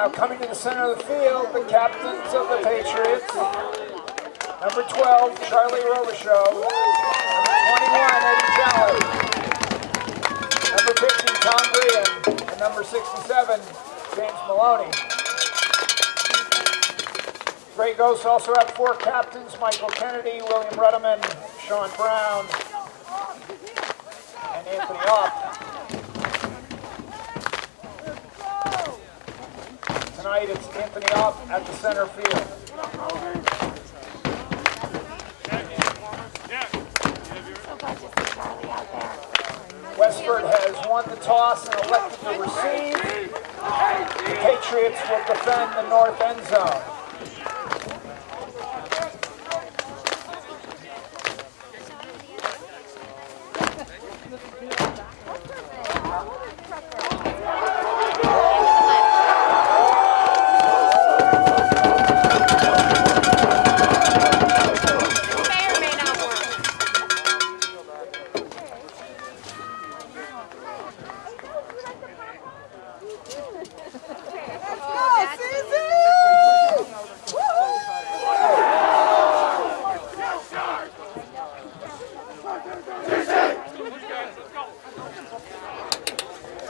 Now coming to the center of the field, the captains of the Patriots. Number 12, Charlie Robichaux. Number 21, Eddie Challenge. Number 50, Tom Green. And number 67, James Maloney. Grey Ghosts also have 4 captains: Michael Kennedy, William Ruddiman, Sean Brown, and Anthony Opp. Tonight it's Anthony Opp at the center field. Westford has won the toss and elected to receive. The Patriots will defend the north end zone.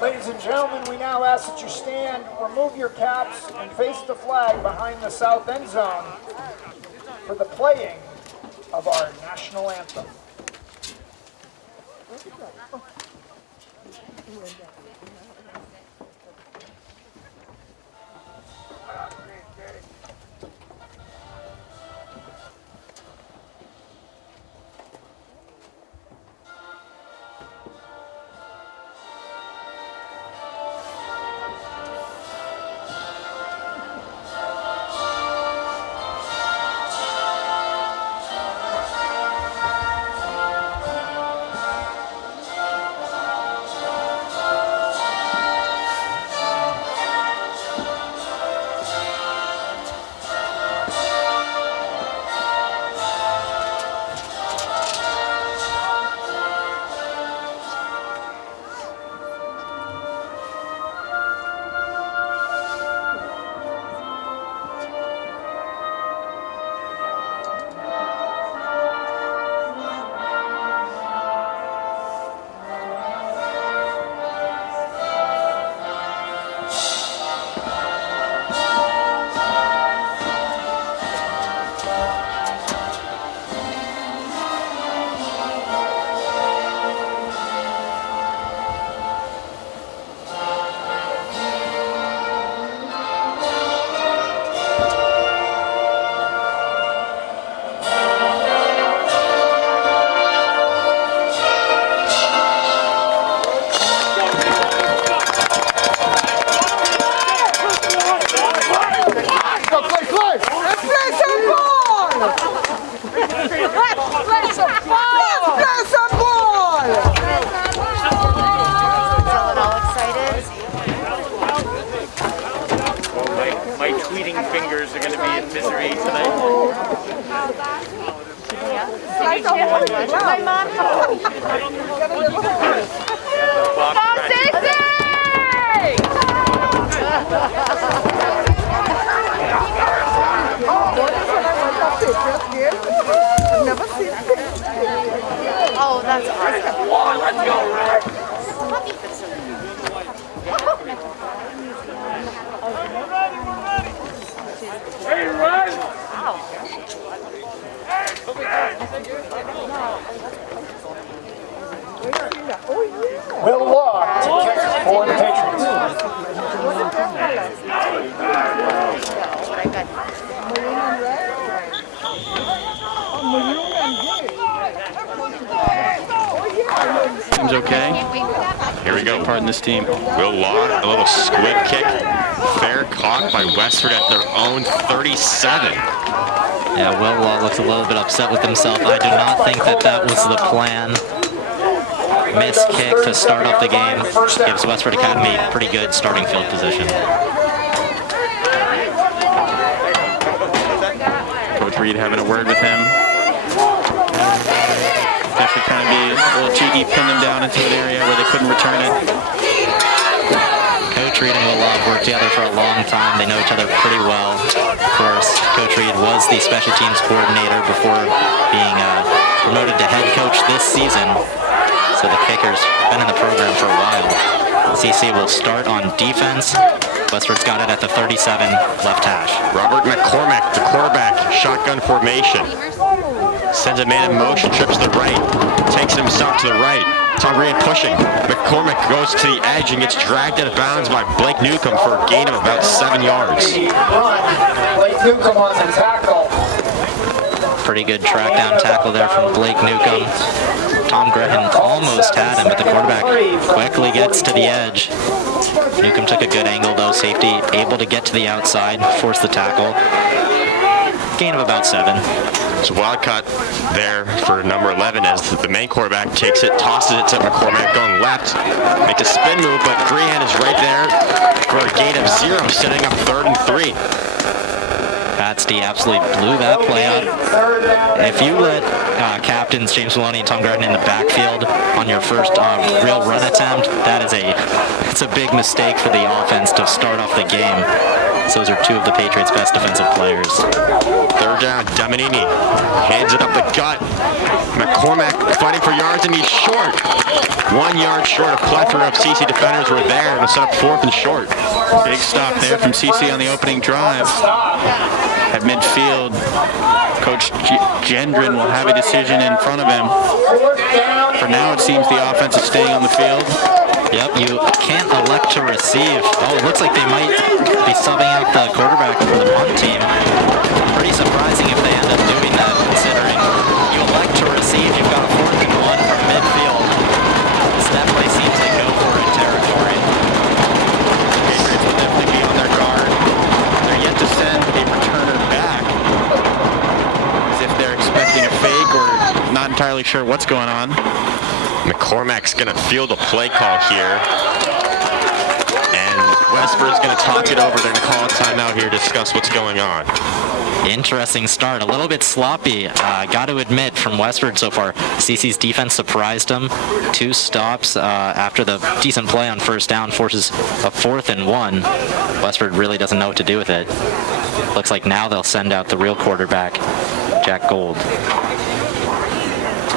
Ladies and gentlemen, we now ask that you stand, remove your caps, and face the flag behind the south end zone for the playing of our national anthem. Oh, that's awesome. Let's go, Rex! Hey, run! Wow. Will Law to kick for the Patriots. Seems okay. Here we go. Pardon this team. Will Law, a little squib kick. Fair caught by Westford at their own 37. Yeah, Will Law looks a little bit upset with himself. I do not think that that was the plan. Missed kick to start off the game gives Westford Academy pretty good starting field position. Coach Reed having a word with him. Definitely trying to be a little cheeky, pin them down into an area where they couldn't return it. Coach Coach Reed and Will Love worked together for a long time. They know each other pretty well. Of course, Coach Reed was the special teams coordinator before being promoted to head coach this season. So the kicker's been in the program for a while. CC will start on defense. Westford's got it at the 37 left hash. Robert McCormack, the quarterback, shotgun formation. Sends a man in motion, trips to the right, takes it himself to the right. Tom Green pushing. McCormack goes to the edge and gets dragged out of bounds by Blake Newcomb for a gain of about 7 yards. Blake Newcomb on the tackle. Pretty good track down tackle there from Blake Newcomb. Tom Graham almost had him, but the quarterback quickly gets to the edge. Newcomb took a good angle though. Safety able to get to the outside, force the tackle. Gain of about 7. It's a wild cut there for number 11 as the main quarterback takes it, tosses it to McCormack going left. Makes a spin move, but Grehan is right there for a gain of 0, setting up 3rd and 3. Pats D absolutely blew that play up. If you let captains James Maloney and Tom Garden in the backfield on your first real run attempt, it's a big mistake for the offense to start off the game. So those are 2 of the Patriots' best defensive players. 3rd down, Dominini hands it up the gut. McCormack fighting for yards and he's short. 1 yard short. A plethora of CC defenders were there and set up 4th and short. Big stop there from CC on the opening drive. At midfield, Coach Gendron will have a decision in front of him. For now, it seems the offense is staying on the field. Yep, you can't elect to receive. Oh, it looks like they might be subbing out the quarterback for the punt team. Pretty surprising if they end up doing that, considering you elect to receive. You've got a 4th and 1 from midfield. This definitely seems like go for it territory. Patriots will definitely be on their guard. They're yet to send a returner back, as if they're expecting a fake or not entirely sure what's going on. McCormack's going to field a play call here. And Westford's going to talk it over. They're going to call a timeout here to discuss what's going on. Interesting start. A little bit sloppy, got to admit, from Westford so far. CC's defense surprised them. 2 stops after the decent play on 1st down forces a 4th and 1. Westford really doesn't know what to do with it. Looks like now they'll send out the real quarterback, Jack Gold.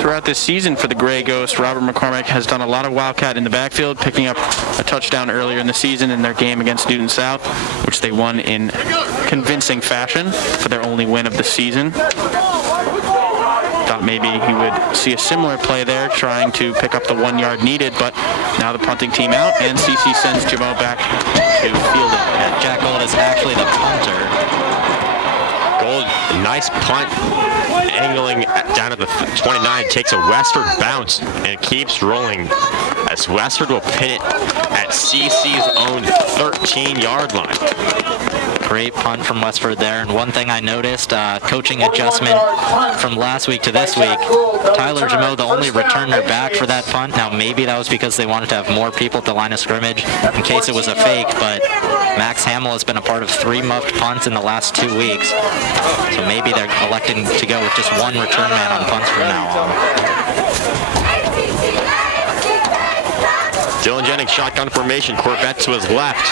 Throughout this season for the Gray Ghost, Robert McCormack has done a lot of wildcat in the backfield, picking up a touchdown earlier in the season in their game against Newton South, which they won in convincing fashion for their only win of the season. Thought maybe he would see a similar play there, trying to pick up the 1 yard needed, but now the punting team out, and CC sends Jamo back to field it. And Jack Gold is actually the punter. Gold, nice punt, angling down at the 29, takes a Westford bounce and keeps rolling as Westford will pin it at CC's own 13-yard line. Great punt from Westford there. And one thing I noticed, coaching adjustment from last week to this week, Tyler Jamo, the only returner back for that punt. Now, maybe that was because they wanted to have more people at the line of scrimmage in case it was a fake, but Max Hamill has been a part of 3 muffed punts in the last 2 weeks. So maybe they're electing to go with just 1 return man on punts from now on. Dylan Jennings, shotgun formation, Corvette to his left.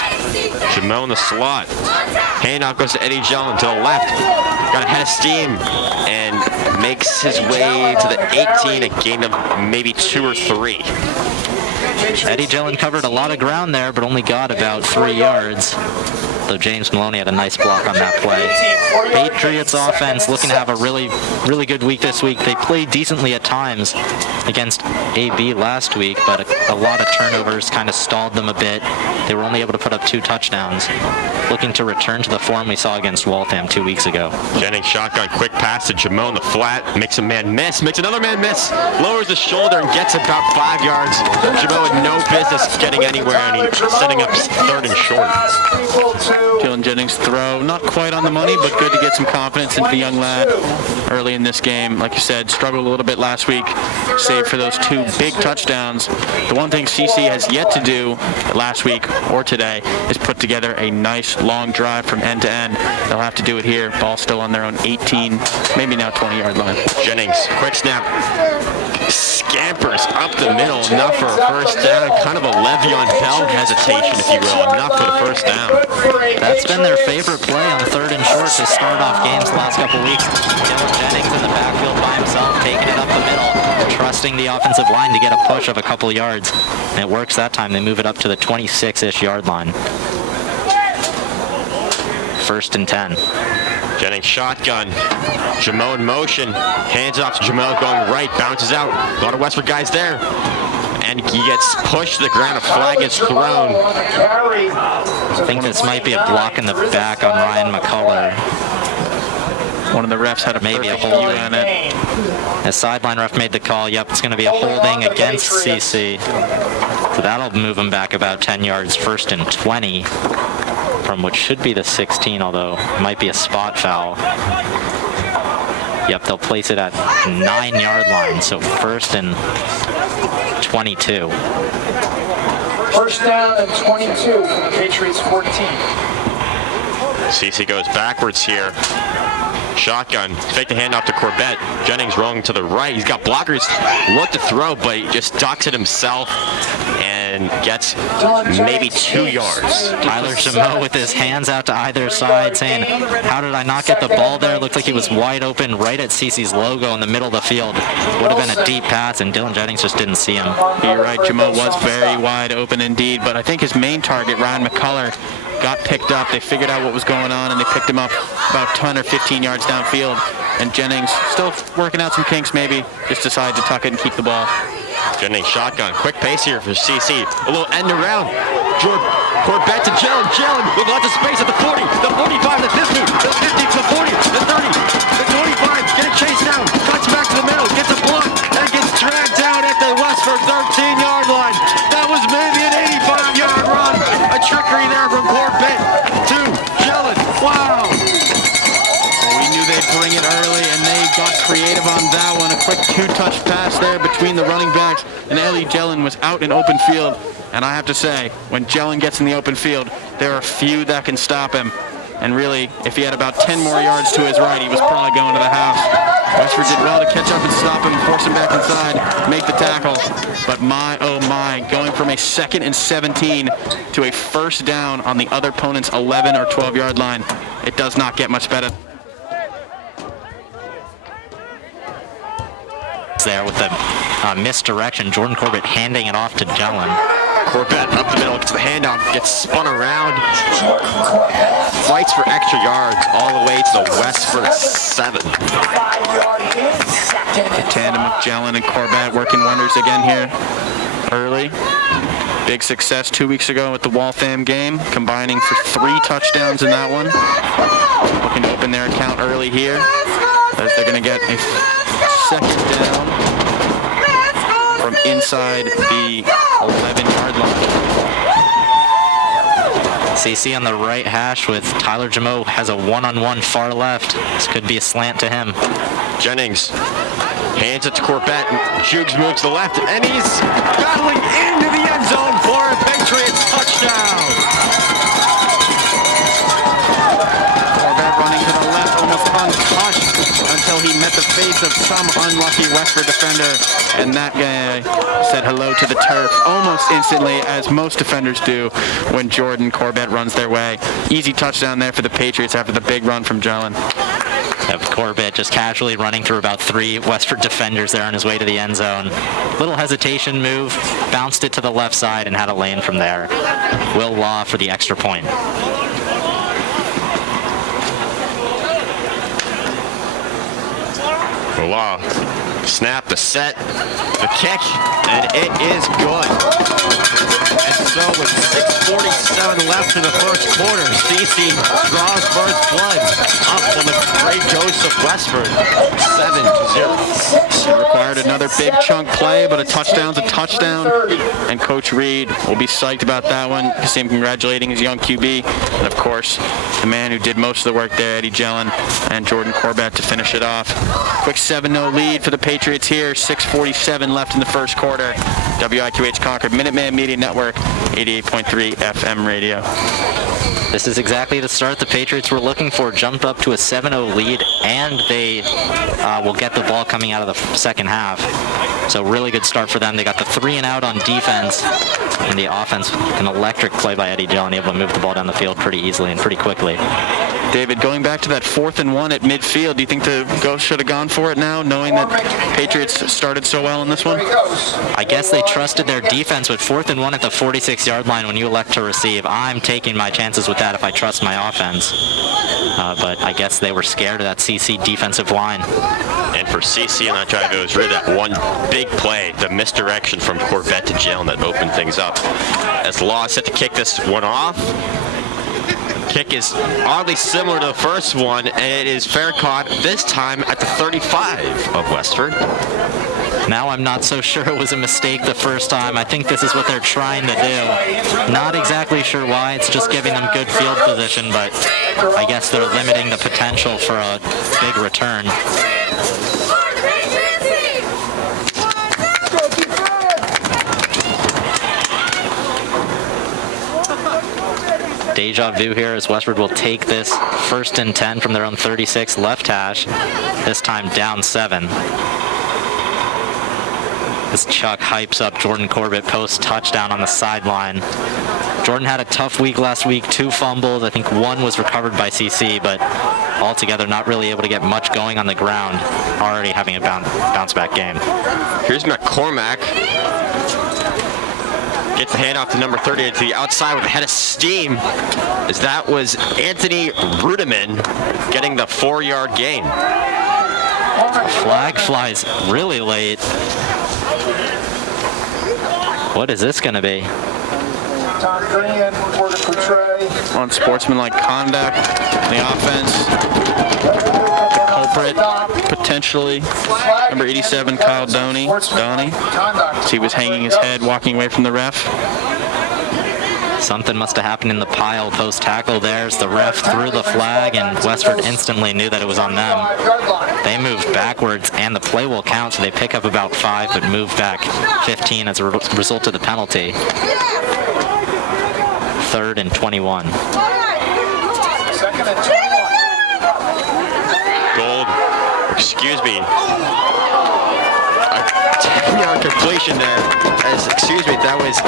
Jamo in the slot. Handoff goes to Eddie Jellin to the left. Got a head of steam and makes his way to the 18, a gain of maybe 2 or 3. Eddie Jellin covered a lot of ground there, but only got about 3 yards. So James Maloney had a nice block on that play. Patriots offense looking to have a really good week this week. They played decently at times against AB last week, but a lot of turnovers kind of stalled them a bit. They were only able to put up 2 touchdowns. Looking to return to the form we saw against Waltham 2 weeks ago. Jennings shotgun, quick pass to Jamo in the flat, makes a man miss, makes another man miss, lowers his shoulder and gets about 5 yards. Jamo had no business getting anywhere, and he's setting up 3rd and short. Dylan Jennings' throw, not quite on the money, but good to get some confidence into the young lad early in this game. Like you said, struggled a little bit last week, save for those 2 big touchdowns. The one thing CC has yet to do last week or today is put together a nice long drive from end to end. They'll have to do it here. Ball still on their own 18, maybe now 20-yard line. Jennings, quick snap. Scampers up the middle, enough for a first down. Kind of a Le'Veon Bell hesitation, if you will. Enough for the first down. That's been their favorite play on 3rd and short to start off games the last couple weeks. Dylan Jennings in the backfield by himself, taking it up the middle, trusting the offensive line to get a push of a couple yards. And it works that time. They move it up to the 26-ish yard line. 1st and 10. Jennings shotgun. Jamo in motion. Hands off to Jamo going right. Bounces out. A lot of Westford guys there. And he gets pushed to the ground. A flag is thrown. I think this might be a block in the back on Ryan McCullough. One of the refs had Maybe a perfect view on it. The sideline ref made the call. Yep, it's going to be a holding against CC. So that'll move him back about 10 yards. 1st and 20 from what should be the 16, although it might be a spot foul. Yep, they'll place it at 9-yard line. So 1st and 22. 1st down and 22 for the Patriots 14. CC goes backwards here. Shotgun, fake the handoff to Corbett. Jennings rolling to the right. He's got blockers. Look to throw, but he just ducks it himself and gets maybe 2 yards. Tyler Jamo with his hands out to either side saying, how did I not get the ball there? Looked like he was wide open right at CC's logo in the middle of the field. Would have been a deep pass, and Dylan Jennings just didn't see him. You're right, Jamo was very wide open indeed, but I think his main target, Ryan McCullough, got picked up. They figured out what was going on, and they picked him up about 10 or 15 yards downfield. And Jennings, still working out some kinks maybe, just decided to tuck it and keep the ball. Jennings shotgun, quick pace here for CC. A little end around. Corbett to Jalen. Jalen with lots of space at the 40, the 45, the 50, the 50 to the 40, the 30, the 25. Getting chased down. Cuts back to the middle. Gets a block and gets dragged down at the Westford 13-yard line. That was maybe an 85-yard run. A trickery there from Corbett to Jalen. Wow. We knew they'd bring it early, and they got creative on that one. A quick 2-touch pass there between the running backs, and Ellie Jelen was out in open field. And I have to say, when Jelen gets in the open field, there are few that can stop him. And really, if he had about 10 more yards to his right, he was probably going to the house. Westford did well to catch up and stop him, force him back inside, make the tackle. But my, oh my, going from a 2nd and 17 to a first down on the other opponent's 11 or 12-yard line, it does not get much better. There with the misdirection, Jordan Corbett handing it off to Jelen. Corbett up the middle, gets the handoff, gets spun around, fights for extra yards all the way to the Westford 7. The tandem of Jelen and Corbett working wonders again here early. Big success 2 weeks ago at the Waltham game, combining for 3 touchdowns in that one. Looking to open their account early here, as they're going to get a 2nd down from inside the 11-yard line. CC on the right hash with Tyler Jamo has a one-on-one far left. This could be a slant to him. Jennings hands it to Corbett. Jukes moves to the left, and he's battling into the end zone for a Patriots touchdown. Corbett running to the left, almost untouched until he met the face of some unlucky Westford defender, and that guy said hello to the turf almost instantly, as most defenders do when Jordan Corbett runs their way. Easy touchdown there for the Patriots after the big run from Jelen. Corbett just casually running through about 3 Westford defenders there on his way to the end zone. Little hesitation move, bounced it to the left side and had a lane from there. Will Law for the extra point. Law, snap, the set, the kick, and it is good. And so with 6:47 left in the first quarter, CC draws first blood up on the great Joe Joseph Westford, 7-0. It required another big chunk play, but a touchdown's a touchdown. And Coach Reed will be psyched about that one. Same congratulating his young QB. And of course, the man who did most of the work there, Eddie Jellin and Jordan Corbett to finish it off. Quick 7-0 lead for the Patriots here. 6:47 left in the first quarter. WIQH Concord, Minuteman Media Network, 88.3 FM radio. This is exactly the start the Patriots were looking for. Jumped up to a 7-0 lead, and they will get the ball coming out of the second half. So really good start for them. They got the 3-and-out on defense, and the offense, an electric play by Eddie Dillon, able to move the ball down the field pretty easily and pretty quickly. David, going back to that 4th-and-1 at midfield, do you think the Ghosts should have gone for it now, knowing that Patriots started so well in this one? I guess they trusted their defense with 4th-and-1 at the 46-yard line when you elect to receive. I'm taking my chances with that if I trust my offense. But I guess they were scared of that CC defensive line. And for CC on that drive, it was really that one big play, the misdirection from Corbett to Jellin that opened things up. As Law set to kick this one off, kick is oddly similar to the first one, and it is fair caught this time at the 35 of Westford. Now I'm not so sure it was a mistake the first time. I think this is what they're trying to do. Not exactly sure why. It's just giving them good field position, but I guess they're limiting the potential for a big return. Deja vu here as Westford will take this 1st and 10 from their own 36 left hash, this time down 7. As Chuck hypes up Jordan Corbett post touchdown on the sideline. Jordan had a tough week last week, 2 fumbles. I think 1 was recovered by CC, but altogether not really able to get much going on the ground, already having a bounce back game. Here's McCormack. Gets the handoff to number 30 to the outside with a head of steam, as that was Anthony Rudeman getting the 4-yard gain. Flag flies really late. What is this going to be? Unsportsmanlike conduct, the offense, the culprit, potentially, number 87, Kyle Donnie, as he was hanging his head, walking away from the ref. Something must have happened in the pile post-tackle there as the ref threw the flag, and Westford instantly knew that it was on them. They moved backwards, and the play will count, so they pick up about 5, but move back 15 as a result of the penalty. 3rd and 21. Gold, excuse me. A 10-yard completion there. That was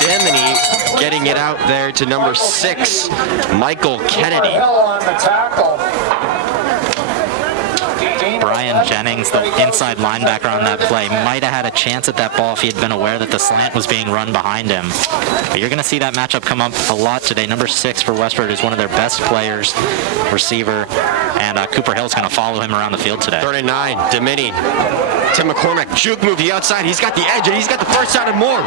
Damini getting it out there to number 6, Michael Kennedy. Brian Jennings, the inside linebacker on that play, might have had a chance at that ball if he had been aware that the slant was being run behind him. But you're going to see that matchup come up a lot today. Number 6 for Westford is one of their best players, receiver, and Cooper Hill's going to follow him around the field today. 39, Domini to McCormack. Juke move the outside. He's got the edge, and he's got the first down and more.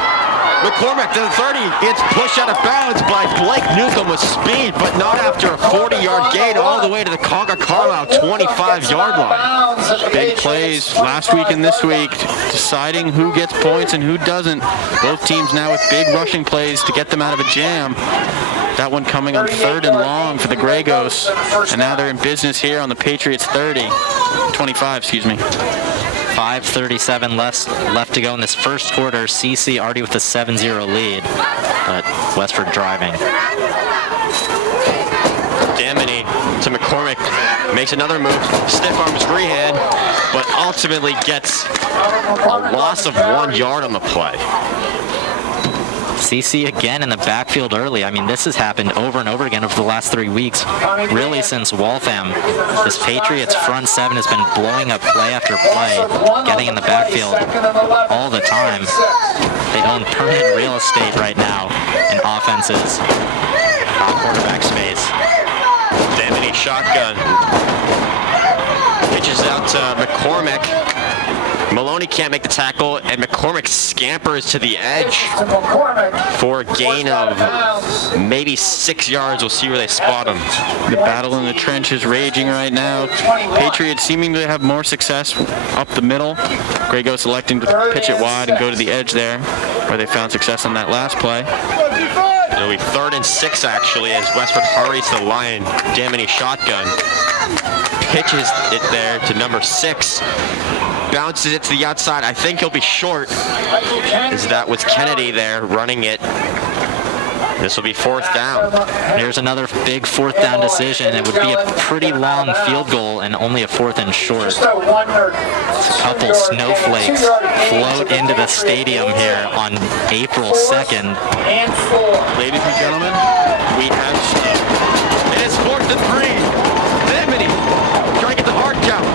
McCormack to the 30. Gets pushed out of bounds by Blake Newcomb with speed, but not after a 40-yard gain all the way to the Concord Carlisle 25-yard line. Big plays last week and this week, deciding who gets points and who doesn't. Both teams now with big rushing plays to get them out of a jam. That one coming on 3rd and long for the Grey Ghosts. And now they're in business here on the Patriots 25, excuse me. 5:37 left to go in this first quarter. CC already with a 7-0 lead, but Westford driving. Damini to McCormack, makes another move, stiff arms Grehan, but ultimately gets a loss of 1 yard on the play. CC again in the backfield early. I mean, this has happened over and over again over the last 3 weeks, really since Waltham. This Patriots front 7 has been blowing up play after play, getting in the backfield all the time. They own permanent real estate right now in offenses, quarterback space. Damini shotgun. Pitches out to McCormack. Maloney can't make the tackle, and McCormick scampers to the edge for a gain of maybe 6 yards. We'll see where they spot him. The battle in the trench is raging right now. Patriots seeming to have more success up the middle. Grego selecting to pitch it wide and go to the edge there, where they found success on that last play. It'll be 3rd and 6 actually as Westford hurries to the line. Damany shotgun. Pitches it there to number 6. Bounces it to the outside. I think he'll be short, as that was Kennedy there running it. This will be 4th down. Here's another big 4th down decision. It would be a pretty long field goal and only a 4th and short. A couple snowflakes float into the stadium here on April 2nd. Ladies and gentlemen, we have It is 4th and 3. Damany trying to get the hard count.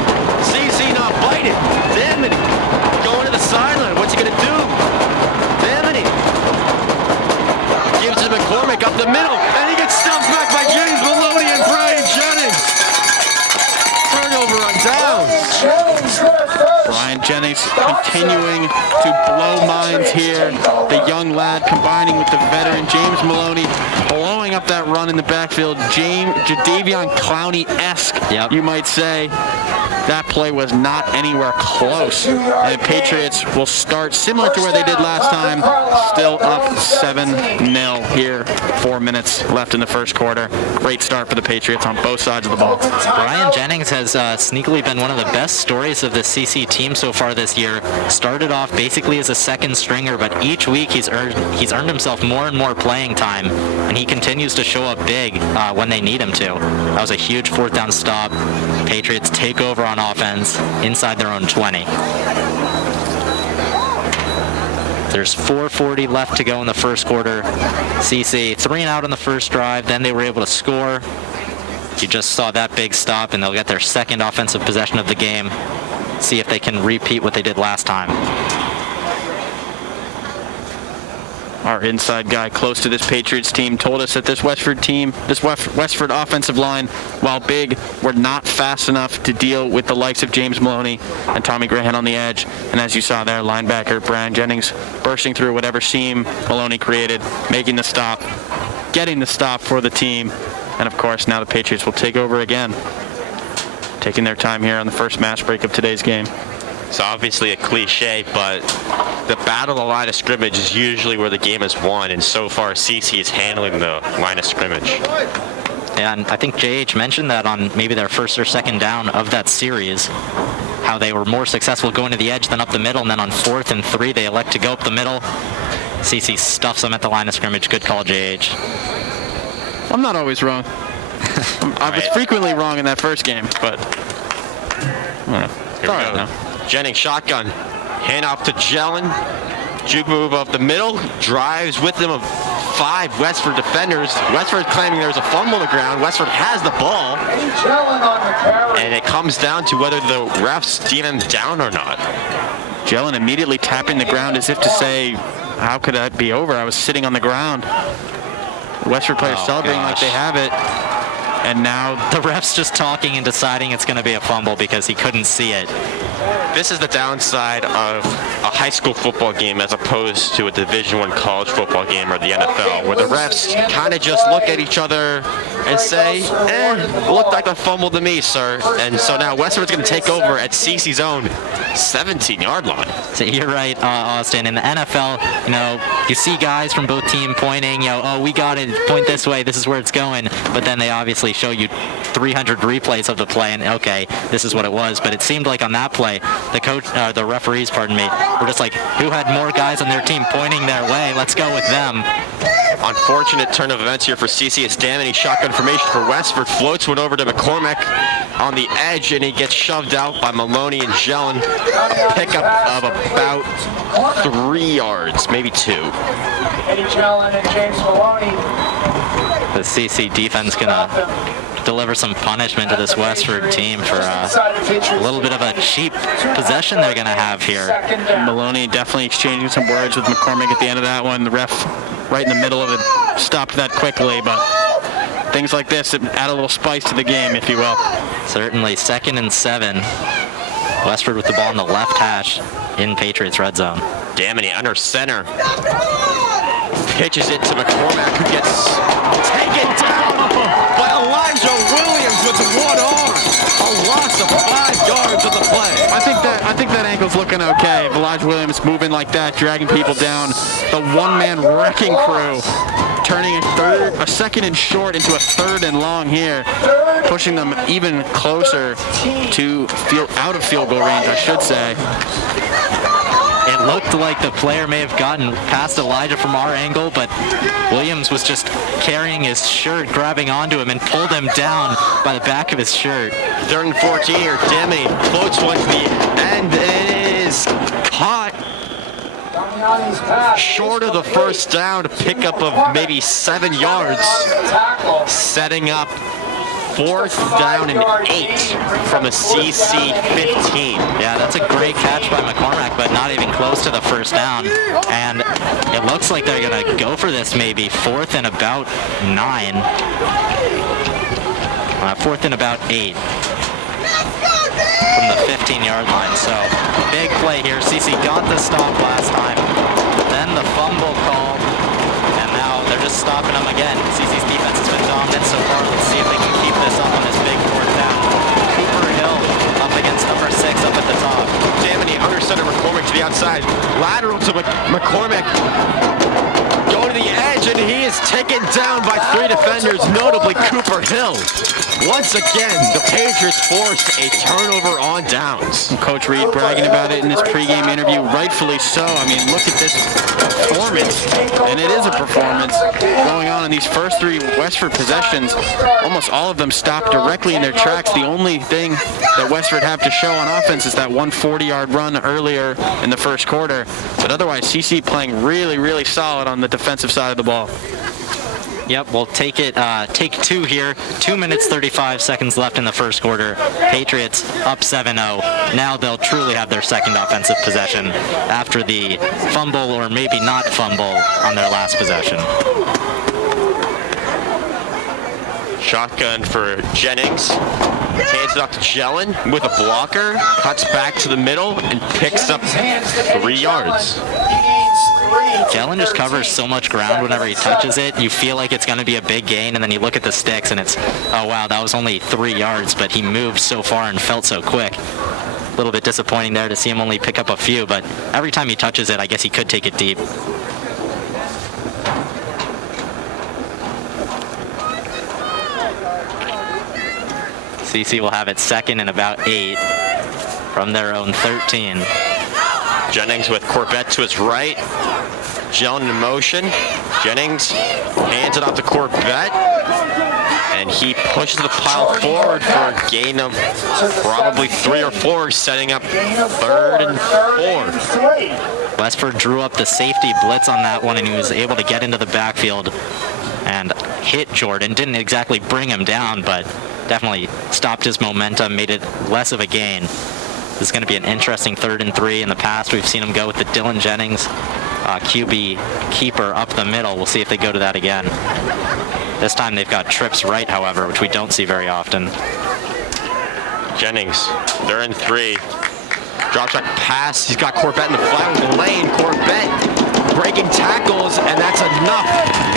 CC not biting. Damany going to the sideline. What's he going to do? Damany gives it to McCormick up the middle, and he gets stuffed back by James Maloney and Brian Jennings. Turnover on downs. Brian Jennings continuing to blow minds here. The young lad combining with the veteran James Maloney, blowing up that run in the backfield. Jadeveon Clowney-esque, you might say. That play was not anywhere close. And the Patriots will start similar to where they did last time, still up 7-0 here. 4 minutes left in the first quarter. Great start for the Patriots on both sides of the ball. Brian Jennings has sneakily been one of the best stories of the CC team so far this year. Started off basically as a second stringer, but each week he's earned himself more and more playing time, and he continues to show up big when they need him to. That was a huge 4th down stop. Patriots take over on offense inside their own 20. There's 4:40 left to go in the first quarter. CC 3 and out on the first drive, then they were able to score. You just saw that big stop, and they'll get their second offensive possession of the game. See if they can repeat what they did last time. Our inside guy close to this Patriots team told us that this Westford team, this Westford offensive line, while big, were not fast enough to deal with the likes of James Maloney and Tommy Grahan on the edge. And as you saw there, linebacker Brian Jennings bursting through whatever seam Maloney created, making the stop, getting the stop for the team. And of course, now the Patriots will take over again, taking their time here on the first match break of today's game. It's obviously a cliche, but the battle of the line of scrimmage is usually where the game is won, and so far CC is handling the line of scrimmage. Yeah, and I think JH mentioned that on maybe their first or second down of that series, how they were more successful going to the edge than up the middle, and then on 4th and 3 they elect to go up the middle. CC stuffs them at the line of scrimmage. Good call, JH. I'm not always wrong. I was frequently wrong in that first game, but Here we go. Jennings shotgun, handoff to Jellin. Juke move up the middle, drives with them of 5 Westford defenders. Westford claiming there's a fumble on the ground. Westford has the ball, and it comes down to whether the refs deem him down or not. Jellin immediately tapping the ground as if to say, how could that be over? I was sitting on the ground. The Westford players celebrating like they have it. And now the ref's just talking and deciding it's going to be a fumble because he couldn't see it. This is the downside of a high school football game as opposed to a Division I college football game or the NFL, where the refs kind of just look at each other and say, looked like a fumble to me, sir. And so now Westford's going to take over at CC's own 17-yard line. So you're right, Austin. In the NFL, you see guys from both teams pointing, oh, we got it, point this way, this is where it's going. But then they obviously show you 300 replays of the play, and okay, this is what it was. But it seemed like on that play, the referees, were just like, who had more guys on their team pointing their way? Let's go with them. Unfortunate turn of events here for CC. It's Damany shotgun formation for Westford. Floats one over to McCormick on the edge, and he gets shoved out by Maloney and Jellin. Pickup of about 3 yards, maybe 2. Eddie Jellin and James Maloney. The CC defense gonna deliver some punishment to this Westford team for a little bit of a cheap possession they're gonna have here. Maloney definitely exchanging some words with McCormick at the end of that one. The ref right in the middle of it stopped that quickly, but things like this add a little spice to the game, if you will. Certainly. 2nd and 7. Westford with the ball in the left hash in Patriots red zone. Damity under center. Pitches it to McCormack, who gets taken down by Elijah Williams with one arm. A loss of 5 yards on the play. I think that ankle's looking okay. If Elijah Williams moving like that, dragging people down. The one-man wrecking crew, turning a second and short into a third and long here, pushing them even closer to out of field goal range, I should say. It looked like the player may have gotten past Elijah from our angle, but Williams was just carrying his shirt, grabbing onto him, and pulled him down by the back of his shirt. 3rd and 14 here. Damity floats one to the end, and it is caught short of the first down, a pickup of maybe 7 yards, setting up 4th down and 8 from a CC 15. Yeah, that's a great catch by McCormack, but not even close to the first down. And it looks like they're going to go for this maybe 4th and about 9. 4th and about 8 from the 15-yard line. So big play here. CC got the stop last time. Then the fumble call. And now they're just stopping them again. CC's defense has been dominant so far. Let's see if they can keep this up on this big 4th down. Cooper Hill up against number 6 up at the top. Damity under center, McCormack to the outside. Lateral to McCormack. Going to the edge, and he is taken down by 3 defenders, notably Cooper Hill. Once again, the Patriots forced a turnover on downs. Coach Reed bragging about it in his pregame interview, rightfully so. I mean, look at this performance, and it is a performance going on in these first 3 Westford possessions. Almost all of them stopped directly in their tracks. The only thing that Westford have to show on offense is that 140-yard run earlier in the first quarter. But otherwise, CC playing really, really solid on the defensive side of the ball. Yep, we'll take 2 here. 2 minutes, 35 seconds left in the first quarter. Patriots up 7-0. Now they'll truly have their second offensive possession after the fumble or maybe not fumble on their last possession. Shotgun for Jennings. Hands it off to Jellin with a blocker. Cuts back to the middle and picks up 3 yards. Jellin just covers so much ground whenever he touches it. You feel like it's going to be a big gain, and then you look at the sticks, and it's, oh, wow, that was only 3 yards, but he moved so far and felt so quick. A little bit disappointing there to see him only pick up a few, but every time he touches it, I guess he could take it deep. CC will have it 2nd and about 8 from their own 13. Jennings with Corbett to his right. Jellin in motion. Jennings hands it off to Corbett. And he pushes the pile forward for a gain of probably 3 or 4, setting up 3rd and 4. Westford drew up the safety blitz on that one, and he was able to get into the backfield and hit Jordan. Didn't exactly bring him down, but definitely stopped his momentum, made it less of a gain. This is going to be an interesting 3rd and 3. In the past, we've seen him go with the Dylan Jennings QB keeper up the middle. We'll see if they go to that again. This time they've got trips right, however, which we don't see very often. Jennings, 3rd and 3. Drops back pass. He's got Corbett in the flat with the lane. Corbett breaking tackles, and that's enough,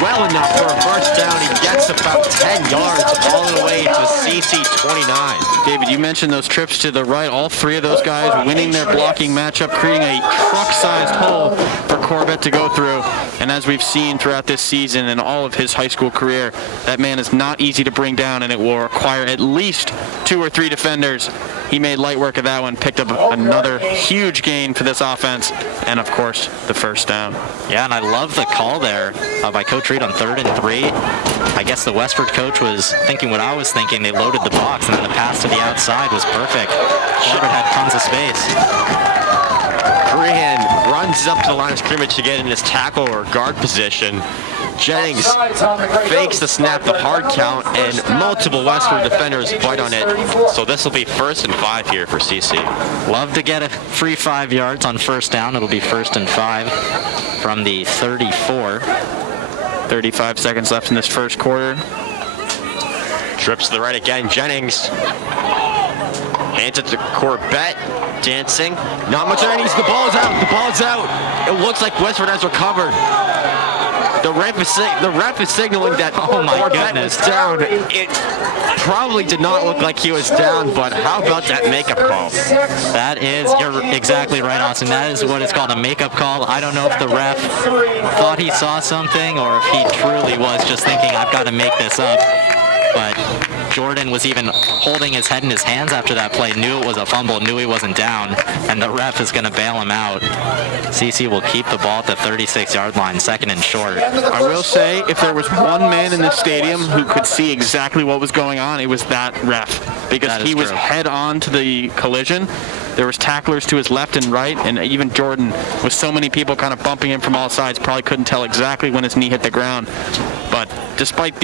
well enough for a first down. He gets about 10 yards all the way to CC 29. David, you mentioned those trips to the right. All 3 of those guys winning their blocking matchup, creating a truck-sized hole for Corbett to go through. And as we've seen throughout this season and all of his high school career, that man is not easy to bring down, and it will require at least 2 or 3 defenders. He made light work of that one, picked up another huge gain for this offense, and of course, the first down. Yeah, and I love the call there by Coach Reed on 3rd and 3. I guess the Westford coach was thinking what I was thinking. They loaded the box, and then the pass to the outside was perfect. Westford had tons of space. Grehan runs up to the line of scrimmage to get in his tackle or guard position. Jennings fakes the snap, the hard count, and multiple Westford defenders bite on it. So this will be 1st and 5 here for CC. Love to get a free 5 yards on first down. It'll be 1st and 5 from the 34. 35 seconds left in this first quarter. Trips to the right again. Jennings Hands it to Corbett. Dancing. Not much earnings. The ball is out. The ball is out. It looks like Westford has recovered. The ref is signaling that Corbett was down. It probably did not look like he was down, but how about that makeup call? That is, you're exactly right, Austin. That is what is called a makeup call. I don't know if the ref thought he saw something or if he truly was just thinking, I've got to make this up. But Jordan was even holding his head in his hands after that play, knew it was a fumble, knew he wasn't down, and the ref is going to bail him out. CC will keep the ball at the 36-yard line, second and short. I will say, if there was one man in the stadium who could see exactly what was going on, it was that ref, because he was head on to the collision. There was tacklers to his left and right, and even Jordan, with so many people kind of bumping him from all sides, probably couldn't tell exactly when his knee hit the ground. But despite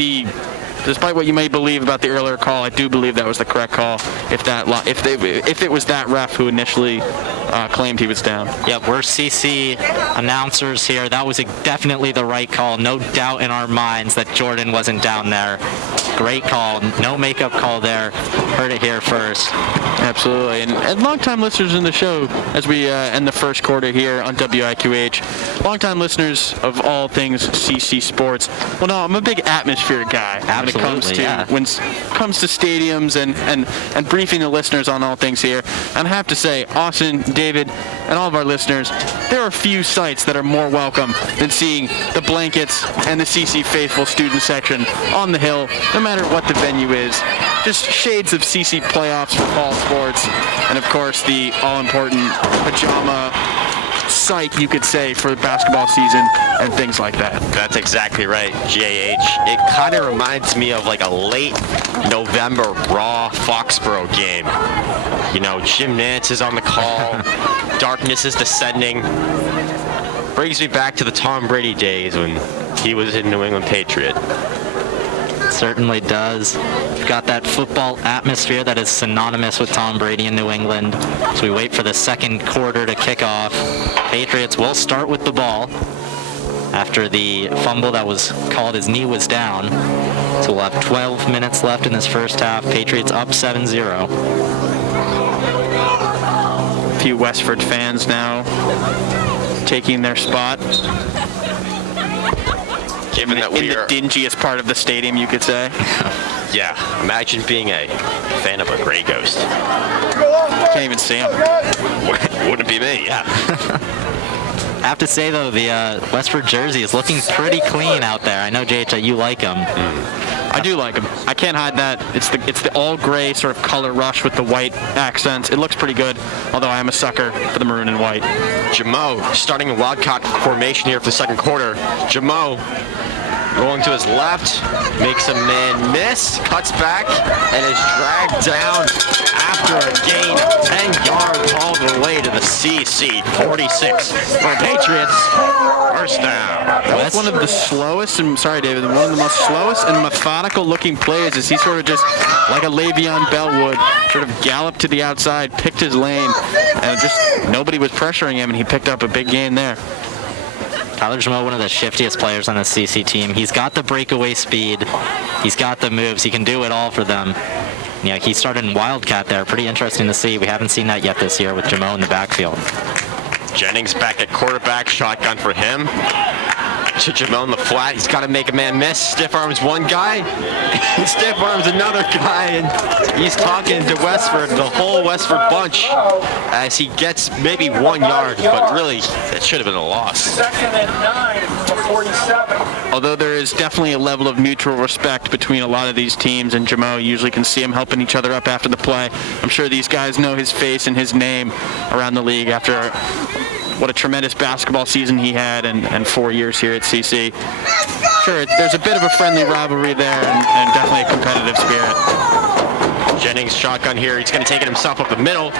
what you may believe about the earlier call, I do believe that was the correct call. If it was that ref who initially claimed he was down. Yep, we're CC announcers here. That was definitely the right call. No doubt in our minds that Jordan wasn't down there. Great call. No makeup call there. Heard it here first. Absolutely. And longtime listeners in the show, as we end the first quarter here on WIQH, longtime listeners of all things CC sports. Well, no, I'm a big atmosphere guy. Absolutely, when it comes to stadiums and briefing the listeners on all things here. And I have to say, Austin, David, and all of our listeners, there are few sights that are more welcome than seeing the blankets and the CC faithful student section on the hill, no matter what the venue is. Just shades of CC playoffs for fall sports, and of course the all-important pajama sight, you could say, for the basketball season and things like that. That's exactly right, JH. It kind of reminds me of like a late November Raw Foxborough game. You know, Jim Nance is on the call, darkness is descending. Brings me back to the Tom Brady days when he was a New England Patriot. Certainly does. We've got that football atmosphere that is synonymous with Tom Brady in New England. So we wait for the second quarter to kick off. Patriots will start with the ball after the fumble that was called. His knee was down. So we'll have 12 minutes left in this first half. Patriots up 7-0. A few Westford fans now taking their spot. Given that we are in the dingiest part of the stadium, you could say. Yeah, imagine being a fan of a Grey Ghost. Can't even see him. Wouldn't be me, yeah. I have to say, though, the Westford jersey is looking pretty clean out there. I know, JH, that you like them. I do like them. I can't hide that. It's the all-gray sort of color rush with the white accents. It looks pretty good, although I am a sucker for the maroon and white. Jamo starting a Wildcat formation here for the second quarter. Jamo going to his left, makes a man miss, cuts back, and is dragged down after a gain of 10 yards all the way to the CC 46 for Patriots. First down. That's one of the slowest, and sorry, David, one of the most slowest and methodical looking plays as he sort of just, like a Le'Veon Bell would, sort of galloped to the outside, picked his lane, and just nobody was pressuring him, and he picked up a big gain there. Tyler Jamo, one of the shiftiest players on the CC team. He's got the breakaway speed. He's got the moves. He can do it all for them. Yeah, he started in Wildcat there. Pretty interesting to see. We haven't seen that yet this year with Jamo in the backfield. Jennings back at quarterback. Shotgun for him. To Jamo in the flat. He's got to make a man miss. Stiff arms one guy. He stiff arms another guy. And he's talking to Westford, the whole Westford bunch, as he gets maybe 1 yard. But really, it should have been a loss. Second and 9 to 47. Although there is definitely a level of mutual respect between a lot of these teams, and Jamo usually can see them helping each other up after the play. I'm sure these guys know his face and his name around the league after what a tremendous basketball season he had and 4 years here at CC. Sure, there's a bit of a friendly rivalry there and definitely a competitive spirit. Jennings shotgun here. He's going to take it himself up the middle.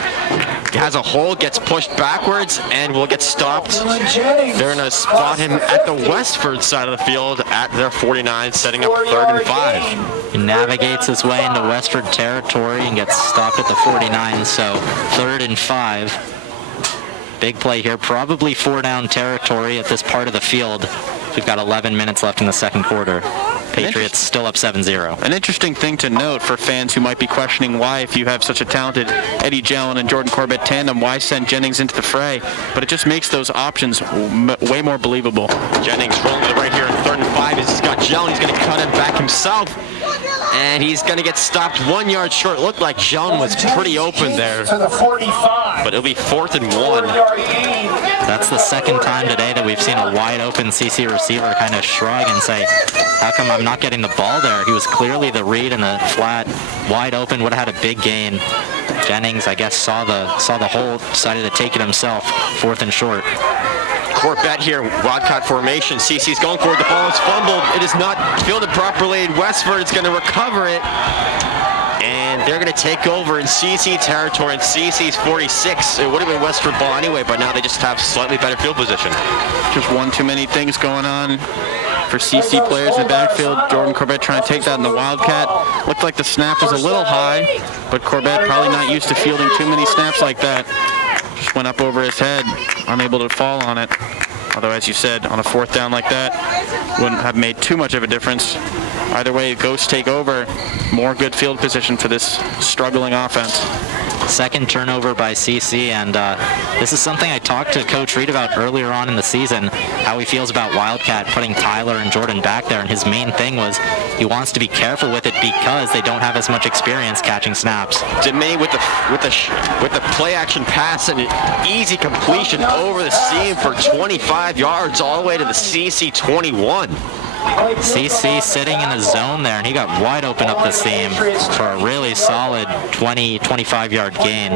He has a hole, gets pushed backwards, and will get stopped. They're going to spot him at the Westford side of the field at their 49, setting up 3rd and 5. He navigates his way into Westford territory and gets stopped at the 49, so 3rd and 5. Big play here, probably 4-down territory at this part of the field. We've got 11 minutes left in the second quarter. Patriots still up 7-0. An interesting thing to note for fans who might be questioning why, if you have such a talented Eddie Jellin and Jordan Corbett tandem, why send Jennings into the fray? But it just makes those options way more believable. Jennings rolling to the right here in 3rd and 5. He's got Jellin. He's going to cut him back himself. And he's going to get stopped 1 yard short. It looked like Jellin was pretty open there. To the 45. But it'll be 4th and 1. That's the second time today that we've seen a wide open CC receiver kind of shrug and say, how come I'm not getting the ball there? He was clearly the read in the flat, wide open, would have had a big gain. Jennings, I guess, saw the hole, decided to take it himself, 4th and short. Corbett here, Wildcat formation. CC's going for it. The ball is fumbled. It is not fielded properly. And Westford is going to recover it. And they're going to take over in CC territory. And CC's 46. It would have been Westford ball anyway, but now they just have slightly better field position. Just one too many things going on for CC players in the backfield. Jordan Corbett trying to take that in the Wildcat. Looked like the snap was a little high, but Corbett probably not used to fielding too many snaps like that. Just went up over his head, unable to fall on it. Although, as you said, on a 4th down like that, wouldn't have made too much of a difference. Either way, Ghosts take over. More good field position for this struggling offense. Second turnover by CC, and this is something I talked to Coach Reed about earlier on in the season, how he feels about Wildcat putting Tyler and Jordan back there, and his main thing was he wants to be careful with it because they don't have as much experience catching snaps. Demay with the play action pass and an easy completion over the seam for 25 yards all the way to the CC 21. CC sitting in the zone there, and he got wide open up the seam for a really solid 20-25 yard gain.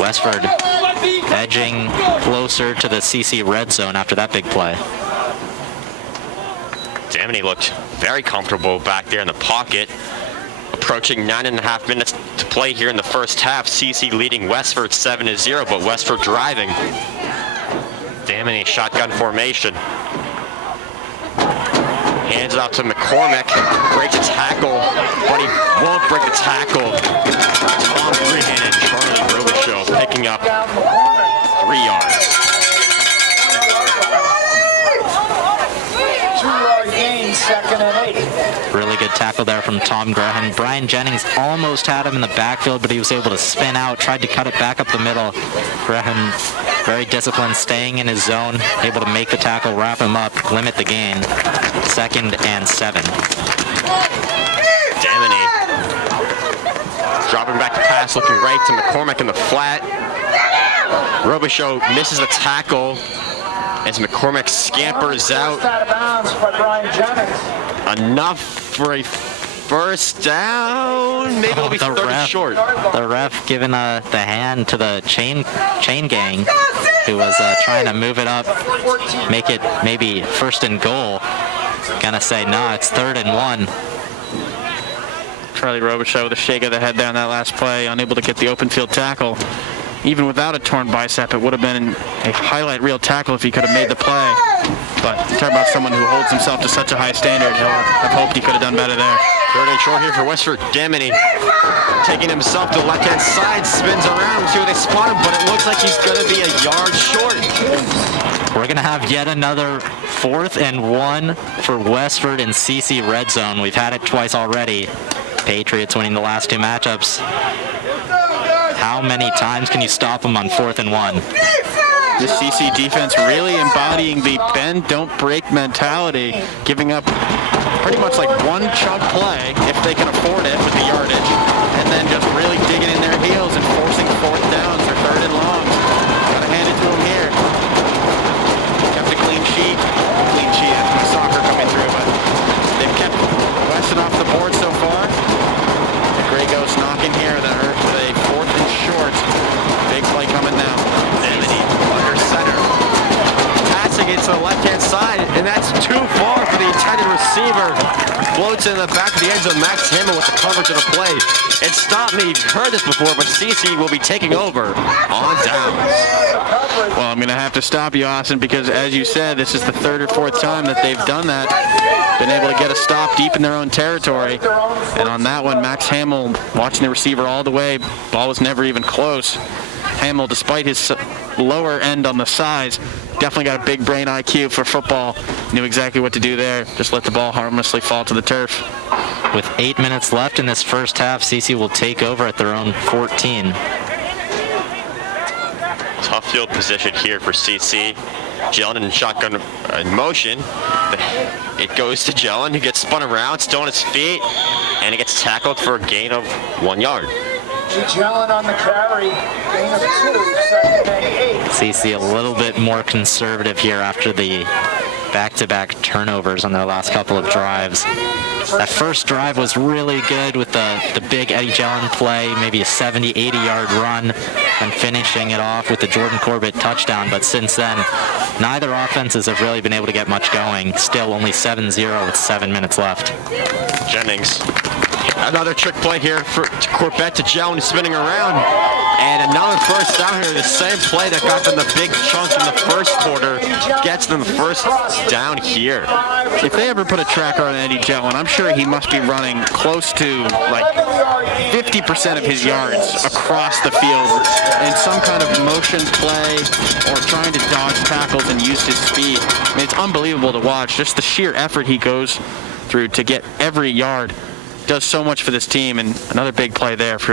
Westford edging closer to the CC red zone after that big play. Damony looked very comfortable back there in the pocket. Approaching 9.5 minutes to play here in the first half. CC leading Westford 7-0, but Westford driving. Damony shotgun formation. Hands it off to McCormick, breaks a tackle, but he won't break the tackle. Tom Freehan and Charlie Robichaux picking up 3 yards. 2-yard gain, 2nd and 8. Really good tackle there from Tom Graham. Brian Jennings almost had him in the backfield, but he was able to spin out, tried to cut it back up the middle. Graham, very disciplined, staying in his zone, able to make the tackle, wrap him up, limit the gain. 2nd and 7. Damony dropping back to pass, looking right to McCormick in the flat. Robichaux misses the tackle as McCormick scampers out. Out of bounds by Brian Jennings. Enough for a first down. Maybe it'll be 30 short. The ref giving the hand to the chain gang, who was trying to move it up, make it maybe 1st and goal. Gonna say, no, it's 3rd and 1. Charlie Robichaux with a shake of the head there on that last play, unable to get the open field tackle. Even without a torn bicep, it would have been a highlight reel tackle if he could have made the play. But talk about someone who holds himself to such a high standard. He'll have hoped he could have done better there. 3rd and short here for Westford. Damony taking himself to the left-hand side, spins around, see where they spot him, but it looks like he's going to be a yard short. We're going to have yet another 4th and 1 for Westford in CC red zone. We've had it twice already. Patriots winning the last 2 matchups. How many times can you stop them on 4th and 1? The CC defense really embodying the bend, don't break mentality, giving up pretty much like one chunk play, if they can afford it with the yardage, and then just really digging in their heels and forcing 4th downs or 3rd and long. Gotta hand it to them here. Kept a clean sheet. That's my soccer coming through, but they've kept Weston off the board so far. The Grey Ghost knocking here with a 4th and short. Big play coming now. Damony under center. Passing it to the left-hand side, and that's too far for the intended receiver. Floats in the back of the end zone. Max Hamill with the coverage of the play. It stopped me. You've heard this before, but CC will be taking over on downs. Well, I'm going to have to stop you, Austin, because as you said, this is the 3rd or 4th time that they've done that. Been able to get a stop deep in their own territory. And on that one, Max Hamill watching the receiver all the way. Ball was never even close. Hamill, despite his lower end on the size, definitely got a big brain IQ for football. knew exactly what to do there. Just let the ball harmlessly fall to the turf. With 8 minutes left in this first half, CC will take over at their own 14. Tough field position here for CC. Jelen in shotgun in motion. It goes to Jelen, who gets spun around, still on his feet, and he gets tackled for a gain of 1 yard. Jelen on the carry, gain of 2, 2nd and 8. CC a little bit more conservative here after the back-to-back turnovers on their last couple of drives. That first drive was really good with the big Eddie Jelen play, maybe a 70, 80-yard run, and finishing it off with the Jordan Corbett touchdown. But since then, neither offenses have really been able to get much going. Still only 7-0 with 7 minutes left. Jennings. Another trick play here for Corbett to Jelen, spinning around. And another first down here. The same play that got them the big chunk in the first quarter gets them the first down here. If they ever put a tracker on Eddie Jelen, I'm sure he must be running close to like 50% of his yards across the field in some kind of motion play or trying to dodge tackles and use his speed. I mean, it's unbelievable to watch. Just the sheer effort he goes through to get every yard. Does so much for this team, and another big play there to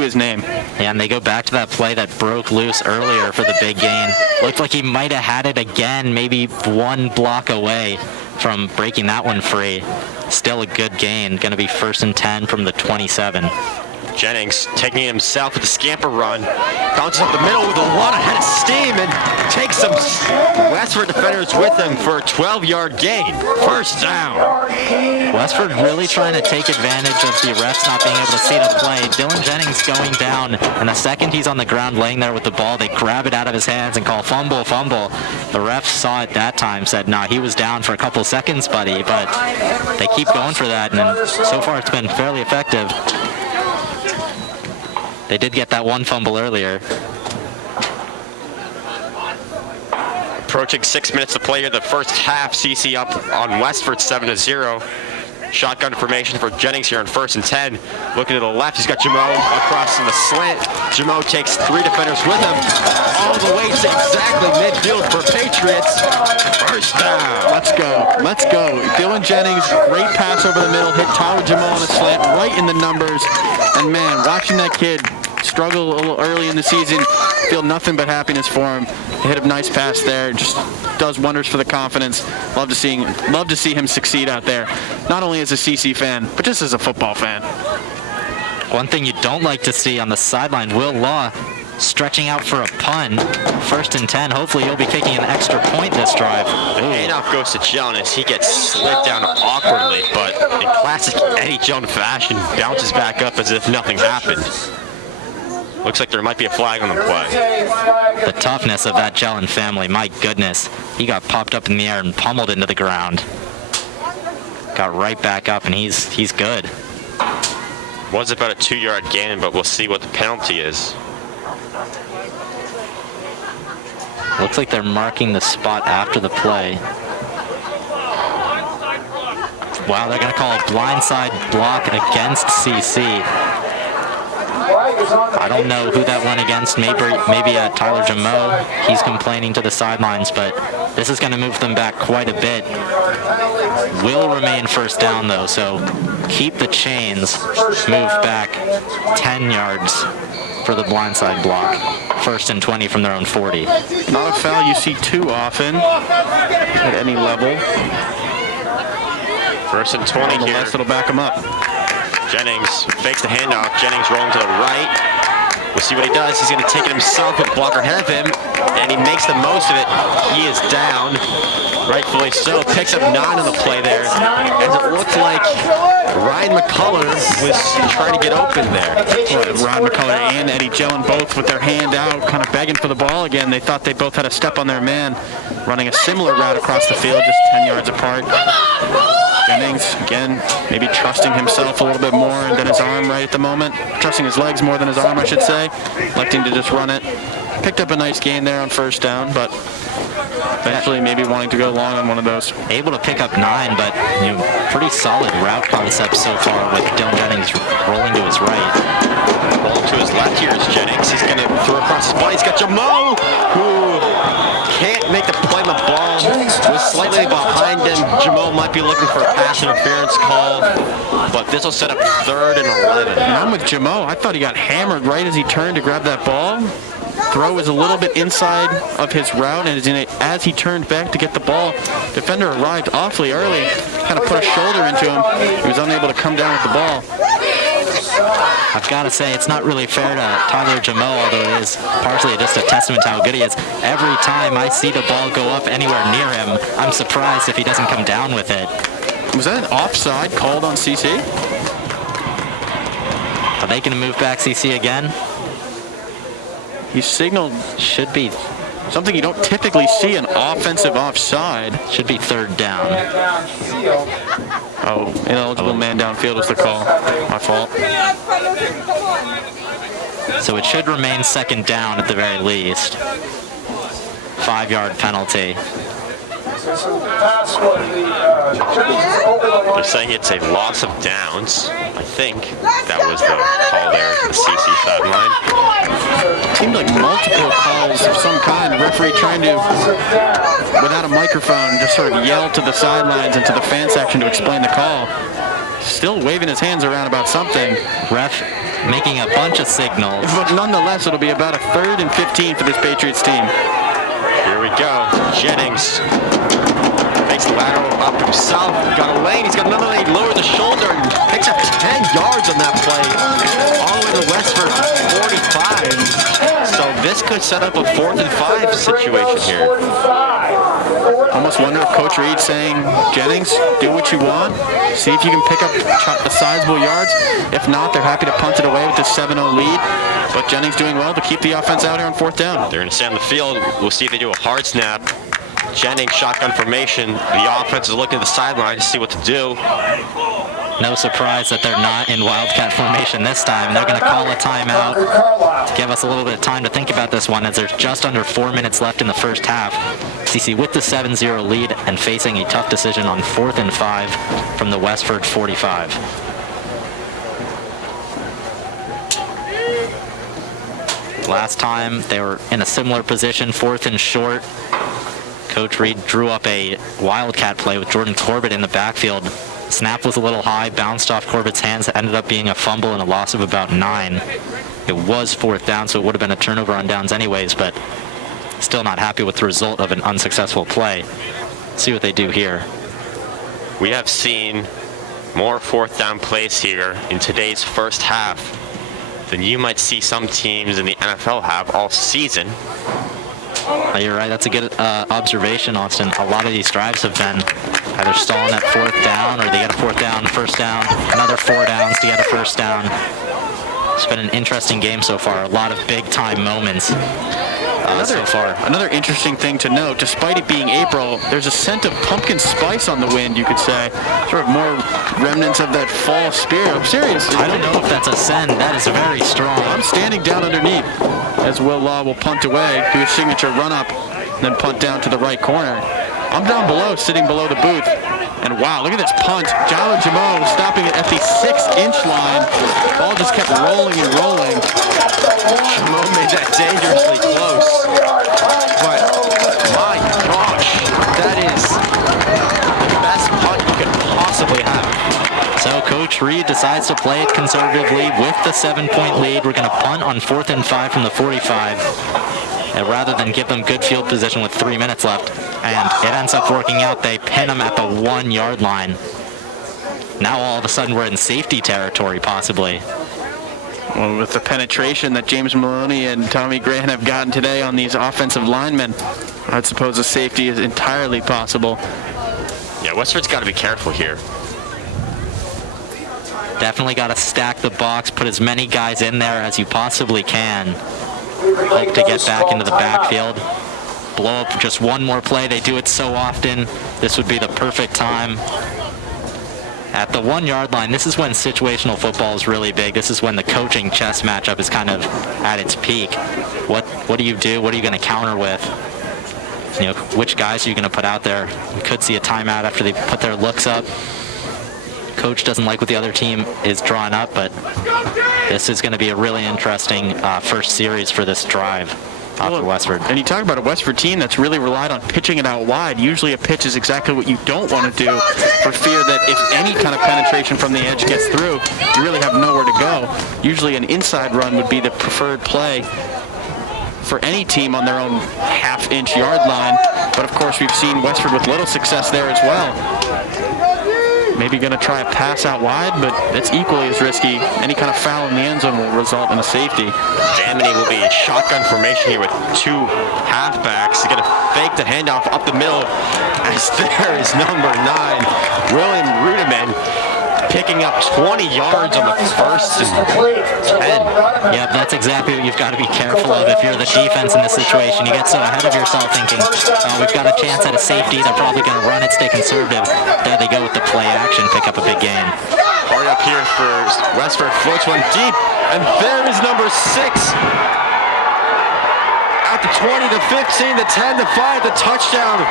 his name. Yeah, and they go back to that play that broke loose earlier for the big gain. Looked like he might have had it again, maybe one block away from breaking that one free. Still a good gain. Going to be 1st and 10 from the 27. Jennings taking it himself with the scamper run. Bounces up the middle with a lot of head of steam and takes some Westford defenders with him for a 12-yard gain. First down. Westford really trying to take advantage of the refs not being able to see the play. Dylan Jennings going down, and the second he's on the ground laying there with the ball, they grab it out of his hands and call fumble, fumble. The refs saw it that time, said, nah, he was down for a couple seconds, buddy, but they keep going for that, and so far it's been fairly effective. They did get that one fumble earlier. Approaching 6 minutes to play here, the first half. CC up on Westford 7-0. Shotgun formation for Jennings here on 1st and 10. Looking to the left, he's got Jamo across in the slant. Jamo takes 3 defenders with him all the way to exactly midfield for Patriots. First down. Let's go. Let's go. Dylan Jennings, great pass over the middle, hit Tyler Jamo on a slant right in the numbers. And man, watching that kid struggle a little early in the season, feel nothing but happiness for him. He hit a nice pass there, just does wonders for the confidence. Love to see him succeed out there, not only as a CC fan, but just as a football fan. One thing you don't like to see on the sideline, Will Law stretching out for a punt. 1st and 10. Hopefully he'll be kicking an extra point this drive. Handoff goes to Jelen as he gets slid down awkwardly, but in classic Eddie Jelen fashion, bounces back up as if nothing happened. Looks like there might be a flag on the play. The toughness of that Jelen family, my goodness. He got popped up in the air and pummeled into the ground. Got right back up, and he's good. Was about a 2-yard gain, but we'll see what the penalty is. Looks like they're marking the spot after the play. Wow, they're going to call a blindside block against CC. I don't know who that went against. Maybe Tyler Jamo. He's complaining to the sidelines, but this is going to move them back quite a bit. Will remain 1st down, though, so keep the chains. Move back 10 yards for the blindside block. 1st and 20 from their own 40. Not a foul you see too often at any level. 1st and 20 here. Nonetheless, it'll back him up. Jennings fakes the handoff. Jennings rolling to the right. We'll see what he does. He's going to take it himself with a blocker ahead of him, and he makes the most of it. He is down, rightfully so. Picks up 9 on the play there, as it looked like Ryan McCullough was trying to get open there. Ryan McCullough and Eddie Jelen both with their hand out, kind of begging for the ball again. They thought they both had a step on their man, running a similar route across the field, just 10 yards apart. Jennings, again, maybe trusting himself a little bit more than his arm right at the moment. Trusting his legs more than his arm, I should say. Electing to just run it. Picked up a nice gain there on 1st down, but eventually maybe wanting to go long on one of those. Able to pick up 9, but pretty solid route concept so far with Dylan Jennings rolling to his right. Rolling to his left here is Jennings. He's going to throw across his body. He's got Jamo, who can't make the play on the ball. Was slightly behind him. Jamo might be looking for a pass interference call, but this will set up 3rd and 11. And I'm with Jamo. I thought he got hammered right as he turned to grab that ball. Throw was a little bit inside of his route, and as he turned back to get the ball, defender arrived awfully early, kind of put a shoulder into him. He was unable to come down with the ball. I've got to say, it's not really fair to Tyler Jamo, although it is partially just a testament to how good he is. Every time I see the ball go up anywhere near him, I'm surprised if he doesn't come down with it. Was that an offside called on CC? Are they going to move back CC again? He signaled Should be something you don't typically see, an offensive offside. 3rd down. Oh, ineligible man downfield was the call. My fault. So it should remain 2nd down at the very least. 5-yard penalty. They're saying it's a loss of downs. I think that was the call there at the CC sideline. Seemed like multiple calls of some kind. The referee trying to, without a microphone, just sort of yell to the sidelines and to the fan section to explain the call. Still waving his hands around about something. Ref making a bunch of signals. But nonetheless, it'll be about a 3rd and 15 for this Patriots team. Here we go. Jennings makes the lateral up himself. Got a lane. He's got another lane. Lowers the shoulder and picks up 10 yards on that play. All the way to Westford 45. So this could set up a 4th and 5 situation here. Almost wonder if Coach Reed's saying, Jennings, do what you want. See if you can pick up the sizable yards. If not, they're happy to punt it away with the 7-0 lead. But Jennings doing well to keep the offense out here on 4th down. They're going to stay on the field. We'll see if they do a hard snap. Jennings shotgun formation. The offense is looking at the sideline to see what to do. No surprise that they're not in Wildcat formation this time. They're going to call a timeout to give us a little bit of time to think about this one, as there's just under 4 minutes left in the first half. CC with the 7-0 lead and facing a tough decision on 4th and 5 from the Westford 45. Last time they were in a similar position, 4th and short. Coach Reed drew up a Wildcat play with Jordan Corbett in the backfield. Snap was a little high, bounced off Corbett's hands, ended up being a fumble and a loss of about 9. It was 4th down, so it would have been a turnover on downs anyways, but still not happy with the result of an unsuccessful play. See what they do here. We have seen more 4th down plays here in today's first half than you might see some teams in the NFL have all season. You're right, that's a good observation, Austin. A lot of these drives have been either stalling at 4th down, or they get a 4th down, 1st down, another 4 downs to get a 1st down. It's been an interesting game so far. A lot of big-time moments so far. Another interesting thing to note, despite it being April, there's a scent of pumpkin spice on the wind, you could say. Sort of more remnants of that fall spirit. I'm serious. I don't know if that's a scent. That is very strong. I'm standing down underneath as Will Law will punt away, do his signature run-up, then punt down to the right corner. I'm down below, sitting below the booth. And wow, look at this punt. Jalo Jamo stopping it at the 6-inch line. Ball just kept rolling and rolling. Jamo made that dangerously close. But my gosh, that is the best punt you could possibly have. So Coach Reed decides to play it conservatively with the 7-point lead. We're going to punt on 4th and 5 from the 45. And rather than give them good field position with 3 minutes left. And it ends up working out. They pin them at the 1-yard line. Now all of a sudden we're in safety territory, possibly. Well, with the penetration that James Maloney and Tommy Grant have gotten today on these offensive linemen, I'd suppose a safety is entirely possible. Yeah, Westford's got to be careful here. Definitely got to stack the box, put as many guys in there as you possibly can. Hope to get back into the backfield. Blow up just one more play. They do it so often. This would be the perfect time. At the 1-yard line, this is when situational football is really big. This is when the coaching chess matchup is kind of at its peak. What do you do? What are you going to counter with? You know, which guys are you going to put out there? We could see a timeout after they put their looks up. Coach doesn't like what the other team is drawing up, but this is going to be a really interesting first series for this drive. for Westford. And you talk about a Westford team that's really relied on pitching it out wide. Usually a pitch is exactly what you don't want to do for fear that if any kind of penetration from the edge gets through, you really have nowhere to go. Usually an inside run would be the preferred play for any team on their own half-inch yard line. But of course, we've seen Westford with little success there as well. Maybe going to try a pass out wide, but it's equally as risky. Any kind of foul in the end zone will result in a safety. Tammany will be in shotgun formation here with two halfbacks. He's going to fake the handoff up the middle as there is number 9, William Rudeman, picking up 20 yards on the first and 10. Yep, that's exactly what you've got to be careful of if you're the defense in this situation. You get so ahead of yourself thinking, we've got a chance at a safety. They're probably going to run it, stay conservative. There they go with the play action, pick up a big gain. Hard up here for Westford, floats one deep, and there is number 6. At the 20, the 15, the 10, the 5, the touchdown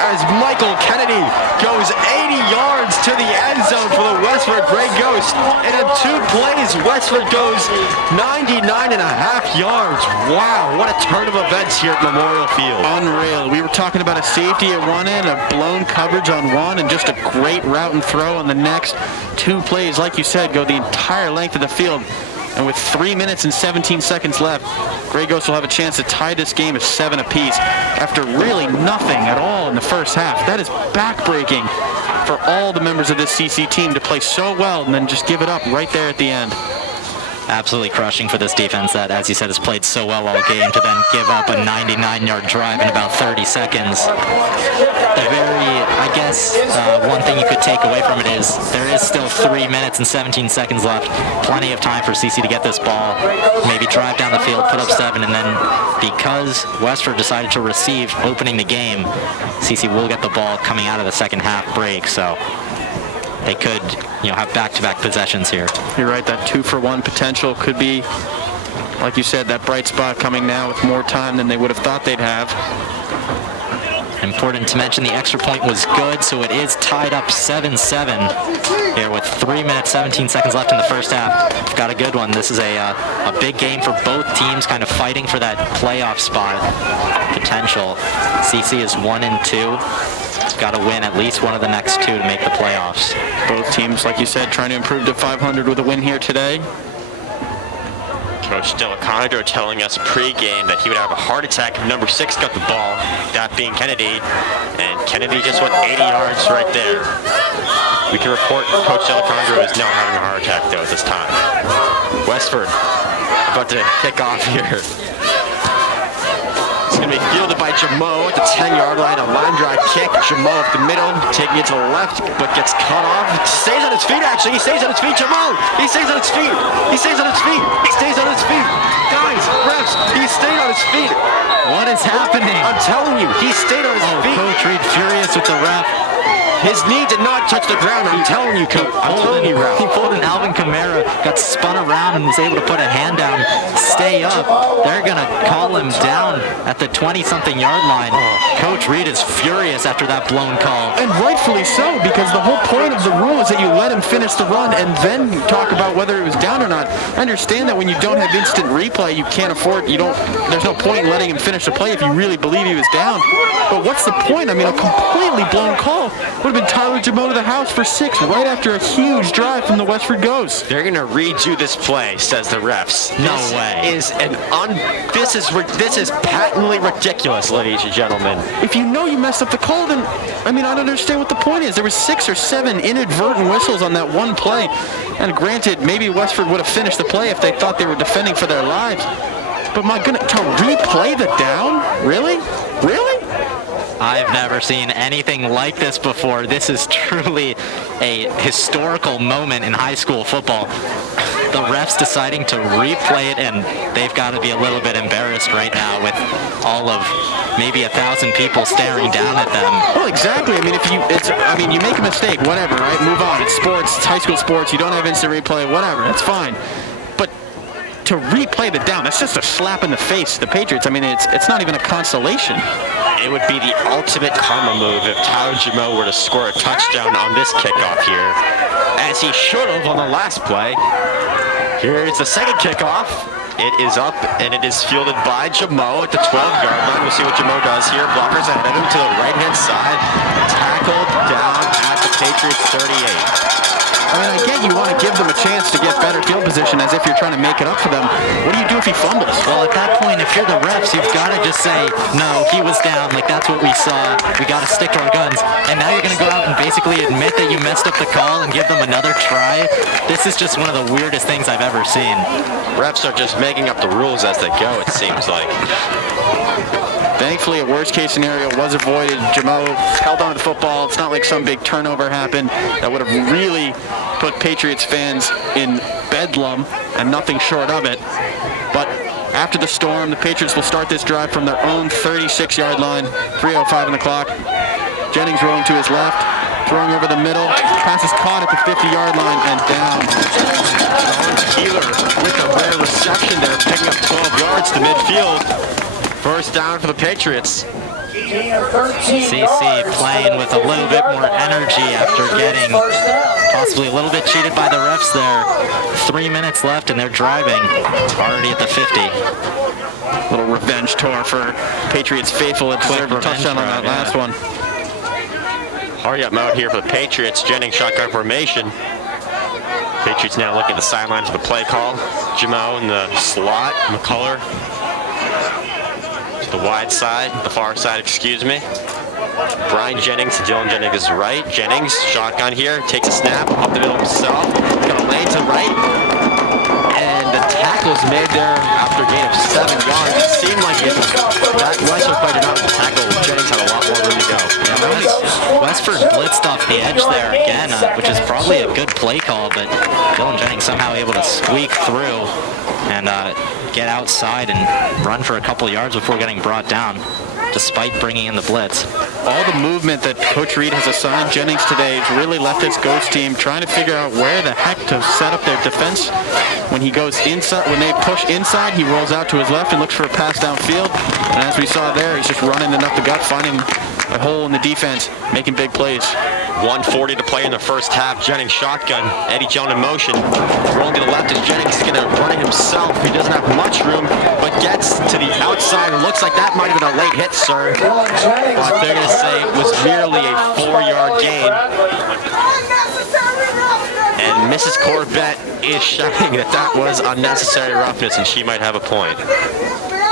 as Michael Kennedy goes 80 yards to the end zone for the Westford Grey Ghost. And in 2 plays, Westford goes 99.5 yards. Wow, what a turn of events here at Memorial Field. Unreal. We were talking about a safety at one end, a blown coverage on one, and just a great route and throw on the next 2 plays. Like you said, go the entire length of the field. And with 3 minutes and 17 seconds left, Grey Ghosts will have a chance to tie this game at 7 apiece after really nothing at all in the first half. That is backbreaking for all the members of this CC team to play so well and then just give it up right there at the end. Absolutely crushing for this defense that, as you said, has played so well all game to then give up a 99-yard drive in about 30 seconds. One thing you could take away from it is there is still 3 minutes and 17 seconds left. Plenty of time for CC to get this ball, maybe drive down the field, put up 7, and then because Westford decided to receive opening the game, CC will get the ball coming out of the second half break, so they could, have back-to-back possessions here. You're right, that 2-for-1 potential could be, like you said, that bright spot coming now with more time than they would have thought they'd have. Important to mention the extra point was good, so it is tied up 7-7 here with 3 minutes, 17 seconds left in the first half. We've got a good one. This is a big game for both teams, kind of fighting for that playoff spot potential. CC is 1-2. Got to win at least one of the next 2 to make the playoffs. Both teams, like you said, trying to improve to 500 with a win here today. Coach Delacondro telling us pre-game that he would have a heart attack if number 6 got the ball, that being Kennedy, and Kennedy just went 80 yards right there. We can report Coach Delacondro is now having a heart attack though at this time. Westford about to kick off here. It's going to be fielded by Jamo at the 10-yard line, a line drive kick. Jamo up the middle, taking it to the left, but gets cut off. Stays on his feet, actually. He stays on his feet. Jamo, he stays on his feet. He stays on his feet. He stays on his feet. Guys, refs, he stayed on his feet. What is happening? I'm telling you, he stayed on his feet. Coach Reed furious with the ref. His knee did not touch the ground. I'm telling you, Coach. I'm telling you, Ralph. He pulled an Alvin Kamara, got spun around, and was able to put a hand down, stay up. They're going to call him down at the 20-something yard line. Coach Reed is furious after that blown call. And rightfully so, because the whole point of the rule is that you let him finish the run and then talk about whether it was down or not. I understand that when you don't have instant replay, you can't afford, there's no point in letting him finish the play if you really believe he was down. But what's the point? I mean, a completely blown call would have been Tyler Jamo to the house for 6 right after a huge drive from the Westford Ghosts. They're going to redo this play, says the refs. No way. This is patently ridiculous, ladies and gentlemen. If you know you messed up the call, then, I don't understand what the point is. There was 6 or 7 inadvertent whistles on that one play. And granted, maybe Westford would have finished the play if they thought they were defending for their lives. But my goodness, to replay the down? Really? Really? I've never seen anything like this before. This is truly a historical moment in high school football. The refs deciding to replay it, and they've got to be a little bit embarrassed right now with all of maybe 1,000 people staring down at them. Well, exactly. You make a mistake, whatever, right? Move on. It's sports. It's high school sports. You don't have instant replay, whatever. That's fine. But to replay the down, that's just a slap in the face to the Patriots. It's not even a consolation. It would be the ultimate karma move if Tyler Jamo were to score a touchdown on this kickoff here, as he should have on the last play. Here's the second kickoff. It is up, and it is fielded by Jamo at the 12-yard line. We'll see what Jamo does here. Blockers ahead of him to the right-hand side. Tackled down at the Patriots 38. I mean, I get you want to give them a chance to get better field position as if you're trying to make it up for them. What do you do if he fumbles? Well, at that point, if you're the refs, you've got to just say, no, he was down. Like, that's what we saw. We got to stick to our guns. And now you're going to go out and basically admit that you messed up the call and give them another try. This is just one of the weirdest things I've ever seen. Refs are just making up the rules as they go, it seems like. Thankfully, a worst-case scenario was avoided. Jamo held on to the football. It's not like some big turnover happened that would have really put Patriots fans in bedlam, and nothing short of it. But after the storm, the Patriots will start this drive from their own 36-yard line, 3:05 on the clock. Jennings rolling to his left, throwing over the middle. Pass is caught at the 50-yard line and down. Keeler with a rare reception there, picking up 12 yards to midfield. First down for the Patriots. CC playing with a little bit more energy after getting possibly a little bit cheated by the refs there. 3 minutes left and they're driving already at the 50. Little revenge tour for Patriots faithful. It deserved a touchdown on that last one. Hurry up mode here for the Patriots. Jennings shotgun formation. Patriots now looking at the sidelines for the play call. Jamo in the slot. McCullough to the wide side, the far side, excuse me. Brian Jennings to Dylan Jennings' right. Jennings, shotgun here, takes a snap, up the middle himself. Got a lane to the right. And the tackle's made there after a gain of 7 yards. It seemed like that Westford play did not tackle. Jennings had a lot more room to go. Yeah, Westford blitzed off the edge there again, which is probably a good play call, but Dylan Jennings somehow able to squeak through and get outside and run for a couple yards before getting brought down, despite bringing in the blitz. All the movement that Coach Reed has assigned Jennings today has really left his ghost team trying to figure out where the heck to set up their defense. When he goes inside, when they push inside, he rolls out to his left and looks for a pass downfield. And as we saw there, he's just running enough the gut, finding a hole in the defense, making big plays. 1:40 to play in the first half. Jennings shotgun. Eddie Jones in motion. Rolling to the left is Jennings going to run it himself. He doesn't have much room, but gets to the outside. It looks like that might have been a late hit, sir. But they're going to say it was merely a 4-yard gain. And Mrs. Corbett is shouting that that was unnecessary roughness, and she might have a point.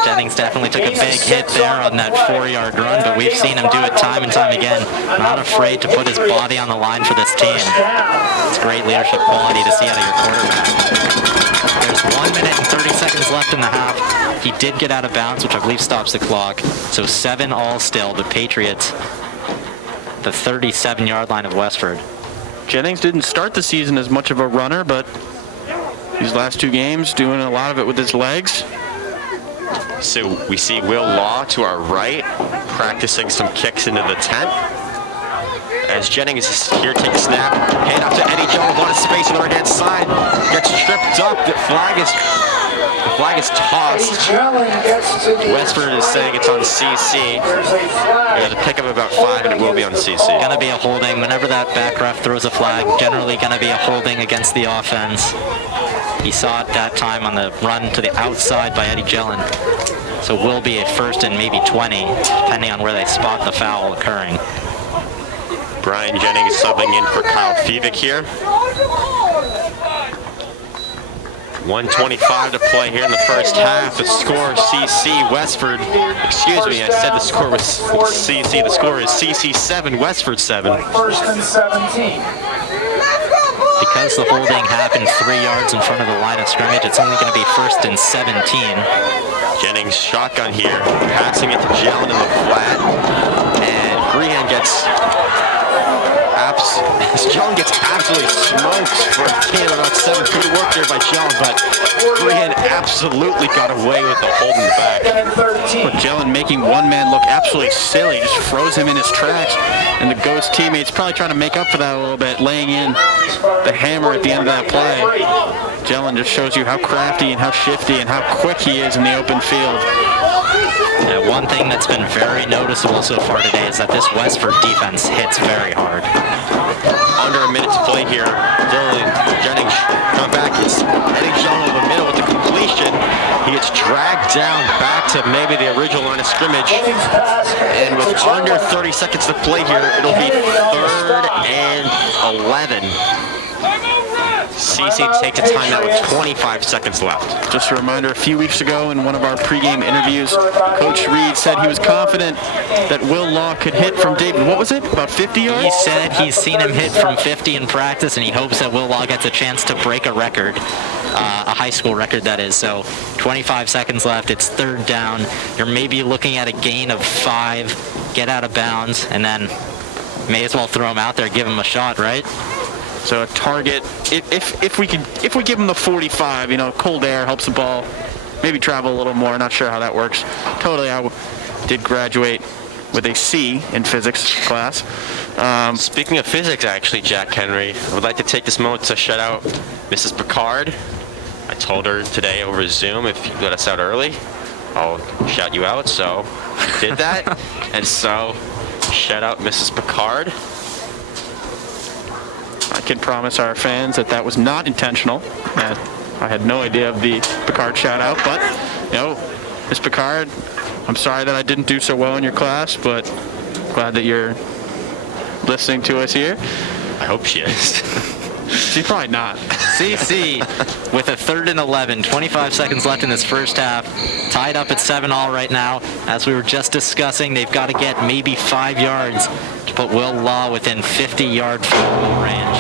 Jennings definitely took a big hit there on that 4-yard run, but we've seen him do it time and time again. Not afraid to put his body on the line for this team. It's great leadership quality to see out of your quarterback. There's 1 minute and 30 seconds left in the half. He did get out of bounds, which I believe stops the clock. So 7-all still. The Patriots, the 37-yard line of Westford. Jennings didn't start the season as much of a runner, but these last 2 games doing a lot of it with his legs. So we see Will Law to our right, practicing some kicks into the tent. As Jennings is here, take a snap, hand off to Eddie Jones, a lot of space on the right-hand side, gets tripped up, the flag is tossed. Westford is saying it's on CC. There's a pickup of about 5, and it will be on CC. Gonna be a holding. Whenever that back ref throws a flag, generally gonna be a holding against the offense. He saw it that time on the run to the outside by Eddie Gillen. So will be a first and maybe 20, depending on where they spot the foul occurring. Brian Jennings subbing in for Kyle Fevick here. 1:25 to play here in the first half. The score CC Westford. Excuse me, I said the score was CC. The score is CC 7, Westford 7. First and 17. Because the holding happened 3 yards in front of the line of scrimmage, it's only going to be first and 17. Jennings shotgun here, passing it to Jalen in the flat, and Grehan gets Jalen gets absolutely smoked for a gain of about 7. Good work there by Jalen, but Grehan absolutely got away with the hold in the back. Jalen making one man look absolutely silly, just froze him in his tracks, and the ghost teammates probably trying to make up for that a little bit, laying in the hammer at the end of that play. Jalen just shows you how crafty and how shifty and how quick he is in the open field. One thing that's been very noticeable so far today is that this Westford defense hits very hard. Under a minute to play here. Dylan Jennings come back. It's Eddie Jones over the middle with the completion. He gets dragged down back to maybe the original line of scrimmage. And with under 30 seconds to play here, it'll be 3rd and 11. CC takes a timeout with 25 seconds left. Just a reminder, a few weeks ago in one of our pregame interviews, Coach Reed said he was confident that Will Law could hit from David. What was it, about 50 yards? He said he's seen him hit from 50 in practice, and he hopes that Will Law gets a chance to break a record, a high school record that is. So 25 seconds left, it's 3rd down. You're maybe looking at a gain of 5, get out of bounds, and then may as well throw him out there, give him a shot, right? So a target, if we give him the 45, cold air helps the ball maybe travel a little more. Not sure how that works. Totally, I did graduate with a C in physics class. Speaking of physics, actually, Jack Henry, I would like to take this moment to shout out Mrs. Picard. I told her today over Zoom, if you let us out early, I'll shout you out. So did that, and so shout out Mrs. Picard. I can promise our fans that was not intentional. I had no idea of the Picard shout out, but Miss Picard, I'm sorry that I didn't do so well in your class, but glad that you're listening to us here. I hope she is. She's probably not. CC with a 3rd and 11, 25 seconds left in this first half, tied up at 7-all right now. As we were just discussing, they've got to get maybe 5 yards to put Will Law within 50-yard field goal range.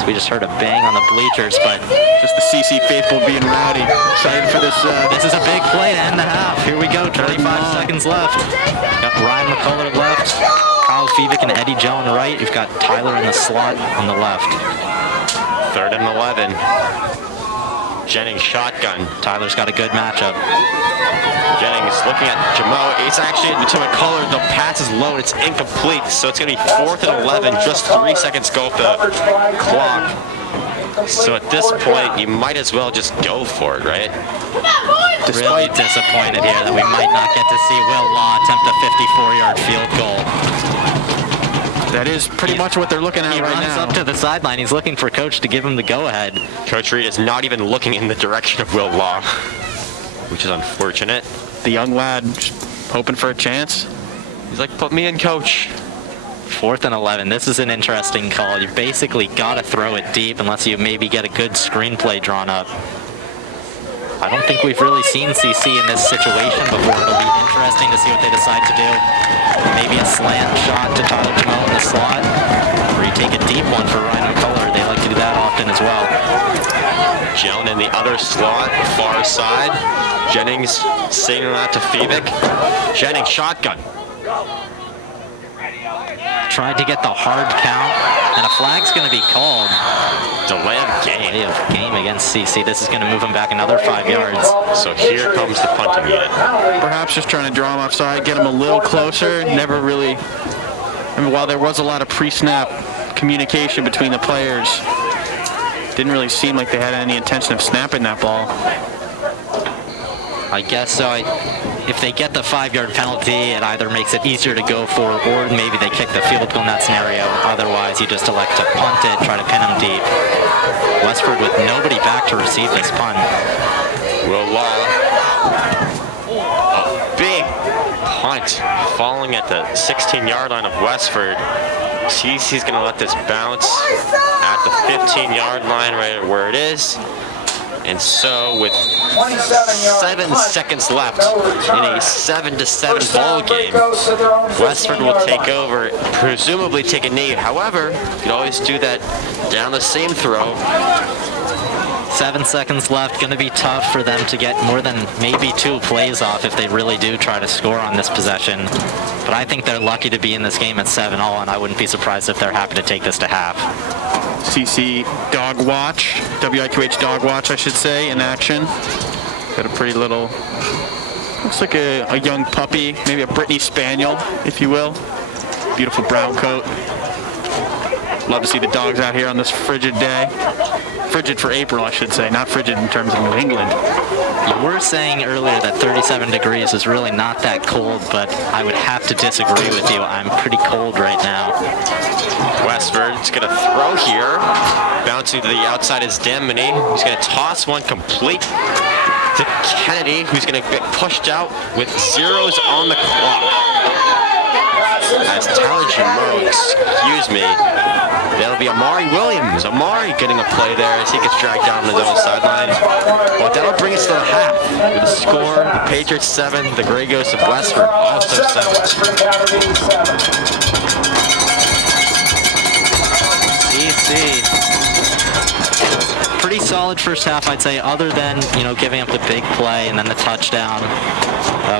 So we just heard a bang on the bleachers, but just the CC faithful being rowdy. Excited for this. This is a big play to end the half. Here we go, 25 seconds left. Got Ryan McCullough left, Kyle Fevick and Eddie Joe on the right. You've got Tyler in the slot on the left. 3rd and 11. Jennings shotgun. Tyler's got a good matchup. Jennings looking at Jamo. It's actually to McCullough. The pass is low and it's incomplete. So it's going to be 4th and 11. Just 3 seconds go off the clock. So at this point, you might as well just go for it, right? Really disappointed here that we might not get to see Will Law attempt a 54-yard field goal. That is pretty much what they're looking at right now. He runs up to the sideline. He's looking for Coach to give him the go-ahead. Coach Reed is not even looking in the direction of Will Law, which is unfortunate. The young lad just hoping for a chance. He's like, put me in, Coach. 4th and 11. This is an interesting call. You basically got to throw it deep unless you maybe get a good screenplay drawn up. I don't think we've really seen CC in this situation before. It'll be interesting to see what they decide to do. Maybe a slant shot to Tyler Jamal in the slot, or you take a deep one for Ryan McCullough. They like to do that often as well. Joan in the other slot, far side. Jennings singing out to Fevick. Jennings shotgun. Tried to get the hard count, and a flag's going to be called. Delay of game. Delay of game against CC. This is going to move him back another 5 yards. So here comes the punting unit. Perhaps just trying to draw him offside, get him a little closer. Never really, while there was a lot of pre-snap communication between the players, didn't really seem like they had any intention of snapping that ball. I guess so. If they get the 5-yard penalty, it either makes it easier to go for, or maybe they kick the field goal in that scenario. Otherwise, you just elect to punt it, try to pin them deep. Westford with nobody back to receive this punt. Will Law. A big punt falling at the 16-yard line of Westford. CC's going to let this bounce at the 15-yard line right where it is. And so with 7 seconds left in a 7-7 ball game, Westford will take over, presumably take a knee. However, you can always do that down the same throw. 7 seconds left. Going to be tough for them to get more than maybe 2 plays off if they really do try to score on this possession. But I think they're lucky to be in this game at 7-all, and I wouldn't be surprised if they're happy to take this to half. CC Dog Watch, WIQH Dog Watch, I should say, in action. Got a pretty little, looks like a young puppy, maybe a Brittany Spaniel, if you will. Beautiful brown coat. Love to see the dogs out here on this frigid day. Frigid for April, I should say, not frigid in terms of New England. You were saying earlier that 37 degrees is really not that cold, but I would have to disagree with you. I'm pretty cold right now. Westford's going to throw here. Bouncing to the outside is Demony. He's going to toss one complete to Kennedy, who's going to get pushed out with zeros on the clock. As Tyler Jameau, excuse me, that'll be Amari Williams. Amari getting a play there as he gets dragged down on his own sideline. Well, that'll bring us to the half with a score: the Patriots 7, the Grey Ghosts of Westford also 7. DC. Pretty solid first half, I'd say, other than, giving up the big play and then the touchdown,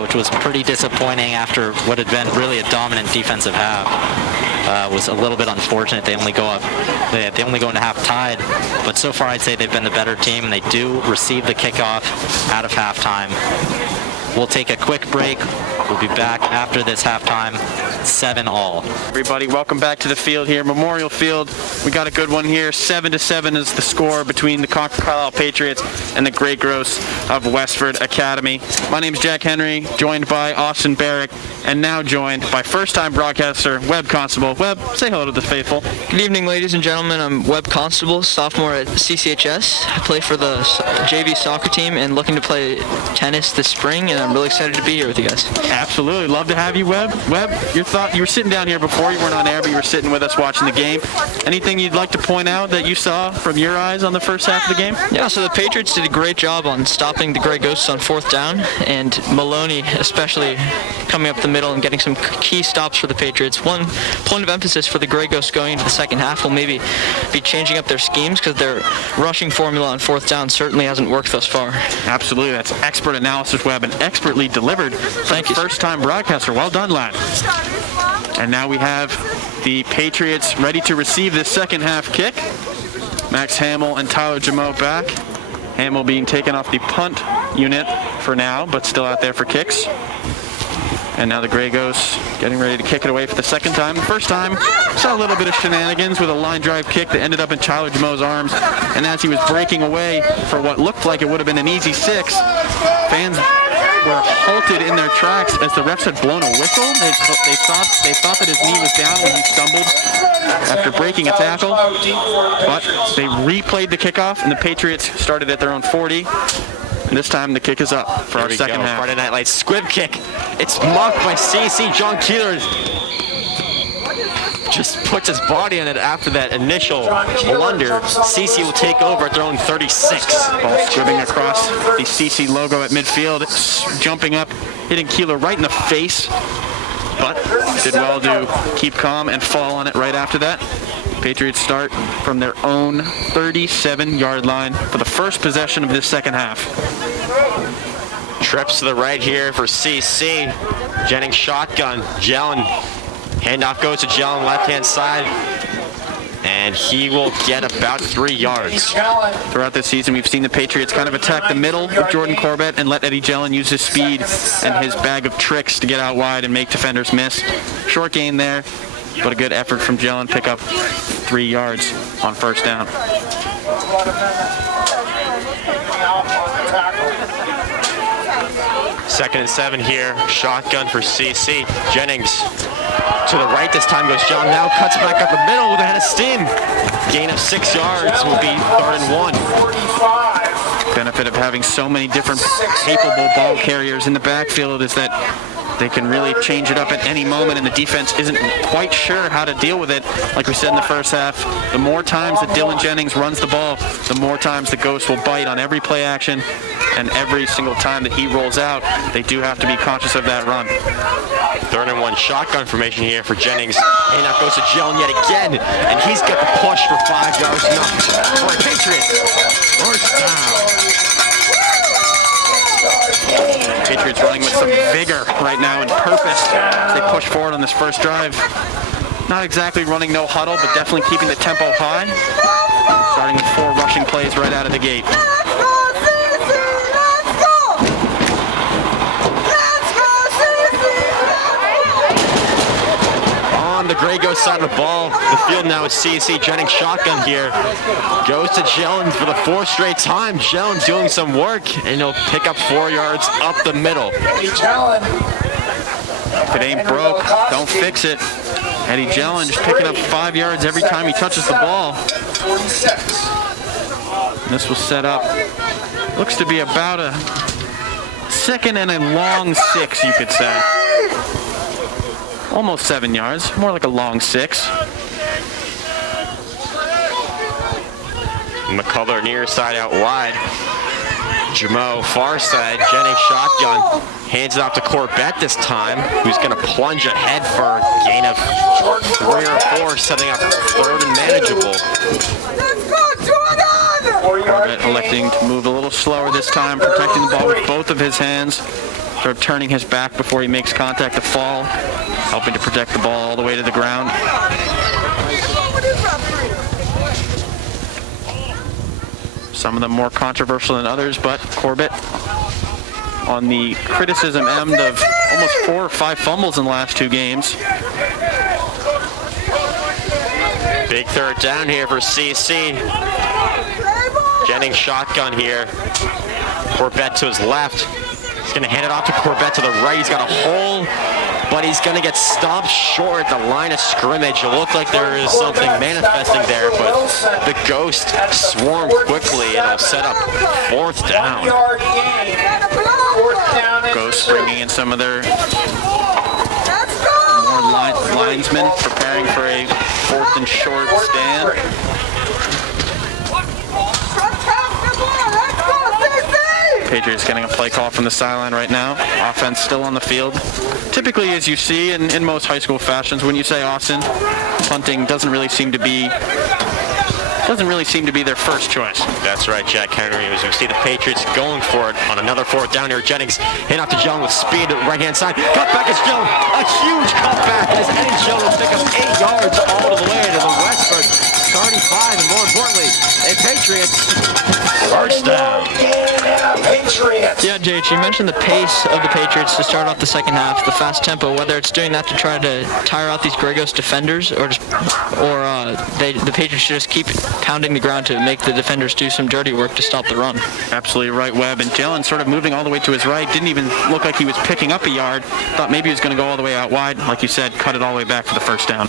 which was pretty disappointing after what had been really a dominant defensive half. Was a little bit unfortunate. They only go into half tied, but so far I'd say they've been the better team, and they do receive the kickoff out of halftime. We'll take a quick break. We'll be back after this halftime. 7-all. Everybody, welcome back to the field here, Memorial Field. We got a good one here. 7-7 is the score between the Concord Carlisle Patriots and the Grey Ghosts of Westford Academy. My name is Jack Henry, joined by Austin Barrick, and now joined by first-time broadcaster Webb Constable. Webb, say hello to the faithful. Good evening, ladies and gentlemen. I'm Webb Constable, sophomore at CCHS. I play for the JV soccer team and looking to play tennis this spring, and I'm really excited to be here with you guys. Absolutely. Love to have you, Webb. Webb, your thought? You were sitting down here before. You weren't on air, but you were sitting with us watching the game. Anything you'd like to point out that you saw from your eyes on the first half of the game? Yeah, so the Patriots did a great job on stopping the Grey Ghosts on fourth down, and Maloney especially coming up the middle and getting some key stops for the Patriots. One point of emphasis for the Grey Ghosts going into the second half will maybe be changing up their schemes, because their rushing formula on fourth down certainly hasn't worked thus far. Absolutely. That's expert analysis, Webb, and expertly delivered. Thank you. First-time broadcaster. Well done, lad. And now we have the Patriots ready to receive this second half kick. Max Hamill and Tyler Jameau back. Hamill being taken off the punt unit for now, but still out there for kicks. And now the Grey Ghosts getting ready to kick it away for the second time. The first time, saw a little bit of shenanigans with a line drive kick that ended up in Tyler Jameau's arms. And as he was breaking away for what looked like it would have been an easy 6, fans were halted in their tracks as the refs had blown a whistle. They thought that his knee was down when he stumbled after breaking a tackle, but they replayed the kickoff, and the Patriots started at their own 40. And this time the kick is up for our second half. Friday Night Lights squib kick. It's mocked by CC. John Keeler just puts his body on it after that initial blunder. CC will take over at their own 36. Ball scribbing across the CC logo at midfield. It's jumping up, hitting Keeler right in the face, but did well to keep calm and fall on it right after that. Patriots start from their own 37-yard line for the first possession of this second half. Trips to the right here for CC. Jennings shotgun. Jelen. Handoff goes to Jelen, left-hand side. And he will get about 3 yards. Throughout this season, we've seen the Patriots kind of attack the middle with Jordan Corbett and let Eddie Jelen use his speed and his bag of tricks to get out wide and make defenders miss. Short gain there, but a good effort from Jelen. Pick up 3 yards on first down. Second and 7 here. Shotgun for CC. Jennings to the right this time goes John. Now cuts back up the middle with a head of steam. Gain of 6 yards will be 3rd and 1. Benefit of having so many different capable ball carriers in the backfield is that they can really change it up at any moment, and the defense isn't quite sure how to deal with it. Like we said in the first half, the more times that Dylan Jennings runs the ball, the more times the Ghosts will bite on every play action, and every single time that he rolls out, they do have to be conscious of that run. 3rd and 1 shotgun formation here for Jennings. And now goes to Jelen yet again, and he's got the push for 5 yards. Enough for a Patriots. First down. Patriots running with some vigor right now and purpose as they push forward on this first drive. Not exactly running no huddle, but definitely keeping the tempo high. Starting with 4 rushing plays right out of the gate. On the Grey Ghost side of the ball, the field now is CC. Jennings shotgun here. Goes to Jelen for the 4th straight time. Jelen doing some work, and he'll pick up 4 yards up the middle. If it ain't broke, don't fix it. Eddie Jelen just picking up 5 yards every time he touches the ball. And this will set up, looks to be about a second and a long 6, you could say. Almost 7 yards, more like a long 6. McCullough near side out wide. Jamo far side. Jennings shotgun. Hands it off to Corbett this time, who's going to plunge ahead for a gain of 3 or 4, setting up third and manageable. Corbett electing to move a little slower this time, protecting the ball with both of his hands. Sort of turning his back before he makes contact to fall, helping to protect the ball all the way to the ground. Some of them more controversial than others, but Corbett on the criticism end of almost 4 or 5 fumbles in the last 2 games. Big third down here for CC. Jennings shotgun here. Corbett to his left. He's going to hand it off to Corbett to the right. He's got a hole, but he's going to get stopped short at the line of scrimmage. It looked like there is something manifesting there, but the Ghost swarmed quickly and will set up 4th down. Ghost bringing in some of their more linesmen, preparing for a 4th and short stand. Patriots getting a play call from the sideline right now. Offense still on the field. Typically, as you see in most high school fashions, when you say Austin, punting doesn't really seem to be their first choice. That's right, Jack Henry. As we see the Patriots going for it on another 4th down here. Jennings hit off to Jones with speed to the right-hand side. Cutback is Jones. A huge cutback as Eddie Jones will pick up 8 yards all the way to the Westford 35, and more importantly, a Patriots first down. Yeah, JH, you mentioned the pace of the Patriots to start off the second half, the fast tempo, whether it's doing that to try to tire out these Grey Ghost defenders or the Patriots should just keep pounding the ground to make the defenders do some dirty work to stop the run. Absolutely right, Webb. And Jalen sort of moving all the way to his right. Didn't even look like he was picking up a yard. Thought maybe he was going to go all the way out wide. Like you said, cut it all the way back for the first down.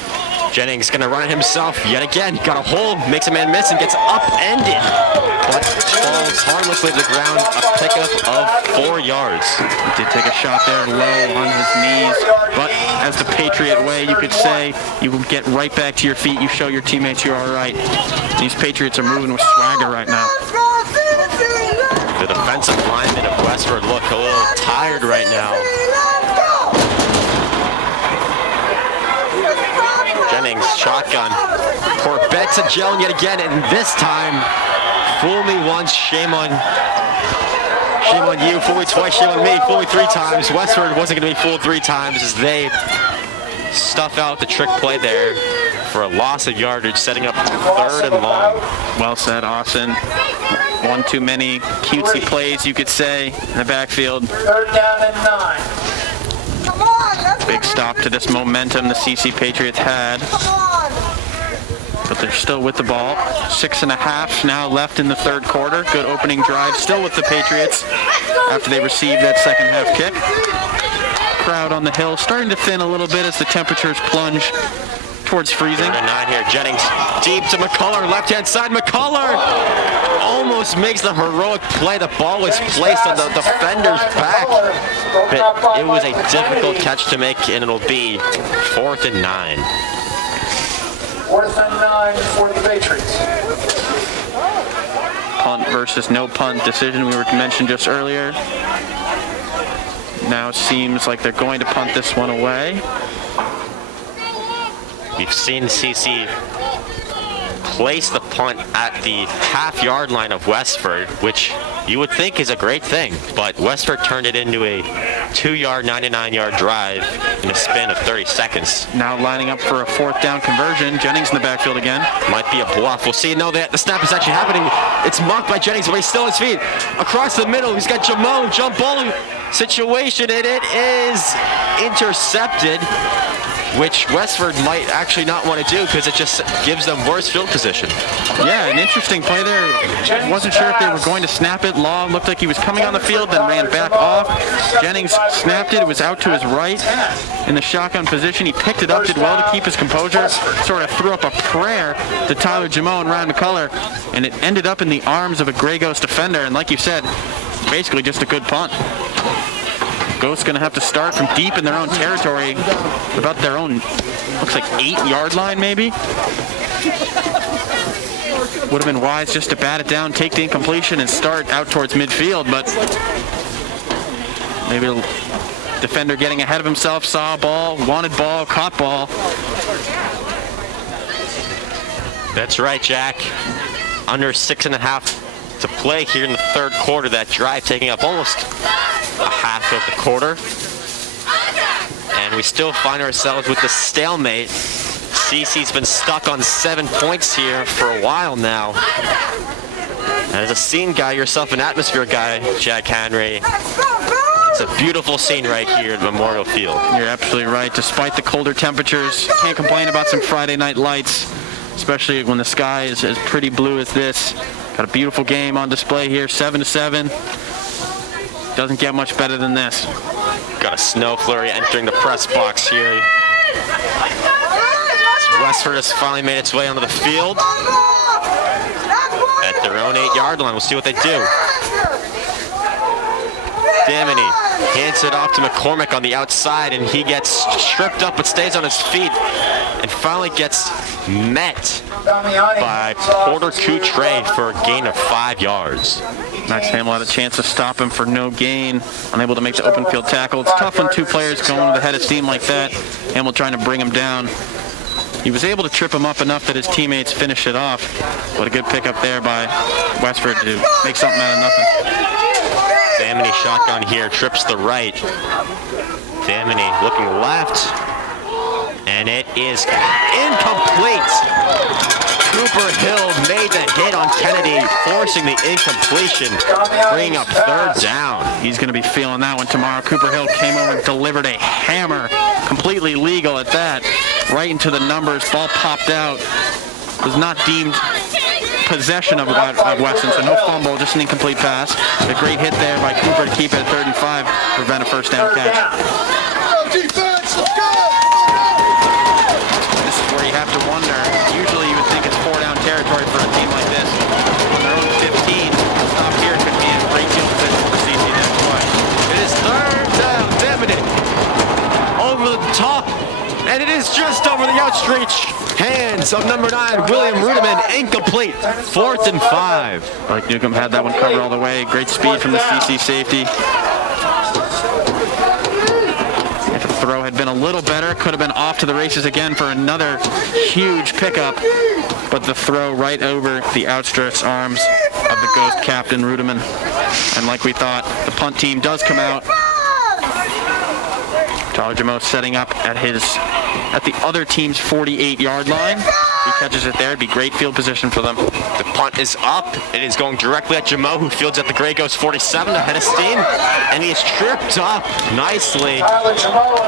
Jennings going to run it himself yet again. Got a hole, makes a man miss, and gets upended. But falls harmlessly to the ground, a pickup of 4 yards. He did take a shot there low on his knees. But as the Patriot way, you could say, you will get right back to your feet. You show your teammates you're all right. These Patriots are moving with swagger right now. The defensive linemen of Westford look a little tired right now. Jennings, shotgun. Corbett to Jones yet again, and this time, fool me once, shame on you. Fool me twice, shame on me. Fool me 3 times. Westford wasn't going to be fooled 3 times as they stuff out the trick play there for a loss of yardage, setting up 3rd and long. Well said, Austin. One too many cutesy plays, you could say, in the backfield. 3rd down and 9. Big stop to this momentum the CC Patriots had. But they're still with the ball. 6.5 now left in the 3rd quarter. Good opening drive still with the Patriots after they received that second half kick. Crowd on the hill starting to thin a little bit as the temperatures plunge towards freezing. 3rd and 9 here. Jennings deep to McCullough, left-hand side. McCullough almost makes the heroic play. The ball was placed on the defender's back. But it was a difficult catch to make, and it'll be 4th and 9. 4th and 9 for the Patriots. Punt versus no punt decision we were mentioned just earlier. Now it seems like they're going to punt this one away. We've seen CC place the punt at the half-yard line of Westford, which you would think is a great thing, but Westford turned it into a 2-yard, 99-yard drive in a span of 30 seconds. Now lining up for a 4th down conversion. Jennings in the backfield again. Might be a bluff. We'll see. No, the snap is actually happening. It's mocked by Jennings, but he's still on his feet. Across the middle, he's got Jamo, jump ball situation, and it is intercepted, which Westford might actually not want to do because it just gives them worse field position. Yeah, an interesting play there. Wasn't sure if they were going to snap it. Law looked like he was coming on the field, then ran back off. Jennings snapped it. It was out to his right in the shotgun position. He picked it up, did well to keep his composure, sort of threw up a prayer to Tyler Jamo and Ryan McCullough, and it ended up in the arms of a Grey Ghost defender. And like you said, basically just a good punt. Ghosts going to have to start from deep in their own territory, about their own, looks like 8-yard line maybe. Would have been wise just to bat it down, take the incompletion, and start out towards midfield, but maybe a defender getting ahead of himself, saw a ball, wanted ball, caught ball. That's right, Jack. Under 6.5 to play here in the third quarter. That drive taking up almost a half of the quarter. And we still find ourselves with the stalemate. CC's been stuck on 7 points here for a while now. And as a scene guy, yourself an atmosphere guy, Jack Henry, it's a beautiful scene right here at Memorial Field. You're absolutely right. Despite the colder temperatures, can't complain about some Friday night lights, especially when the sky is as pretty blue as this. Got a beautiful game on display here, 7-7. Doesn't get much better than this. Got a snow flurry entering the press box here. Westford has finally made its way onto the field at their own 8-yard line. We'll see what they do. Damini hands it off to McCormick on the outside, and he gets stripped up but stays on his feet and finally gets met by Porter Coutre for a gain of 5 yards. Max Hamill had a chance to stop him for no gain, unable to make the open field tackle. It's tough when two players going with a head of steam like that. Hamill trying to bring him down. He was able to trip him up enough that his teammates finish it off. What a good pickup there by Westford to make something out of nothing. Damini shotgun here, trips the right. Damini looking left, and it is incomplete. Cooper Hill made the hit on Kennedy, forcing the incompletion, bringing up third down. He's going to be feeling that one tomorrow. Cooper Hill came over and delivered a hammer, completely legal at that, right into the numbers. Ball popped out. Was not deemed possession of Weston, so no fumble, just an incomplete pass. A great hit there by Cooper to keep it at 3rd and 5, prevent a first down catch. This is where you have to wonder. Usually you would think it's 4-down territory for a team like this. On their own 15, stop here could be a great deal of business for CC. That's why. It is 3rd down, Damini over the top, and it is just over the outstretched hands of number 9, William Rudeman, incomplete. 4th and 5. Like Newcomb had that one covered all the way. Great speed from the CC safety. If the throw had been a little better, could have been off to the races again for another huge pickup. But the throw right over the outstretched arms of the Ghost captain, Rudeman. And like we thought, the punt team does come out. Tyler Jamo setting up at the other team's 48-yard line. If he catches it there, it'd be great field position for them. The punt is up. It is going directly at Jamo, who fields at the Grey Ghost 47, ahead of steam, and he is tripped up nicely,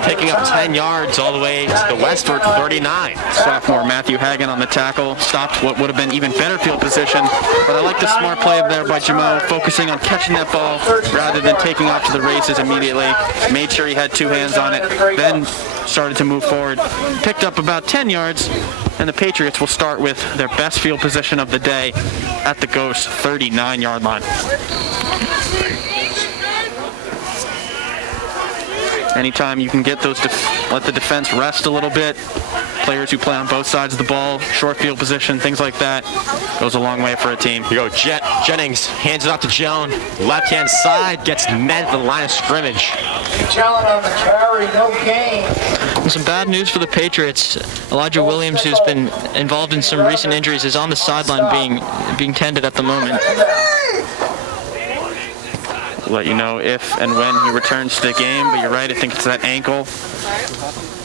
picking up 10 yards all the way to the Westford 39. Sophomore Matthew Hagan on the tackle, stopped what would have been even better field position, but I like the smart play there by Jamo, focusing on catching that ball rather than taking off to the races immediately. Made sure he had 2 hands on it, then started to move forward, picked up about 10 yards, and the Patriots will start with their best field position of the day at the Ghost 39-yard line. Anytime you can get those, let the defense rest a little bit. Players who play on both sides of the ball, short field position, things like that, goes a long way for a team. Here you go, Jennings hands it off to Joan. Left-hand side, gets met at the line of scrimmage. Allen on the carry, no gain. And some bad news for the Patriots. Elijah Williams, who's been involved in some recent injuries, is on the sideline being tended at the moment. We'll let you know if and when he returns to the game, but you're right, I think it's that ankle.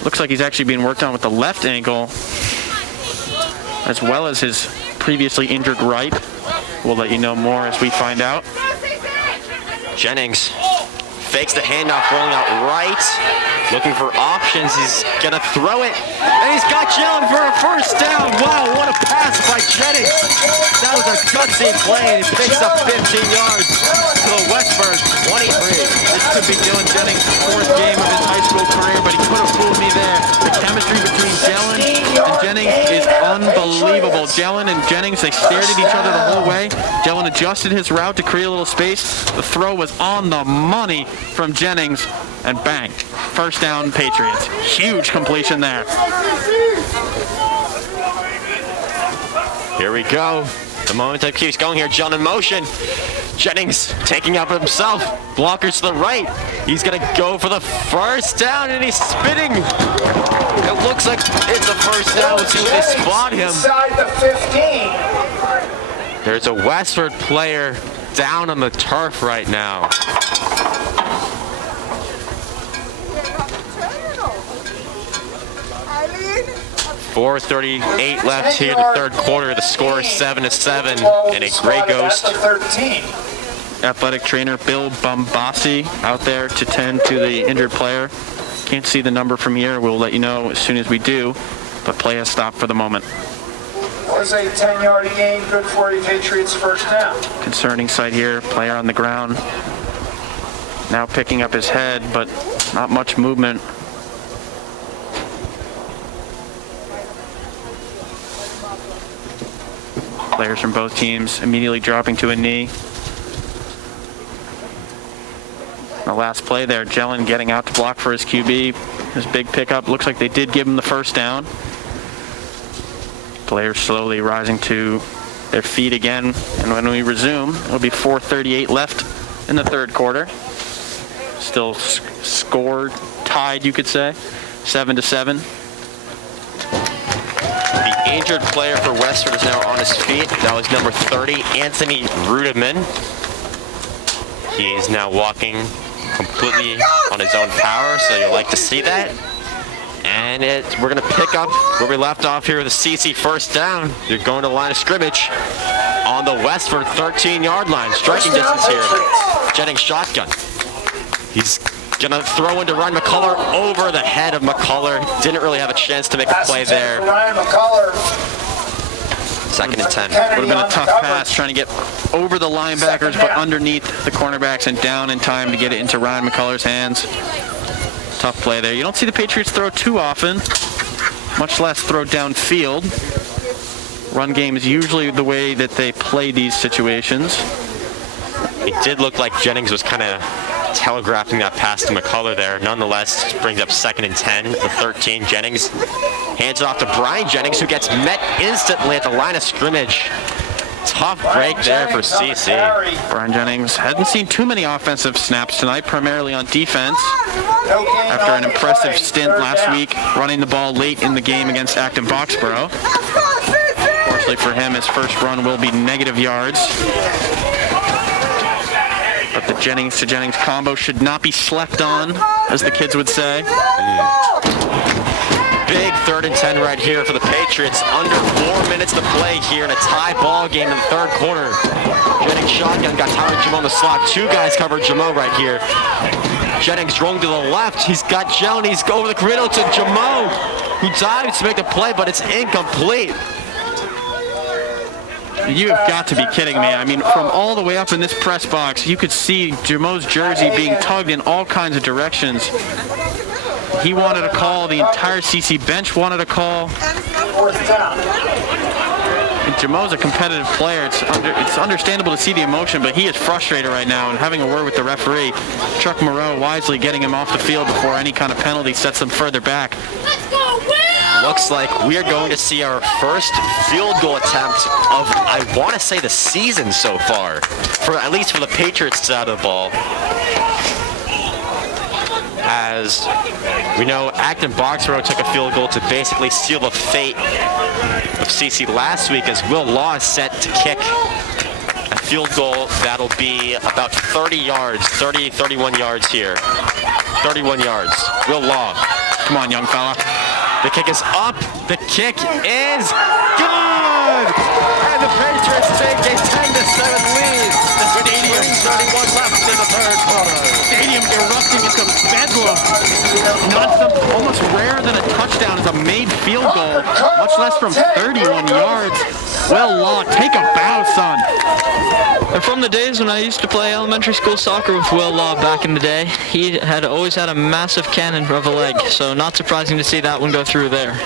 Looks like he's actually being worked on with the left ankle, as well as his previously injured right. We'll let you know more as we find out. Jennings fakes the handoff, rolling out right, looking for options. He's gonna throw it, and he's got Jalen for a first down. Wow, what a pass by Jennings. That was a gutsy play, and he picks up 15 yards to the Westford 23. This could be Dylan Jennings' 4th game of his high school career, but he could have fooled me there. The chemistry between Jalen and Jennings is unbelievable incredible. Jelen and Jennings, they stared at each other the whole way. Jelen adjusted his route to create a little space. The throw was on the money from Jennings, and bang, first down Patriots. Huge completion there. Here we go. The momentum keeps going here. Jelen in motion. Jennings taking up himself. Blockers to the right. He's going to go for the first down, and he's spinning. It looks like it's a first down. Let's see if they spot him. Inside the 15. There's a Westford player down on the turf right now. .438 left here in the third quarter. The score is 7-7, and a Grey Ghost. Athletic trainer Bill Bombassi out there to tend to the injured player. Can't see the number from here. We'll let you know as soon as we do, but play has stopped for the moment. Was a 10-yard gain, good for you, Patriots first down. Concerning sight here, player on the ground. Now picking up his head, but not much movement. Players from both teams immediately dropping to a knee. The last play there, Jelen getting out to block for his QB. His big pickup. Looks like they did give him the first down. Players slowly rising to their feet again. And when we resume, it'll be 4:38 left in the third quarter. Still scored, tied, you could say, 7-7. The injured player for Westford is now on his feet. That was number 30, Anthony Rudeman. He is now walking completely on his own power, so you'll like to see that. And we're going to pick up where we left off here with a CC first down. You're going to the line of scrimmage on the Westford 13-yard line. Striking distance here. Jennings shotgun. He's going to throw into Ryan McCullough over the head of McCullough. Didn't really have a chance to make a play there. Ryan McCullough. 2nd and 10. Would have been a tough pass trying to get over the linebackers, but underneath the cornerbacks and down in time to get it into Ryan McCullough's hands. Tough play there. You don't see the Patriots throw too often, much less throw downfield. Run game is usually the way that they play these situations. It did look like Jennings was kind of telegraphing that pass to McCullough there. Nonetheless, brings up 2nd and 10, the 13. Jennings hands it off to Brian Jennings, who gets met instantly at the line of scrimmage. Tough break there for CC. Brian Jennings hadn't seen too many offensive snaps tonight, primarily on defense. After an impressive stint last week, running the ball late in the game against Acton Boxborough. Fortunately for him, his first run will be negative yards. But the Jennings to Jennings combo should not be slept on, as the kids would say. Big 3rd and 10 right here for the Patriots. Under 4 minutes to play here in a tie ball game in the third quarter. Jennings shotgun got Tyler Jamo on the slot. 2 guys covered Jamo right here. Jennings rolling to the left. He's got Jelen. He's over the griddle to Jamo, who dives to make the play, but it's incomplete. You have got to be kidding me. I mean, from all the way up in this press box, you could see Jamo's jersey being tugged in all kinds of directions. He wanted a call. The entire CC bench wanted a call. And Jamo's a competitive player. It's understandable to see the emotion, but he is frustrated right now and having a word with the referee. Chuck Moreau wisely getting him off the field before any kind of penalty sets him further back. Looks like we are going to see our first field goal attempt of, I want to say, the season so far, at least for the Patriots side of the ball. As we know, Acton Boxborough took a field goal to basically seal the fate of CC last week, as Will Law is set to kick a field goal that'll be about 31 yards here. 31 yards. Will Law. Come on, young fella. The kick is up. The kick is good. And the Patriots take a 10-7 lead. The stadium 31 left in the third quarter. Stadium erupting into bedlam. Not almost rarer than a touchdown is a made field goal, much less from 31 yards. Well, Law, take a bow, son. And from the days when I used to play elementary school soccer with Will Law back in the day, he had always had a massive cannon of a leg, so not surprising to see that one go through there.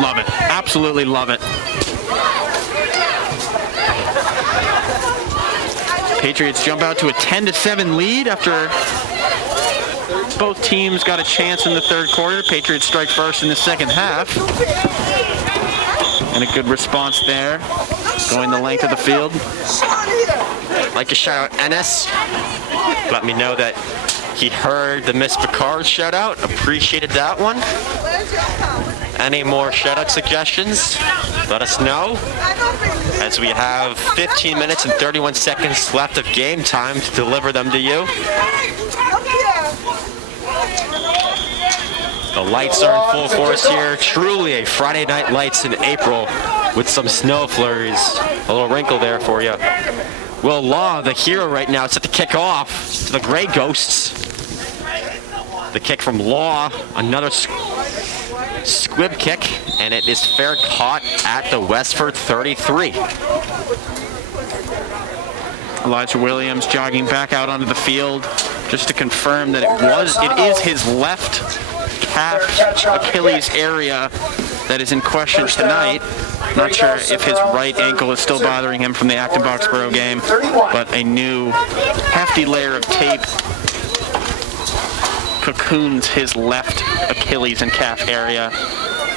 Love it. absolutely love it. Patriots jump out to a 10-7 lead after both teams got a chance in the third quarter. Patriots strike first in the second half. And a good response there, going the length of the field. I'd like to shout out Ennis. Let me know that he heard the Miss Picard shout out. Appreciated that one. Any more shout out suggestions? Let us know. As we have 15 minutes and 31 seconds left of game time to deliver them to you. The lights are in full force here. Truly a Friday Night Lights in April with some snow flurries. A little wrinkle there for you. Will Law, the hero right now, set to kick off to the Grey Ghosts. The kick from Law, another squib kick, and it is fair caught at the Westford 33. Elijah Williams jogging back out onto the field just to confirm that it is his left calf Achilles area that is in question tonight. Not sure if his right ankle is still bothering him from the Acton Boxborough game, but a new hefty layer of tape cocoons his left Achilles and calf area.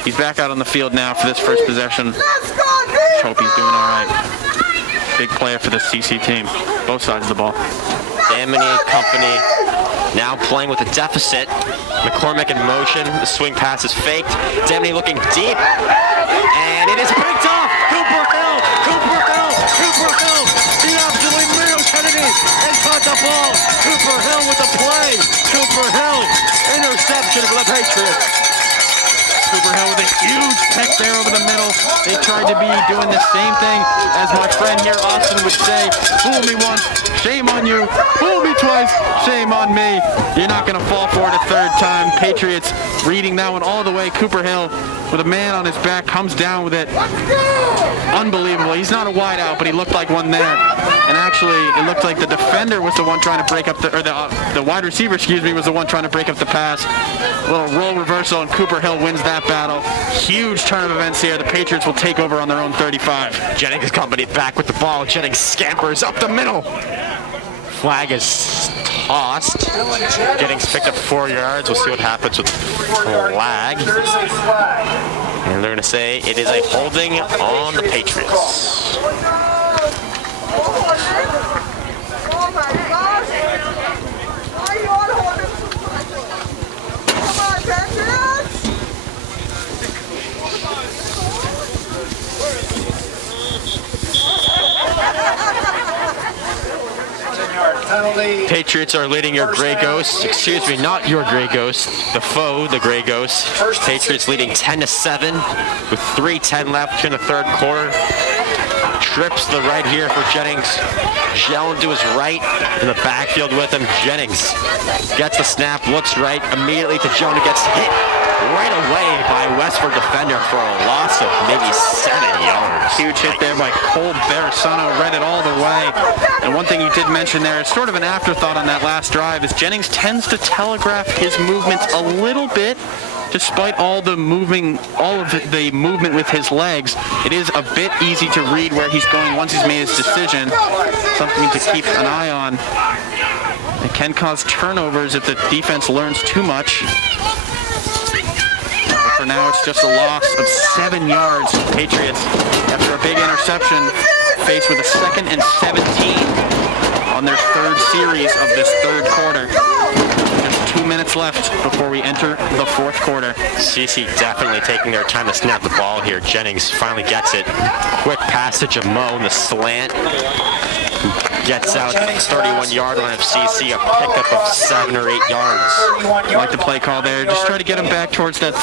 He's back out on the field now for this first possession. Let's hope he's doing all right. Big player for the CC team, both sides of the ball. Damini Company now playing with a deficit. McCormick in motion. The swing pass is faked. Damini looking deep. And it is picked off. Cooper Hill. The absolute Mayo Kennedy and caught the ball. Cooper Hill with the play. Cooper Hill. Interception for the Patriots. Cooper Hill with a huge pick there over the middle. They tried to be doing the same thing as my friend here, Austin, would say. Fool me once, shame on you. Fool me twice, shame on me. You're not going to fall for it a third time. Patriots reading that one all the way. Cooper Hill with a man on his back comes down with it. Unbelievable. He's not a wide out, but he looked like one there. And actually, it looked like the defender was the one trying to break up the wide receiver, was the one trying to break up the pass. A little roll reversal, and Cooper Hill wins that battle. Huge turn of events here. The Patriots will take over on their own 35. Jennings Company back with the ball. Jennings scampers up the middle. Flag is tossed. Jennings picked up 4 yards. We'll see what happens with flag. And they're going to say it is a holding on the Patriots. Patriots are leading your Grey Ghosts. Excuse me, not your Grey Ghosts. The foe, the Grey Ghosts. Patriots leading 10-7 with 3:10 left in the third quarter. Trips to the right here for Jennings. Jellin to his right in the backfield with him. Jennings gets the snap, looks right, immediately to Jones, who gets hit right away by Westford defender for a loss of maybe 7 yards. Huge hit there by Cole Berisano, read it all the way. And one thing you did mention there is sort of an afterthought on that last drive is Jennings tends to telegraph his movements a little bit. Despite all of the movement with his legs, it is a bit easy to read where he's going once he's made his decision. Something to keep an eye on. It can cause turnovers if the defense learns too much. But for now, it's just a loss of 7 yards. Patriots, after a big interception, faced with a 2nd and 17 on their third series of this third quarter. 2 minutes left before we enter the fourth quarter. CC definitely taking their time to snap the ball here. Jennings finally gets it. Quick passage of Mo in the slant. Gets out to the 31-yard line of CC, a pickup of 7 or 8 yards. I like the play call there. Just try to get him back towards that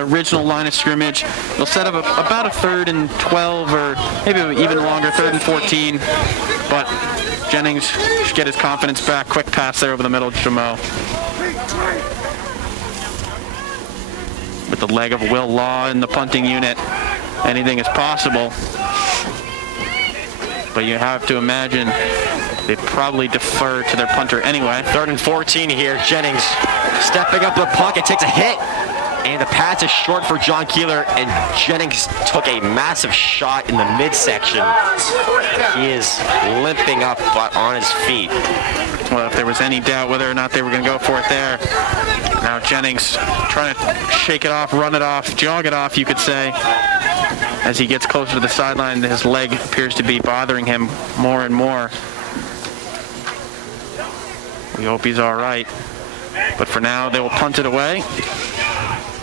original line of scrimmage. They'll set up about a 3rd and 12 or maybe even longer, 3rd and 14. But Jennings should get his confidence back. Quick pass there over the middle to Mo. With the leg of Will Law in the punting unit, anything is possible. But you have to imagine they probably defer to their punter anyway. 3rd and 14 here. Jennings stepping up the pocket, takes a hit. And the pass is short for John Keeler, and Jennings took a massive shot in the midsection. He is limping up but on his feet. Well, if there was any doubt whether or not they were going to go for it there, now Jennings trying to shake it off, run it off, jog it off, you could say. As he gets closer to the sideline, his leg appears to be bothering him more and more. We hope he's all right. But for now, they will punt it away.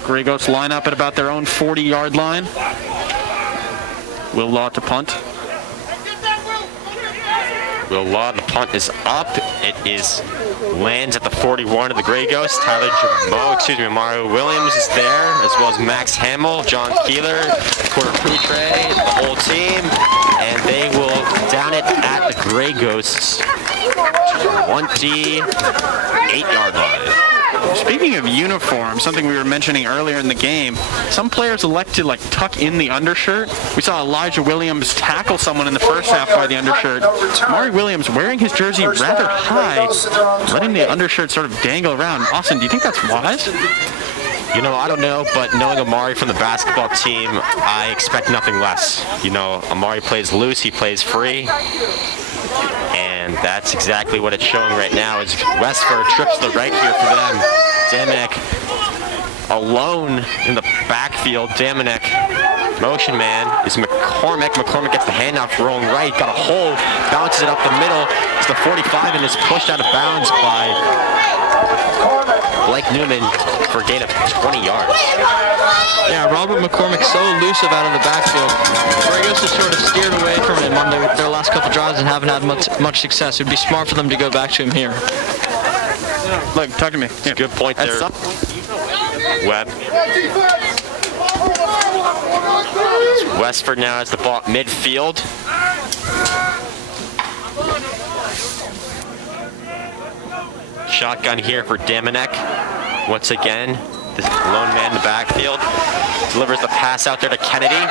Grey Ghosts line up at about their own 40-yard line. Will Law to punt. Will Law, the punt is up. It lands at the 41 of the Grey Ghosts. Mario Williams is there, as well as Max Hamill, John Keeler, Porter Poutre, the whole team. And they will down it at the Grey Ghosts' 28-yard line. Speaking of uniform, something we were mentioning earlier in the game, some players elect to tuck in the undershirt. We saw Elijah Williams tackle someone in the first half by the undershirt. Amari Williams wearing his jersey rather high, letting the undershirt sort of dangle around. Austin, do you think that's wise? You know, I don't know, but knowing Amari from the basketball team, I expect nothing less. You know, Amari plays loose, he plays free. And that's exactly what it's showing right now as Westford trips to the right here for them. Damanek alone in the backfield. Damanek, motion man, is McCormick. McCormick gets the handoff, rolling right, got a hold, bounces it up the middle to the 45 and is pushed out of bounds by Blake Newman for a gain of 20 yards. Yeah, Robert McCormick so elusive out of the backfield. Grey Ghosts has sort of steered away from him on their last couple drives and haven't had much success. It would be smart for them to go back to him here. Look, talk to me. Yeah. Good point there, Webb. Westford now has the ball at midfield. Shotgun here for Damanek. Once again, the lone man in the backfield delivers the pass out there to Kennedy,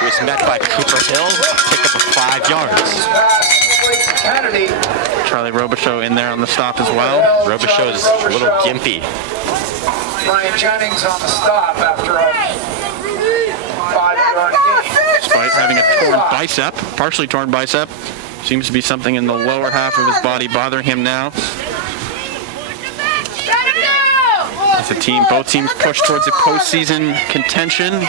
who is met by Cooper Hill, a pickup of 5 yards. Charlie Robichaux in there on the stop as well. Robichaux's a little gimpy. Ryan Jennings on the stop after a 5-yard gain. Despite having a torn bicep, partially torn bicep, seems to be something in the lower half of his body bothering him now. As a team, both teams push towards a postseason contention.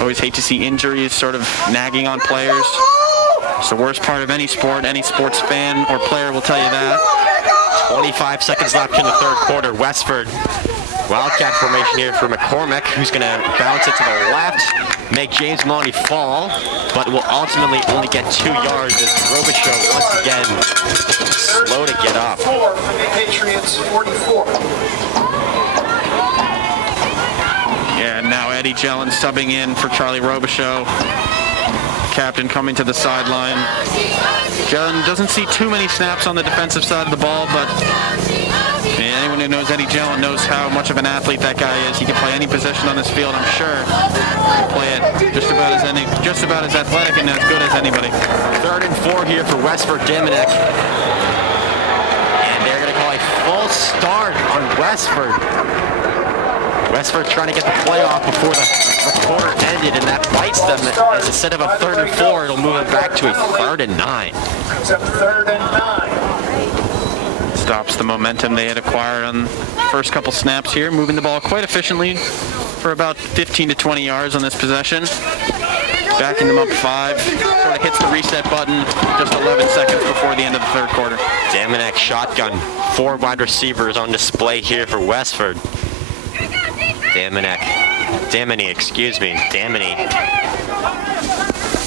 Always hate to see injuries sort of nagging on players. It's the worst part of any sport. Any sports fan or player will tell you that. 25 seconds left in the third quarter. Westford, wildcat formation here for McCormick, who's going to bounce it to the left, make James Maloney fall, but will ultimately only get 2 yards as Robichaux once again slow to get up. Patriots 44. Yeah, now Eddie Jellin subbing in for Charlie Robichaux. Captain coming to the sideline. Jellin doesn't see too many snaps on the defensive side of the ball, but anyone who knows Eddie Jellin knows how much of an athlete that guy is. He can play any position on this field, I'm sure. He can play it just about as athletic and as good as anybody. 3rd and 4 here for Westford Damanek. And they're going to call a full start on Westford. Westford trying to get the play off before the quarter ended, and that bites them. As instead of a 3rd and 4, it'll move them back to a 3rd and 9. It's a 3rd and 9. Stops the momentum they had acquired on the first couple snaps here, moving the ball quite efficiently for about 15 to 20 yards on this possession. Backing them up 5, sort of hits the reset button just 11 seconds before the end of the third quarter. Damanek shotgun, 4 wide receivers on display here for Westford. Damany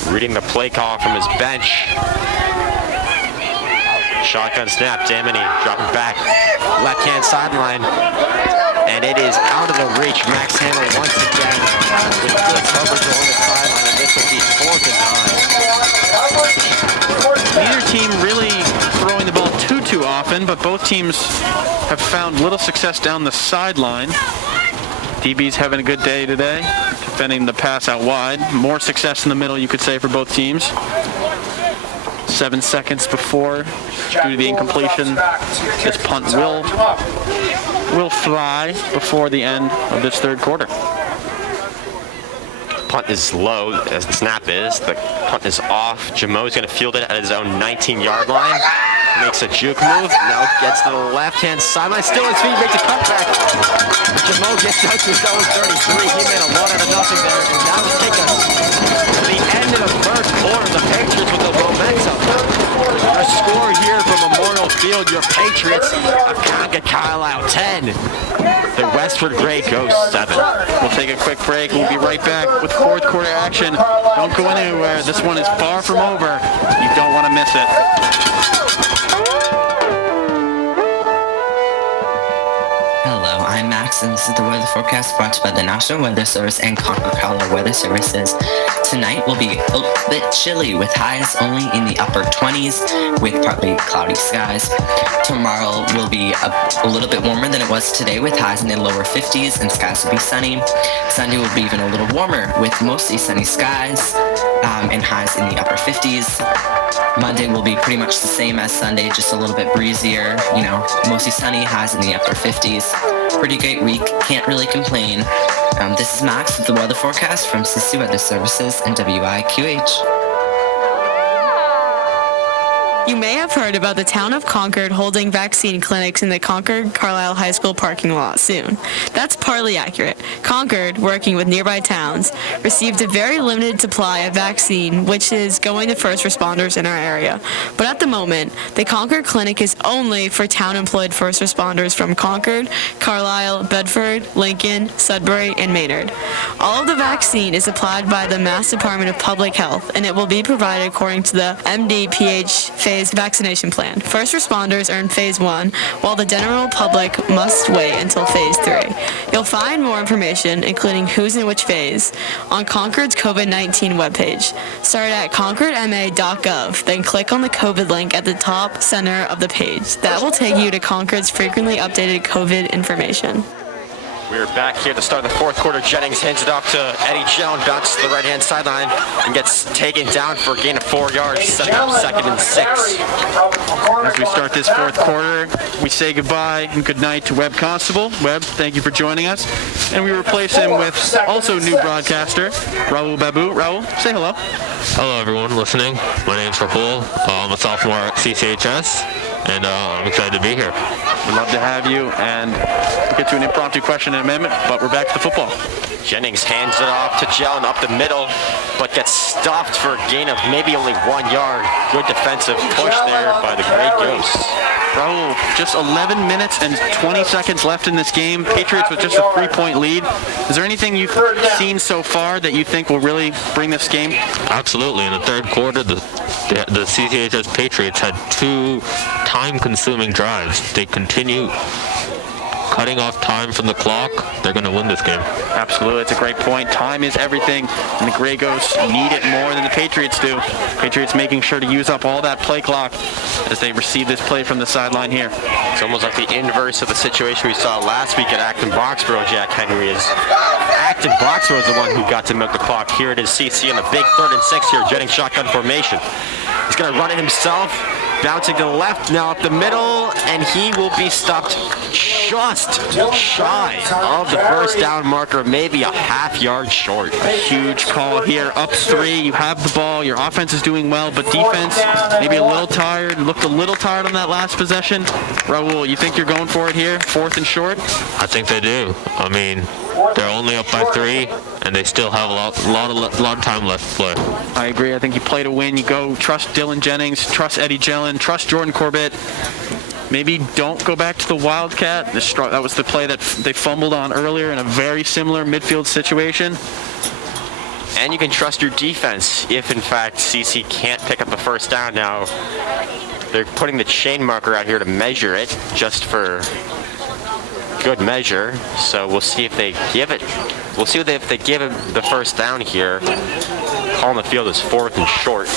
reading the play call from his bench. Shotgun snap, Damany dropping back, left-hand sideline, and it is out of the reach. Max Hamill once again with good coverage on the sideline, and this will be 4th and 9. Neither team really throwing the ball too often, but both teams have found little success down the sideline. DB's having a good day today, defending the pass out wide. More success in the middle, you could say, for both teams. 7 seconds before, due to the incompletion, this punt will fly before the end of this third quarter. Punt is low, as the snap is. The punt is off. Jamo's going to field it at his own 19-yard line. Makes a juke move. Now gets to the left-hand sideline. Still on his feet. Makes a cutback. Jamo gets out to his own 33. He made a lot out of nothing there. And that will take us to the end of the third quarter. The Patriots with the momentum. A score here from Memorial Field. Your Patriots of Concord Carlisle 10. The Westford Grey Ghosts 7. We'll take a quick break. We'll be right back with fourth quarter action. Don't go anywhere. This one is far from over. You don't want to miss it. Hello, I'm Max, and this is the weather forecast brought to you by the National Weather Service and Concord Carlisle Weather Services. Tonight will be a bit chilly with highs only in the upper 20s with partly cloudy skies. Tomorrow will be a little bit warmer than it was today with highs in the lower 50s and skies will be sunny. Sunday will be even a little warmer with mostly sunny skies and highs in the upper 50s. Monday will be pretty much the same as Sunday, just a little bit breezier, mostly sunny, highs in the upper 50s. Pretty great week, can't really complain. This is Max with the weather forecast from CC Weather Services and WIQH. You may have heard about the town of Concord holding vaccine clinics in the Concord Carlisle High School parking lot soon. That's partly accurate. Concord, working with nearby towns, received a very limited supply of vaccine, which is going to first responders in our area. But at the moment, the Concord clinic is only for town-employed first responders from Concord, Carlisle, Bedford, Lincoln, Sudbury, and Maynard. All of the vaccine is supplied by the Mass Department of Public Health, and it will be provided according to the MDPH phase vaccination plan. First responders are in phase 1, while the general public must wait until phase 3. You'll find more information, including who's in which phase, on Concord's COVID-19 webpage. Start at concordma.gov, then click on the COVID link at the top center of the page. That will take you to Concord's frequently updated COVID information. We're back here to start the fourth quarter. Jennings hands it off to Eddie Jones, bounces to the right-hand sideline, and gets taken down for a gain of 4 yards, setting up 2nd and 6. As we start this fourth quarter, we say goodbye and good night to Webb Constable. Webb, thank you for joining us. And we replace him with also new broadcaster, Raul Babu. Raul, say hello. Hello, everyone listening. My name's Rahul. I'm a sophomore at CCHS, and I'm excited to be here. We'd love to have you, and we'll get to an impromptu question in a minute, but we're back to the football. Jennings hands it off to Jellen up the middle, but gets stopped for a gain of maybe only 1 yard. Good defensive push there by the Grey Ghosts. Raul, just 11 minutes and 20 seconds left in this game. Patriots with just a 3-point lead. Is there anything you've seen so far that you think will really bring this game? Absolutely. In the third quarter, the CCHS Patriots had 2 time-consuming drives. They continue cutting off time from the clock. They're going to win this game. Absolutely. It's a great point. Time is everything, and the Grey Ghosts need it more than the Patriots do. Patriots making sure to use up all that play clock as they receive this play from the sideline here. It's almost like the inverse of the situation we saw last week at Acton-Boxborough. Jack Henry is Acton-Boxborough is the one who got to milk the clock. Here it is CC on a big 3rd and 6 here, Jennings shotgun formation. He's going to run it himself, bouncing to the left, now up the middle, and he will be stopped just shy of the first down marker, maybe a half yard short. A huge call here, up 3, you have the ball, your offense is doing well, but defense maybe a little tired, looked a little tired on that last possession. Raul, you think you're going for it here, 4th and short? I think they do. I mean, they're only up by 3, and they still have a lot of time left to play. I agree. I think you play to win. You go trust Dylan Jennings, trust Eddie Jellen, trust Jordan Corbett. Maybe don't go back to the Wildcat. That was the play that they fumbled on earlier in a very similar midfield situation. And you can trust your defense if, in fact, CC can't pick up a first down. Now, they're putting the chain marker out here to measure it, just for good measure. So we'll see if they give it. We'll see if they give him the first down here. Call on the field is 4th and short.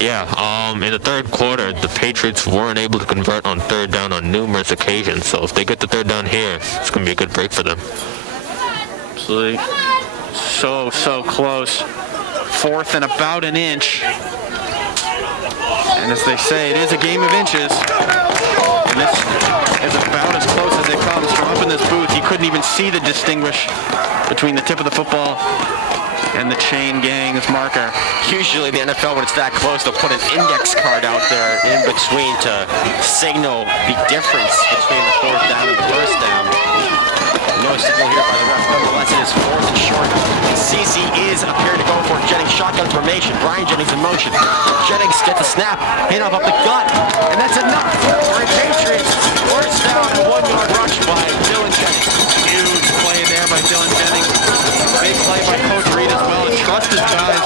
Yeah, in the third quarter, the Patriots weren't able to convert on 3rd down on numerous occasions. So if they get the 3rd down here, it's going to be a good break for them. Absolutely. So close. 4th and about an inch. And as they say, it is a game of inches. And this is about as close as as it comes from up in this booth. You couldn't even see the distinguish between the tip of the football and the chain gang's marker. Usually in the NFL, when it's that close, they'll put an index card out there in between to signal the difference between the fourth down and the first down. No signal here by the ref. Nonetheless, it is fourth and short. CC is appearing to go for Jennings. Shotgun formation. Brian Jennings in motion. Jennings gets a snap. Handoff up the gut. And that's enough for the Patriots. First down and 1 yard rush by Dylan Jennings. Huge play there by Dylan Jennings. Big play by Coach Reed as well. Trust his guys.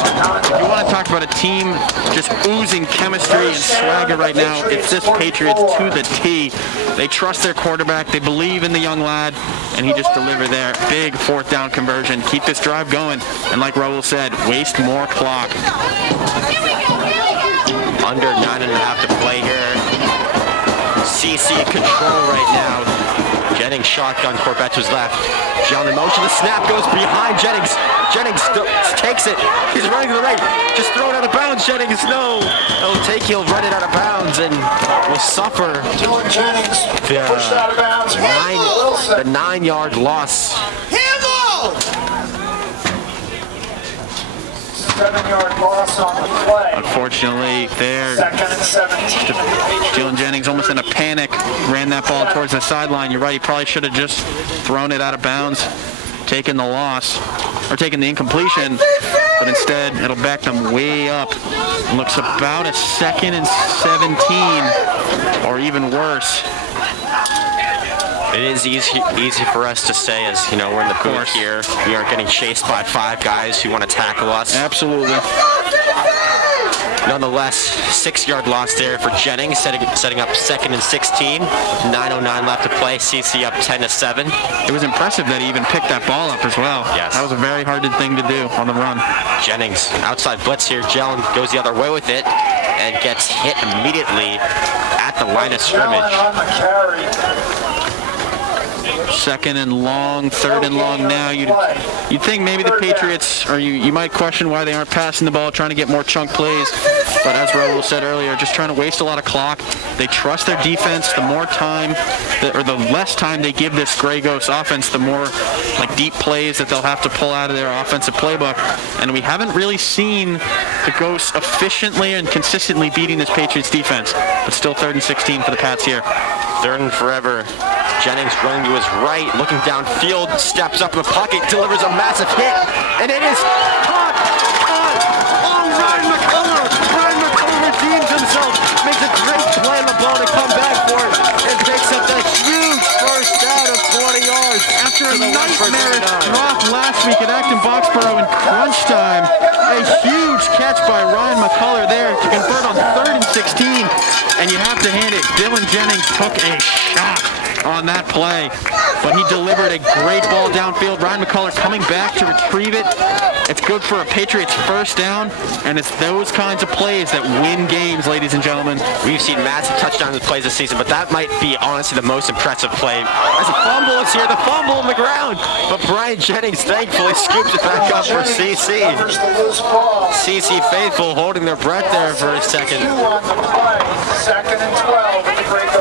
If you want to talk about a team just oozing chemistry and swagger right now, it's this Patriots to the T. They trust their quarterback. They believe in the young lad, and he just delivered there. Big fourth down conversion. Keep this drive going, and like Raul said, waste more clock. Under 9.5 to play here. CC control right now. Jennings shotgun, Corbett to his left. John in motion, the snap goes behind Jennings. Jennings takes it. He's running to the right. Just throw it out of bounds, Jennings. No. He'll run it out of bounds and will suffer the 9 yard loss. 7-yard loss on the play. Unfortunately, there, Second and 17. Dylan Jennings almost in a panic ran that ball towards the sideline. You're right, he probably should have just thrown it out of bounds, taken the loss, or taken the incompletion, but instead it'll back them way up. Looks about a 2nd and 17, or even worse. It is easy for us to say, as you know, we're in the booth here. We aren't getting chased by 5 guys who want to tackle us. Absolutely. Nonetheless, 6-yard loss there for Jennings, setting up 2nd and 16. 9:09 left to play. CC up 10-7. It was impressive that he even picked that ball up as well. Yes. That was a very hard thing to do on the run. Jennings, outside blitz here. Jalen goes the other way with it and gets hit immediately at the line of scrimmage. On the carry. 2nd and long, 3rd and long now. You'd think maybe the Patriots, or you might question why they aren't passing the ball, trying to get more chunk plays. But as Raul said earlier, just trying to waste a lot of clock. They trust their defense. The more time, or the less time they give this Grey Ghost offense, the more like deep plays that they'll have to pull out of their offensive playbook. And we haven't really seen the Ghosts efficiently and consistently beating this Patriots defense. But still 3rd and 16 for the Pats here. 3rd and forever. Jennings running to his right, looking downfield, steps up in the pocket, delivers a massive hit, and it is caught on Ryan McCullough. Ryan McCullough redeems himself, makes a great play on the ball to come back for it, and picks up that huge first down of 20 yards. After a nightmarish drop last week at Acton Boxborough in crunch time, a huge catch by Ryan McCullough there to convert on 3rd and 16, and you have to hand it, Dylan Jennings took a shot on that play, but he delivered a great ball downfield. Ryan McCullough coming back to retrieve it. It's good for a Patriots first down, and it's those kinds of plays that win games, ladies and gentlemen. We've seen massive touchdown plays this season, but that might be honestly the most impressive play. As a fumble is here, the fumble on the ground, but Brian Jennings thankfully scoops it back up for CC. CC faithful holding their breath there for a second. 2 on the play. 2nd and 12.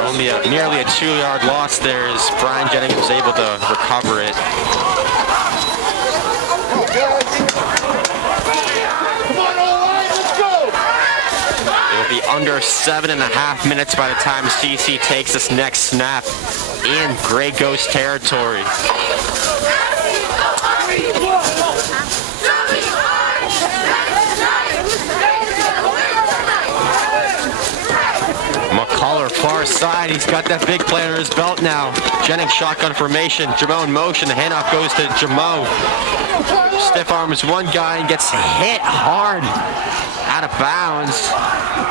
Only nearly a 2-yard loss there as Brian Jennings was able to recover it. It'll be under 7.5 minutes by the time CC takes this next snap in Grey Ghost territory. McCullough far side, he's got that big play under his belt now. Jennings shotgun formation, Jamo in motion, the handoff goes to Jamo. Stiff arms one guy and gets hit hard out of bounds.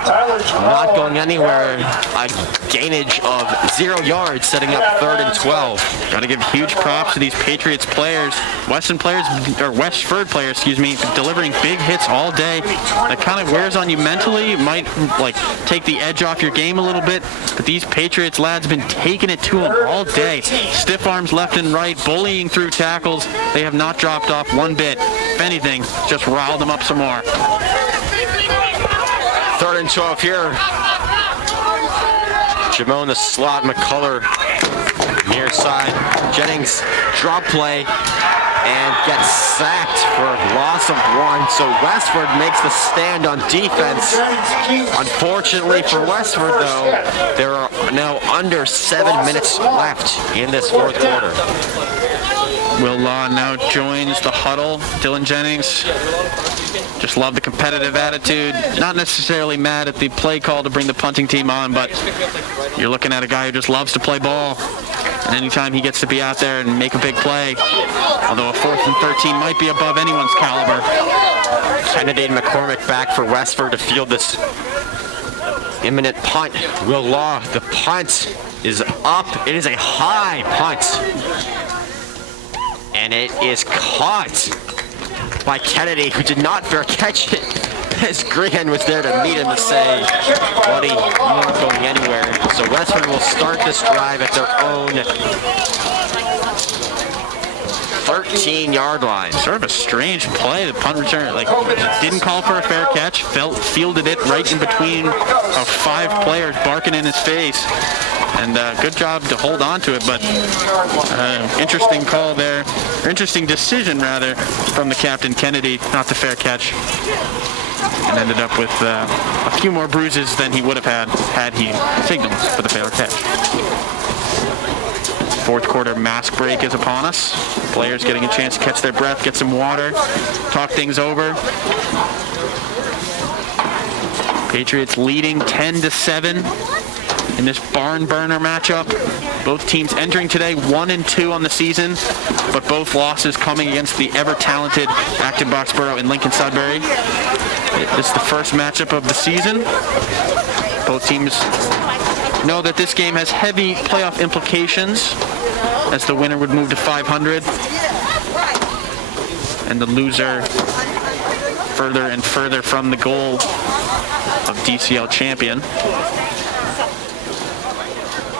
Not going anywhere. A gainage of 0 yards, setting up 3rd and 12. Got to give huge props to these Patriots players, Westford players, delivering big hits all day. That kind of wears on you mentally. It might take the edge off your game a little bit, but these Patriots lads have been taking it to them all day. Stiff arms left and right, bullying through tackles. They have not dropped off one bit. If anything, just riled them up some more. 3rd and 12 here. Jamo in the slot, McCullough near near side. Jennings drop play and gets sacked for a loss of 1. So Westford makes the stand on defense. Unfortunately for Westford, though, there are now under 7 minutes left in this fourth quarter. Will Law now joins the huddle. Dylan Jennings, just love the competitive attitude. Not necessarily mad at the play call to bring the punting team on, but you're looking at a guy who just loves to play ball. And anytime he gets to be out there and make a big play, although a 4th and 13 might be above anyone's caliber. Kennedy and McCormick back for Westford to field this imminent punt. Will Law, the punt is up. It is a high punt. And it is caught by Kennedy, who did not fair catch it. As Green was there to meet him to say, buddy, you aren't going anywhere. So Westford will start this drive at their own 13-yard line. Sort of a strange play. The punt return, didn't call for a fair catch, fielded it right in between of 5 players barking in his face. And good job to hold on to it, but interesting call there, or interesting decision rather, from the captain Kennedy not to fair catch, and ended up with a few more bruises than he would have had he signaled for the fair catch. Fourth quarter mask break is upon us. Players getting a chance to catch their breath, get some water, talk things over. Patriots leading 10-7. In this barn burner matchup. Both teams entering today 1-2 on the season, but both losses coming against the ever-talented Acton Boxborough and Lincoln Sudbury. This is the first matchup of the season. Both teams know that this game has heavy playoff implications, as the winner would move to 500, and the loser further and further from the goal of DCL champion.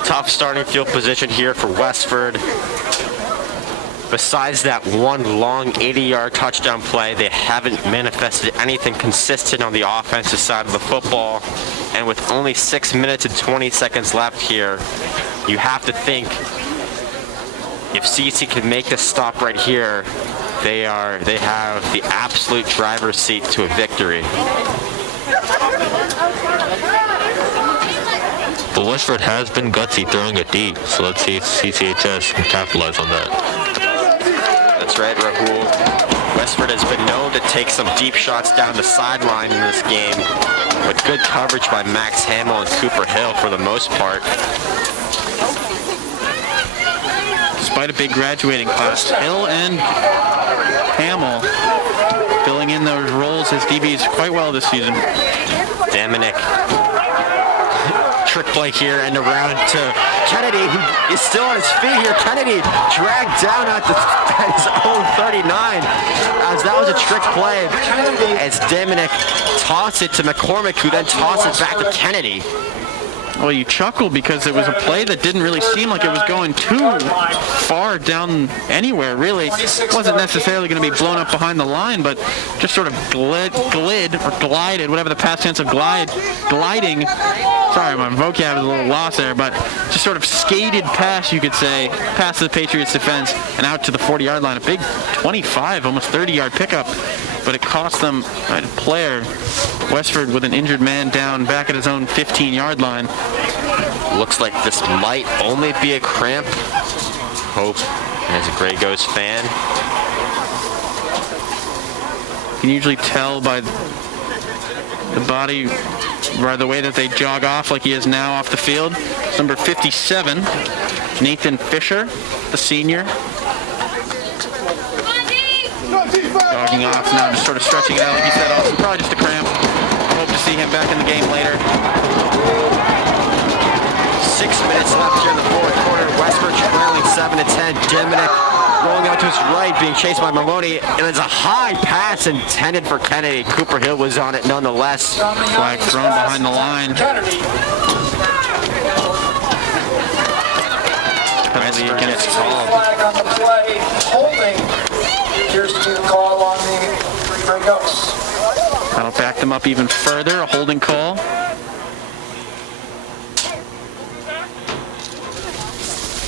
Tough starting field position here for Westford. Besides that one long 80-yard touchdown play, they haven't manifested anything consistent on the offensive side of the football. And with only 6 minutes and 20 seconds left here, you have to think if CC can make this stop right here, they have the absolute driver's seat to a victory. But Westford has been gutsy throwing it deep, so let's see if CCHS can capitalize on that. That's right, Rahul. Westford has been known to take some deep shots down the sideline in this game, with good coverage by Max Hamill and Cooper Hill for the most part. Despite a big graduating class, Hill and Hamill filling in those roles as DBs quite well this season. Dominic. Trick play here and around to Kennedy, who is still on his feet here. Kennedy dragged down at his own 39, as that was a trick play, as Dominic tossed it to McCormick, who then tossed it back to Kennedy. Well, you chuckle because it was a play that didn't really seem like it was going too far down anywhere, really. It wasn't necessarily going to be blown up behind the line, but just sort of glided, whatever the past tense of gliding. Sorry, my vocab is a little lost there, but just sort of skated past, you could say, past the Patriots defense and out to the 40-yard line. A big 25, almost 30-yard pickup, but it cost them a player. Westford with an injured man down back at his own 15-yard line. Looks like this might only be a cramp. Hope, as a Grey Ghost fan. You can usually tell by the body, by the way that they jog off like he is now off the field. Number 57, Nathan Fisher, the senior. Jogging off now, just sort of stretching it out like he said, Austin. Probably just a cramp. Hope to see him back in the game later. 6 minutes left here in the fourth quarter. Westford trailing 7-10. Dominic rolling out to his right, being chased by Maloney. And it's a high pass intended for Kennedy. Cooper Hill was on it nonetheless. Flag thrown behind the line. Penalty against flag on the play. Holding appears to be the call on the Grey Ghosts. That'll back them up even further. A holding call.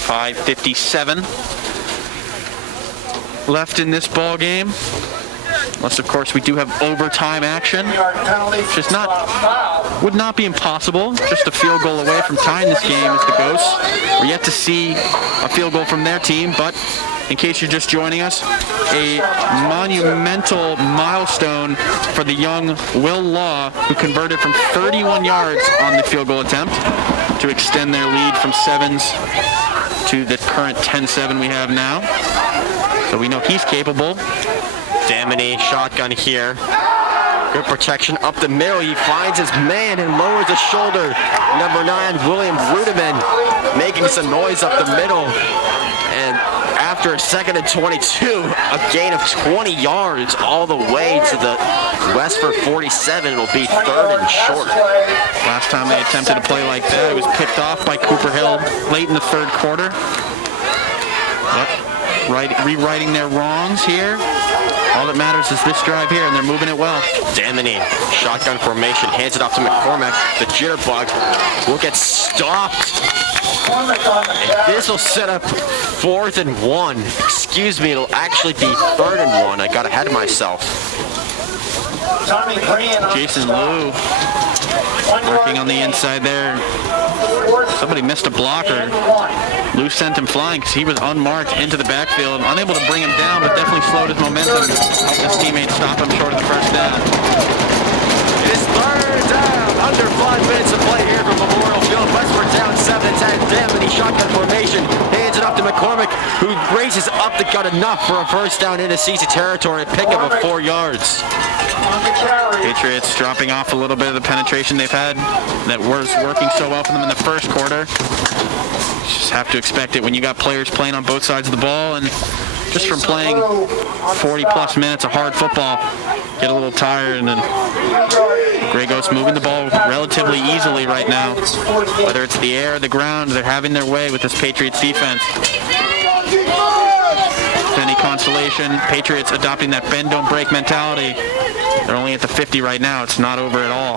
5:57 left in this ball game. Unless, of course, we do have overtime action, which is would not be impossible. Just a field goal away from tying this game as the Ghosts. We're yet to see a field goal from their team, but in case you're just joining us, a monumental milestone for the young Will Law, who converted from 31 yards on the field goal attempt to extend their lead from 7s to the current 10-7 we have now. So we know he's capable. Damini, shotgun here. Good protection up the middle. He finds his man and lowers the shoulder. Number 9, William Rudeman, making some noise up the middle. And after a 2nd and 22, a gain of 20 yards all the way to the Westford 47. It'll be 3rd and short. Last time they attempted a play like that, it was picked off by Cooper Hill late in the 3rd quarter. But rewriting their wrongs here. All that matters is this drive here, and they're moving it well. Damini, shotgun formation, hands it off to McCormick. The jitterbug will get stopped. And this will set up 4th and 1. Excuse me, it'll actually be 3rd and 1. I got ahead of myself. Jason Liu working on the inside there. Somebody missed a blocker. Liu sent him flying because he was unmarked into the backfield. Unable to bring him down, but definitely slowed his momentum. Helped his teammate stop him short of the first down. It is 3rd down. Under 5 minutes of play here from Memorial Field. Westford down 7-10. Damini, shotgun formation. Hands it up to McCormick, who races up the gut enough for a first down into CC territory. Pick up of 4 yards. Patriots dropping off a little bit of the penetration they've had that was working so well for them in the first quarter. Just have to expect it when you got players playing on both sides of the ball, and just from playing 40-plus minutes of hard football, get a little tired, and then Grey Ghosts moving the ball relatively easily right now. Whether it's the air or the ground, they're having their way with this Patriots defense. Any consolation, Patriots adopting that bend don't break mentality. They're only at the 50 right now. It's not over at all.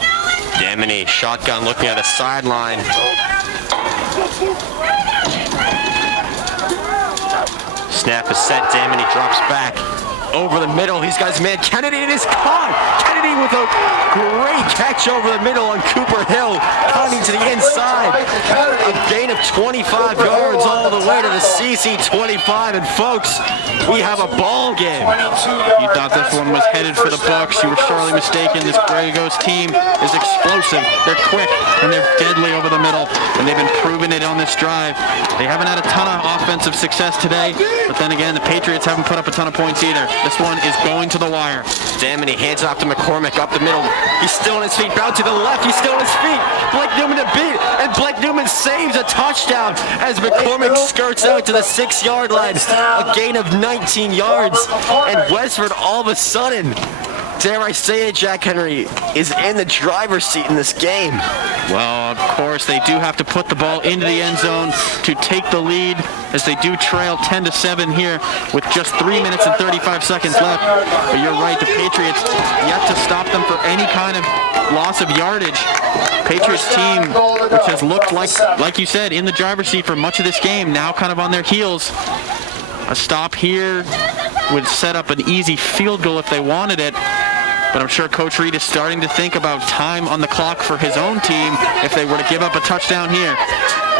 Damini, shotgun looking at the sideline. Snap is set. Damini drops back over the middle. He's got his man Kennedy, and it's caught. Kennedy with a great catch over the middle on Cooper Hill, coming to the inside. A gain of 25 yards all the way to the CC 25, and folks, we have a ball game. You thought this one was headed for the Bucks. You were sorely mistaken. This Grey Ghost team is explosive. They're quick, and they're deadly over the middle, and they've been proving it on this drive. They haven't had a ton of offensive success today, but then again, the Patriots haven't put up a ton of points either. This one is going to the wire. Damini hands it off to McCormick up the middle. He's still on his feet, bound to the left. He's still on his feet. Blake Newman to beat, and Blake Newman saves a touchdown as McCormick skirts out to the 6-yard line. A gain of 19 yards, and Westford all of a sudden, dare I say it, Jack Henry, is in the driver's seat in this game. Well, of course, they do have to put the ball into the end zone to take the lead, as they do trail 10-7 here with just 3 minutes and 35 seconds left. But you're right, the Patriots yet to stop them for any kind of loss of yardage. Patriots team, which has looked like you said, in the driver's seat for much of this game, now kind of on their heels. A stop here would set up an easy field goal if they wanted it. But I'm sure Coach Reed is starting to think about time on the clock for his own team if they were to give up a touchdown here.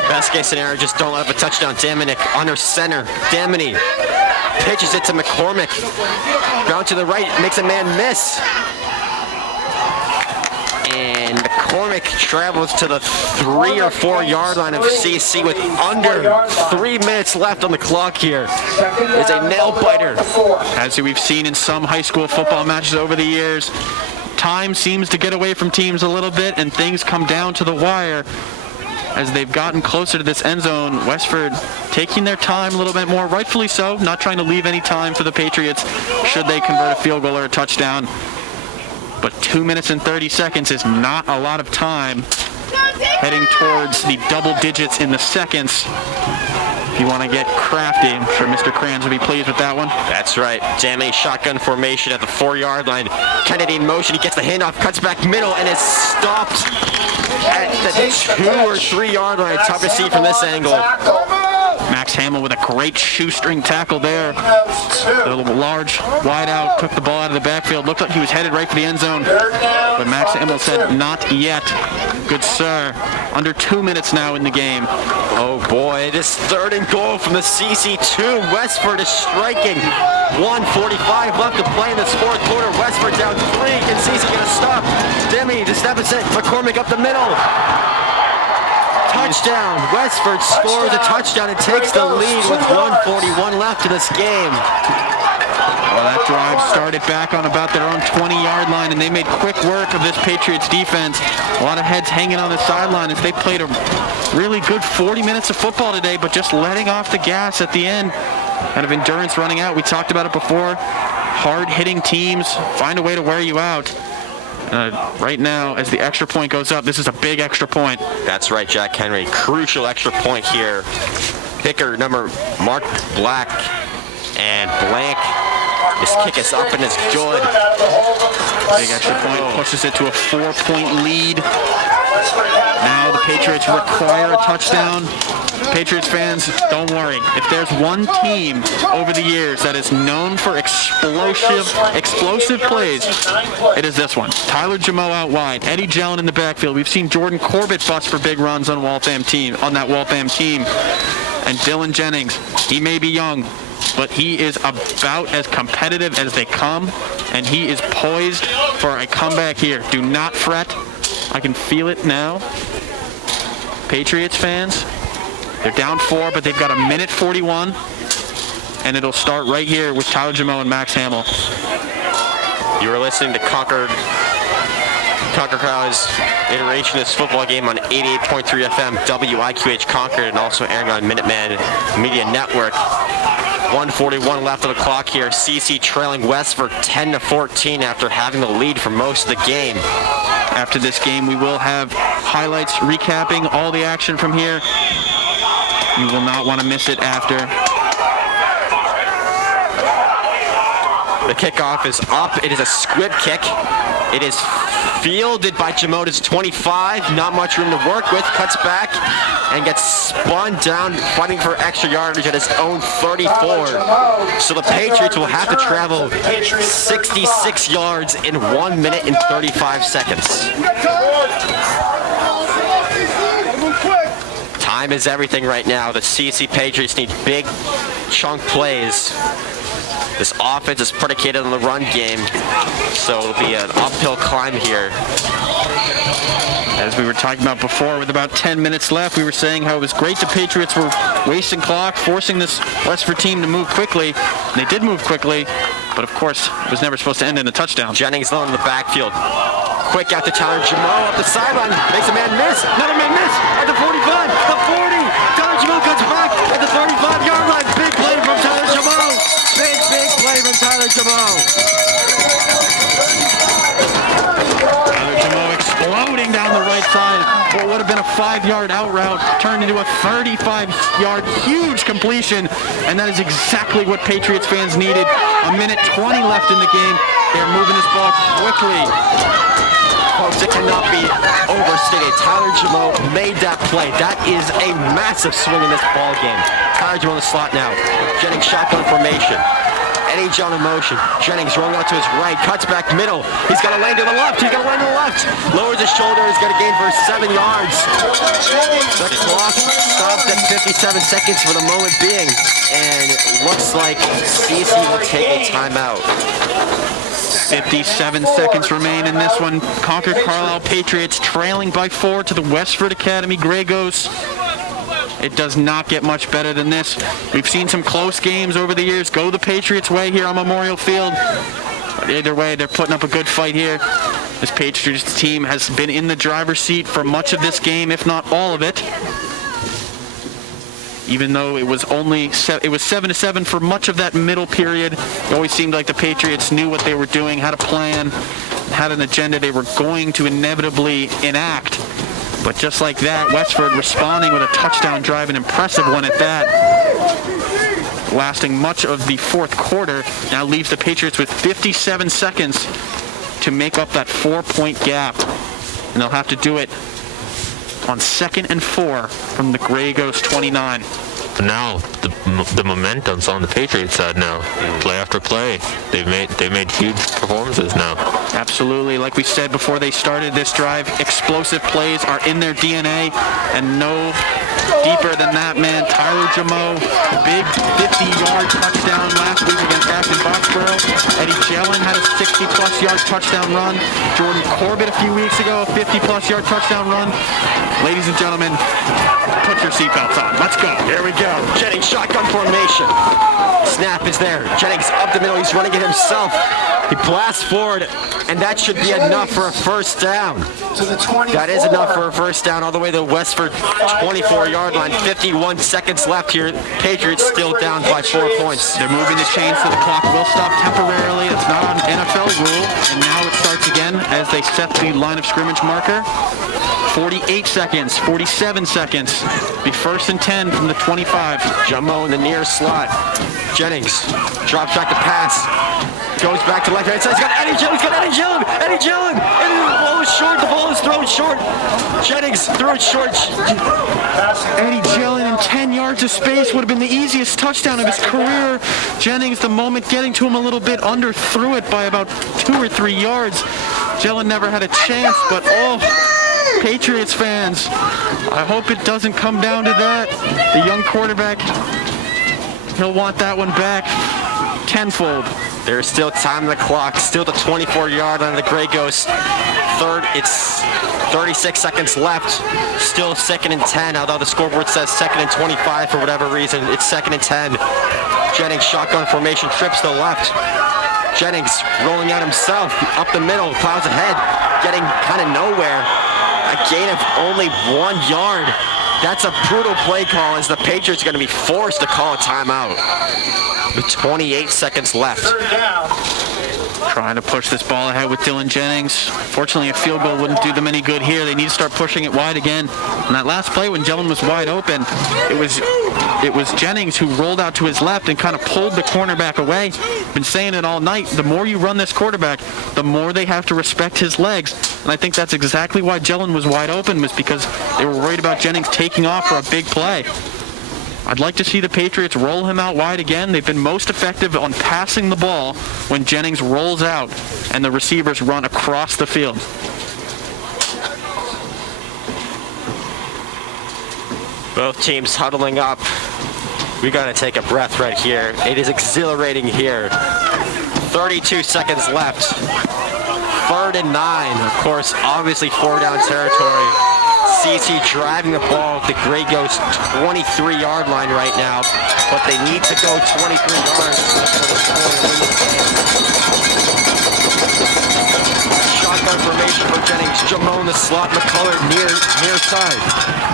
Best case scenario, just don't let up a touchdown. Damini under center. Damini pitches it to McCormick. Ground to the right, makes a man miss. And McCormick travels to the 3 or 4 yard line of CC with under 3 minutes left on the clock here. It's a nail biter. As we've seen in some high school football matches over the years, time seems to get away from teams a little bit, and things come down to the wire. As they've gotten closer to this end zone, Westford taking their time a little bit more, rightfully so, not trying to leave any time for the Patriots should they convert a field goal or a touchdown. But 2 minutes and 30 seconds is not a lot of time, heading towards the double digits in the seconds. If you want to get crafty, I'm sure Mr. Kranz will be pleased with that one. That's right. Damini shotgun formation at the 4 yard line. Kennedy in motion. He gets the handoff, cuts back middle, and is stopped at the 2 or 3 yard line. Tough to see from this angle. Max Max Hamill with a great shoestring tackle there. The large wide out took the ball out of the backfield. Looked like he was headed right for the end zone. But Max Hamill said, not yet. Good sir. Under 2 minutes now in the game. Oh boy, it is 3rd and goal from the CC2. Westford is striking. 1:45 left to play in this 4th quarter. Westford down 3. Can CC get a stop? Demi to Stephenson. McCormick up the middle. Touchdown. Westford scores a touchdown and takes the lead with 1:41 left in this game. Well, that drive started back on about their own 20-yard line, and they made quick work of this Patriots defense. A lot of heads hanging on the sideline as they played a really good 40 minutes of football today, but just letting off the gas at the end. Kind of endurance running out. We talked about it before. Hard-hitting teams find a way to wear you out. Right now, as the extra point goes up, this is a big extra point. That's right, Jack Henry. Crucial extra point here. Kicker number Mark Black and Blank. This kick is up and it's good. Big extra point pushes it to a 4-point lead. Now the Patriots require a touchdown. Patriots fans, don't worry. If there's one team over the years that is known for explosive plays, it is this one. Tyler Jamo out wide, Eddie Jellin in the backfield. We've seen Jordan Corbett bust for big runs on that Waltham team. And Dylan Jennings, he may be young, but he is about as competitive as they come, and he is poised for a comeback here. Do not fret. I can feel it now. Patriots fans, they're down 4, but they've got 1:41, and it'll start right here with Tyler Jamo and Max Hamill. You are listening to Concord College iteration of this football game on 88.3 FM, WIQH Concord, and also airing on Minuteman Media Network. 1:41 left on the clock here. CC trailing Westford 10-14 after having the lead for most of the game. After this game, we will have highlights recapping all the action from here. You will not want to miss it after. The kickoff is up. It is a squib kick. It is fielded by Jamota's 25. Not much room to work with. Cuts back and gets spun down, fighting for extra yardage at his own 34. So the Patriots will have to travel 66 yards in 1 minute and 35 seconds. Time is everything right now. The CC Patriots need big chunk plays. This offense is predicated on the run game, so it'll be an uphill climb here. As we were talking about before, with about 10 minutes left, we were saying how it was great the Patriots were wasting clock, forcing this Westford team to move quickly. And they did move quickly, but of course, it was never supposed to end in a touchdown. Jennings alone in the backfield. Quick out to Tyler Jamo up the sideline. Makes a man miss. Another man miss at the 45, the 40. Tyler Jamo cuts back at the 35-yard line. Big play from Tyler Jamo. Big play from Tyler Jamo. Tyler Jamo exploding down the right side. What would have been a 5-yard out route turned into a 35-yard huge completion. And that is exactly what Patriots fans needed. 1:20 left in the game. They're moving this ball quickly. Folks, it cannot be overstated. Tyler Jamo made that play. That is a massive swing in this ball game. Tyler Jamo in the slot now. Jennings shotgun formation. Eddie John in motion. Jennings rolling out to his right. Cuts back middle. He's got a lane to the left. Lowers his shoulder. He's got a gain for 7 yards. The clock stops at 57 seconds for the moment being. And it looks like CC will take a timeout. 57 seconds remain in this one. Concord Carlisle Patriots trailing by 4 to the Westford Academy Grey Ghosts. It does not get much better than this. We've seen some close games over the years go the Patriots' way here on Memorial Field. But either way, they're putting up a good fight here. This Patriots team has been in the driver's seat for much of this game, if not all of it. Even though it was 7-7 for much of that middle period, it always seemed like the Patriots knew what they were doing, had a plan, had an agenda they were going to inevitably enact. But just like that, Westford responding with a touchdown drive, an impressive one at that, lasting much of the 4th quarter, now leaves the Patriots with 57 seconds to make up that 4-point gap. And they'll have to do it on 2nd and 4 from the Grey Ghost 29. now the momentum's on the Patriots side now. Play after play, they've made huge performances now. Absolutely. Like we said before they started this drive, explosive plays are in their DNA, and no deeper than that, man. Tyler Jamo, big 50-yard touchdown last week against Acton Boxborough. Eddie Jelen had a 60-plus yard touchdown run. Jordan Corbett a few weeks ago, a 50-plus yard touchdown run. Ladies and gentlemen, put your seatbelts on. Let's go. Here we go. Jennings shotgun formation. Snap is there. Jennings up the middle. He's running it himself. He blasts forward, and that should be enough for a first down. That is enough for a first down all the way to Westford 24-yard line. 51 seconds left here. Patriots still down by 4 points. They're moving the chains so the clock will stop temporarily. It's not an NFL rule. And now it starts again as they set the line of scrimmage marker. 48 seconds, 47 seconds. Be first and 10 from the 25. Jumbo in the near slot. Jennings drops back to pass. Goes back to left hand side. He's got Eddie Jelen. Eddie Jelen. And the ball is short. The ball is thrown short. Jennings threw it short. Eddie Jelen in 10 yards of space would have been the easiest touchdown of his career. Jennings, the moment getting to him a little bit, underthrew it by about 2 or 3 yards. Jelen never had a chance, but Patriots fans, I hope it doesn't come down to that. The young quarterback, he'll want that one back tenfold. There's still time on the clock, still the 24-yard line of the Grey Ghosts. Third, it's 36 seconds left, still 2nd and 10, although the scoreboard says 2nd and 25 for whatever reason. It's 2nd and 10. Jennings shotgun formation, trips to the left. Jennings rolling out himself, up the middle, plows ahead, getting kind of nowhere. A gain of only 1 yard. That's a brutal play call as the Patriots are going to be forced to call a timeout. With 28 seconds left. Trying to push this ball ahead with Dylan Jennings. Fortunately, a field goal wouldn't do them any good here. They need to start pushing it wide again. On that last play when Jelen was wide open, it was Jennings who rolled out to his left and kind of pulled the cornerback away. Been saying it all night. The more you run this quarterback, the more they have to respect his legs. And I think that's exactly why Jelen was wide open, was because they were worried about Jennings taking off for a big play. I'd like to see the Patriots roll him out wide again. They've been most effective on passing the ball when Jennings rolls out and the receivers run across the field. Both teams huddling up. We got to take a breath right here. It is exhilarating here. 32 seconds left. 3rd and 9. Of course, obviously 4-down territory. CC driving the ball at the Grey Ghost 23-yard line right now, but they need to go 23 yards for the score to win this game. Shotgun formation for Jennings. Jamo in the slot. McCullough near side.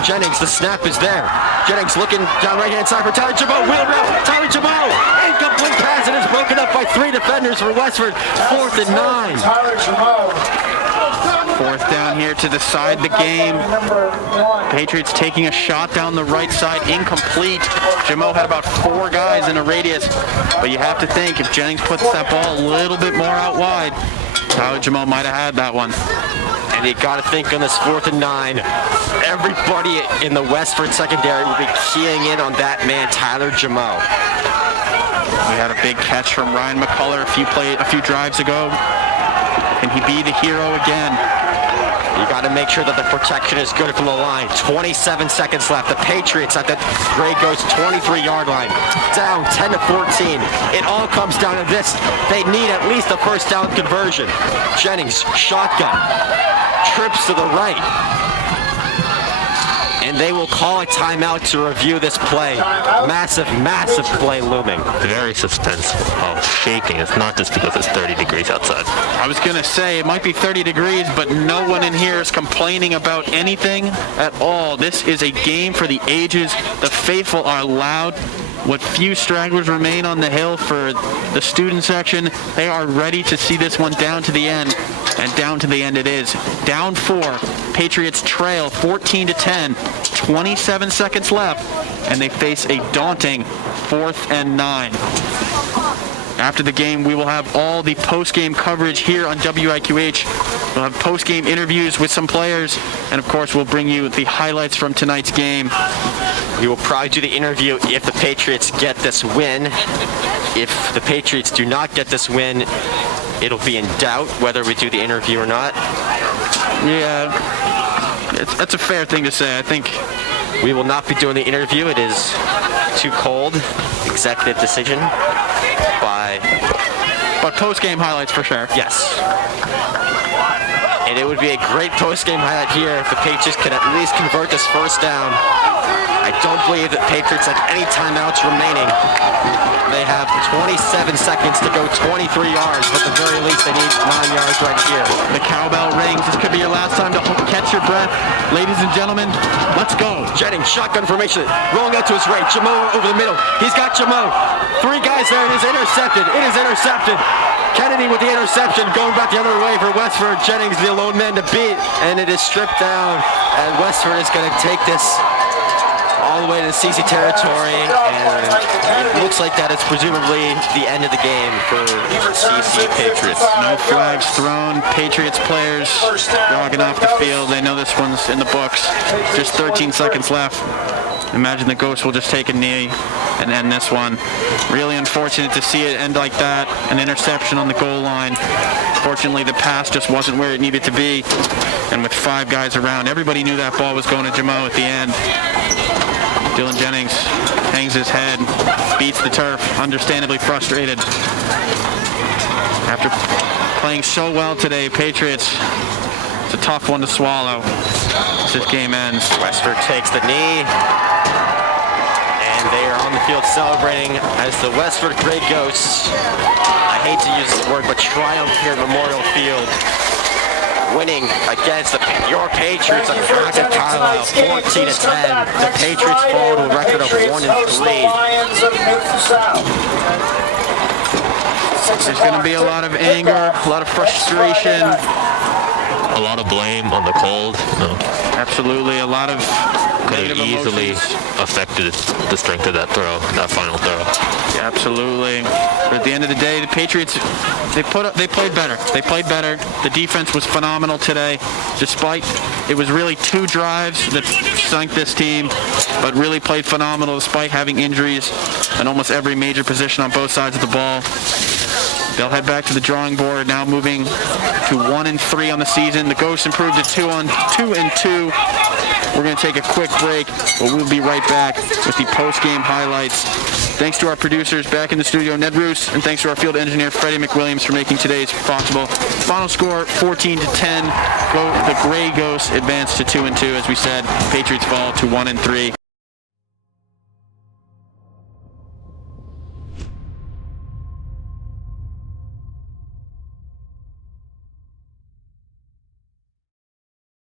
Jennings, the snap is there. Jennings looking down right-hand side for Tyler Jamo. Wheel route. Tyler Jamo. Incomplete pass, and is broken up by 3 defenders for Westford. 4th and 9. Tyler Jamo. 4th down here to decide the game. Patriots taking a shot down the right side, incomplete. Jamo had about 4 guys in a radius, but you have to think if Jennings puts that ball a little bit more out wide, Tyler Jamo might have had that one. And you got to think on this 4th and 9, everybody in the Westford secondary will be keying in on that man, Tyler Jamo. We had a big catch from Ryan McCullough a few drives ago. Can he be the hero again? You got to make sure that the protection is good from the line. 27 seconds left. The Patriots at the Grey Ghost 23-yard line. Down 10 to 14. It all comes down to this. They need at least a first down conversion. Jennings, shotgun. Trips to the right. And they will call a timeout to review this play. Massive play looming. Very suspenseful. Oh, shaking. It's not just because it's 30 degrees outside. I was going to say, it might be 30 degrees, but no one in here is complaining about anything at all. This is a game for the ages. The faithful are loud. What few stragglers remain on the hill for the student section, they are ready to see this one down to the end. And down to the end it is. Down 4. Patriots trail 14-10. 27 seconds left. And they face a daunting 4th and 9. After the game, we will have all the post-game coverage here on WIQH. We'll have post-game interviews with some players. And, of course, we'll bring you the highlights from tonight's game. We will probably do the interview if the Patriots get this win. If the Patriots do not get this win, it'll be in doubt whether we do the interview or not. Yeah, that's a fair thing to say. I think we will not be doing the interview. It is too cold. Executive decision but post-game highlights for sure. Yes. And it would be a great post-game highlight here if the Patriots can at least convert this first down. I don't believe that Patriots have any timeouts remaining. They have 27 seconds to go 23 yards, but at the very least they need 9 yards right here. The cowbell rings. This could be your last time to catch your breath. Ladies and gentlemen, let's go. Jennings, shotgun formation, rolling out to his right. Jamo over the middle. He's got Jamo. 3 guys there. It is intercepted. It is intercepted. Kennedy with the interception, going back the other way for Westford. Jennings, the lone man to beat, and it is stripped down. And Westford is going to take this all the way to the CC territory, and it looks like that is presumably the end of the game for CC Patriots. No flags thrown. Patriots players walking off the field. They know this one's in the books. Just 13 seconds left. Imagine the Ghosts will just take a knee and end this one. Really unfortunate to see it end like that. An interception on the goal line. Fortunately, the pass just wasn't where it needed to be. And with 5 guys around, everybody knew that ball was going to Jamo at the end. Dylan Jennings hangs his head, beats the turf, understandably frustrated. After playing so well today, Patriots, it's a tough one to swallow as this game ends. Westford takes the knee, and they are on the field celebrating as the Westford Grey Ghosts, I hate to use this word, but triumph here at Memorial Field, winning against your Patriots of Concord Carlisle 14-10. The Patriots fall to a record of 1-3. There's going to be a lot of anger, a lot of frustration. A lot of blame on the cold. No. Absolutely, a lot of could have easily affected the strength of that throw, that final throw. Yeah, absolutely. But at the end of the day, the Patriots, they played better. They played better. The defense was phenomenal today, despite it was really 2 drives that sunk this team, but really played phenomenal despite having injuries in almost every major position on both sides of the ball. They'll head back to the drawing board, now moving to 1-3 on the season. The Ghosts improved to 2-2. We're going to take a quick break, but we'll be right back with the post-game highlights. Thanks to our producers back in the studio, Ned Roos, and thanks to our field engineer, Freddie McWilliams, for making today's possible. Final score, 14-10. The Grey Ghosts advance to 2-2, as we said. Patriots fall to 1-3.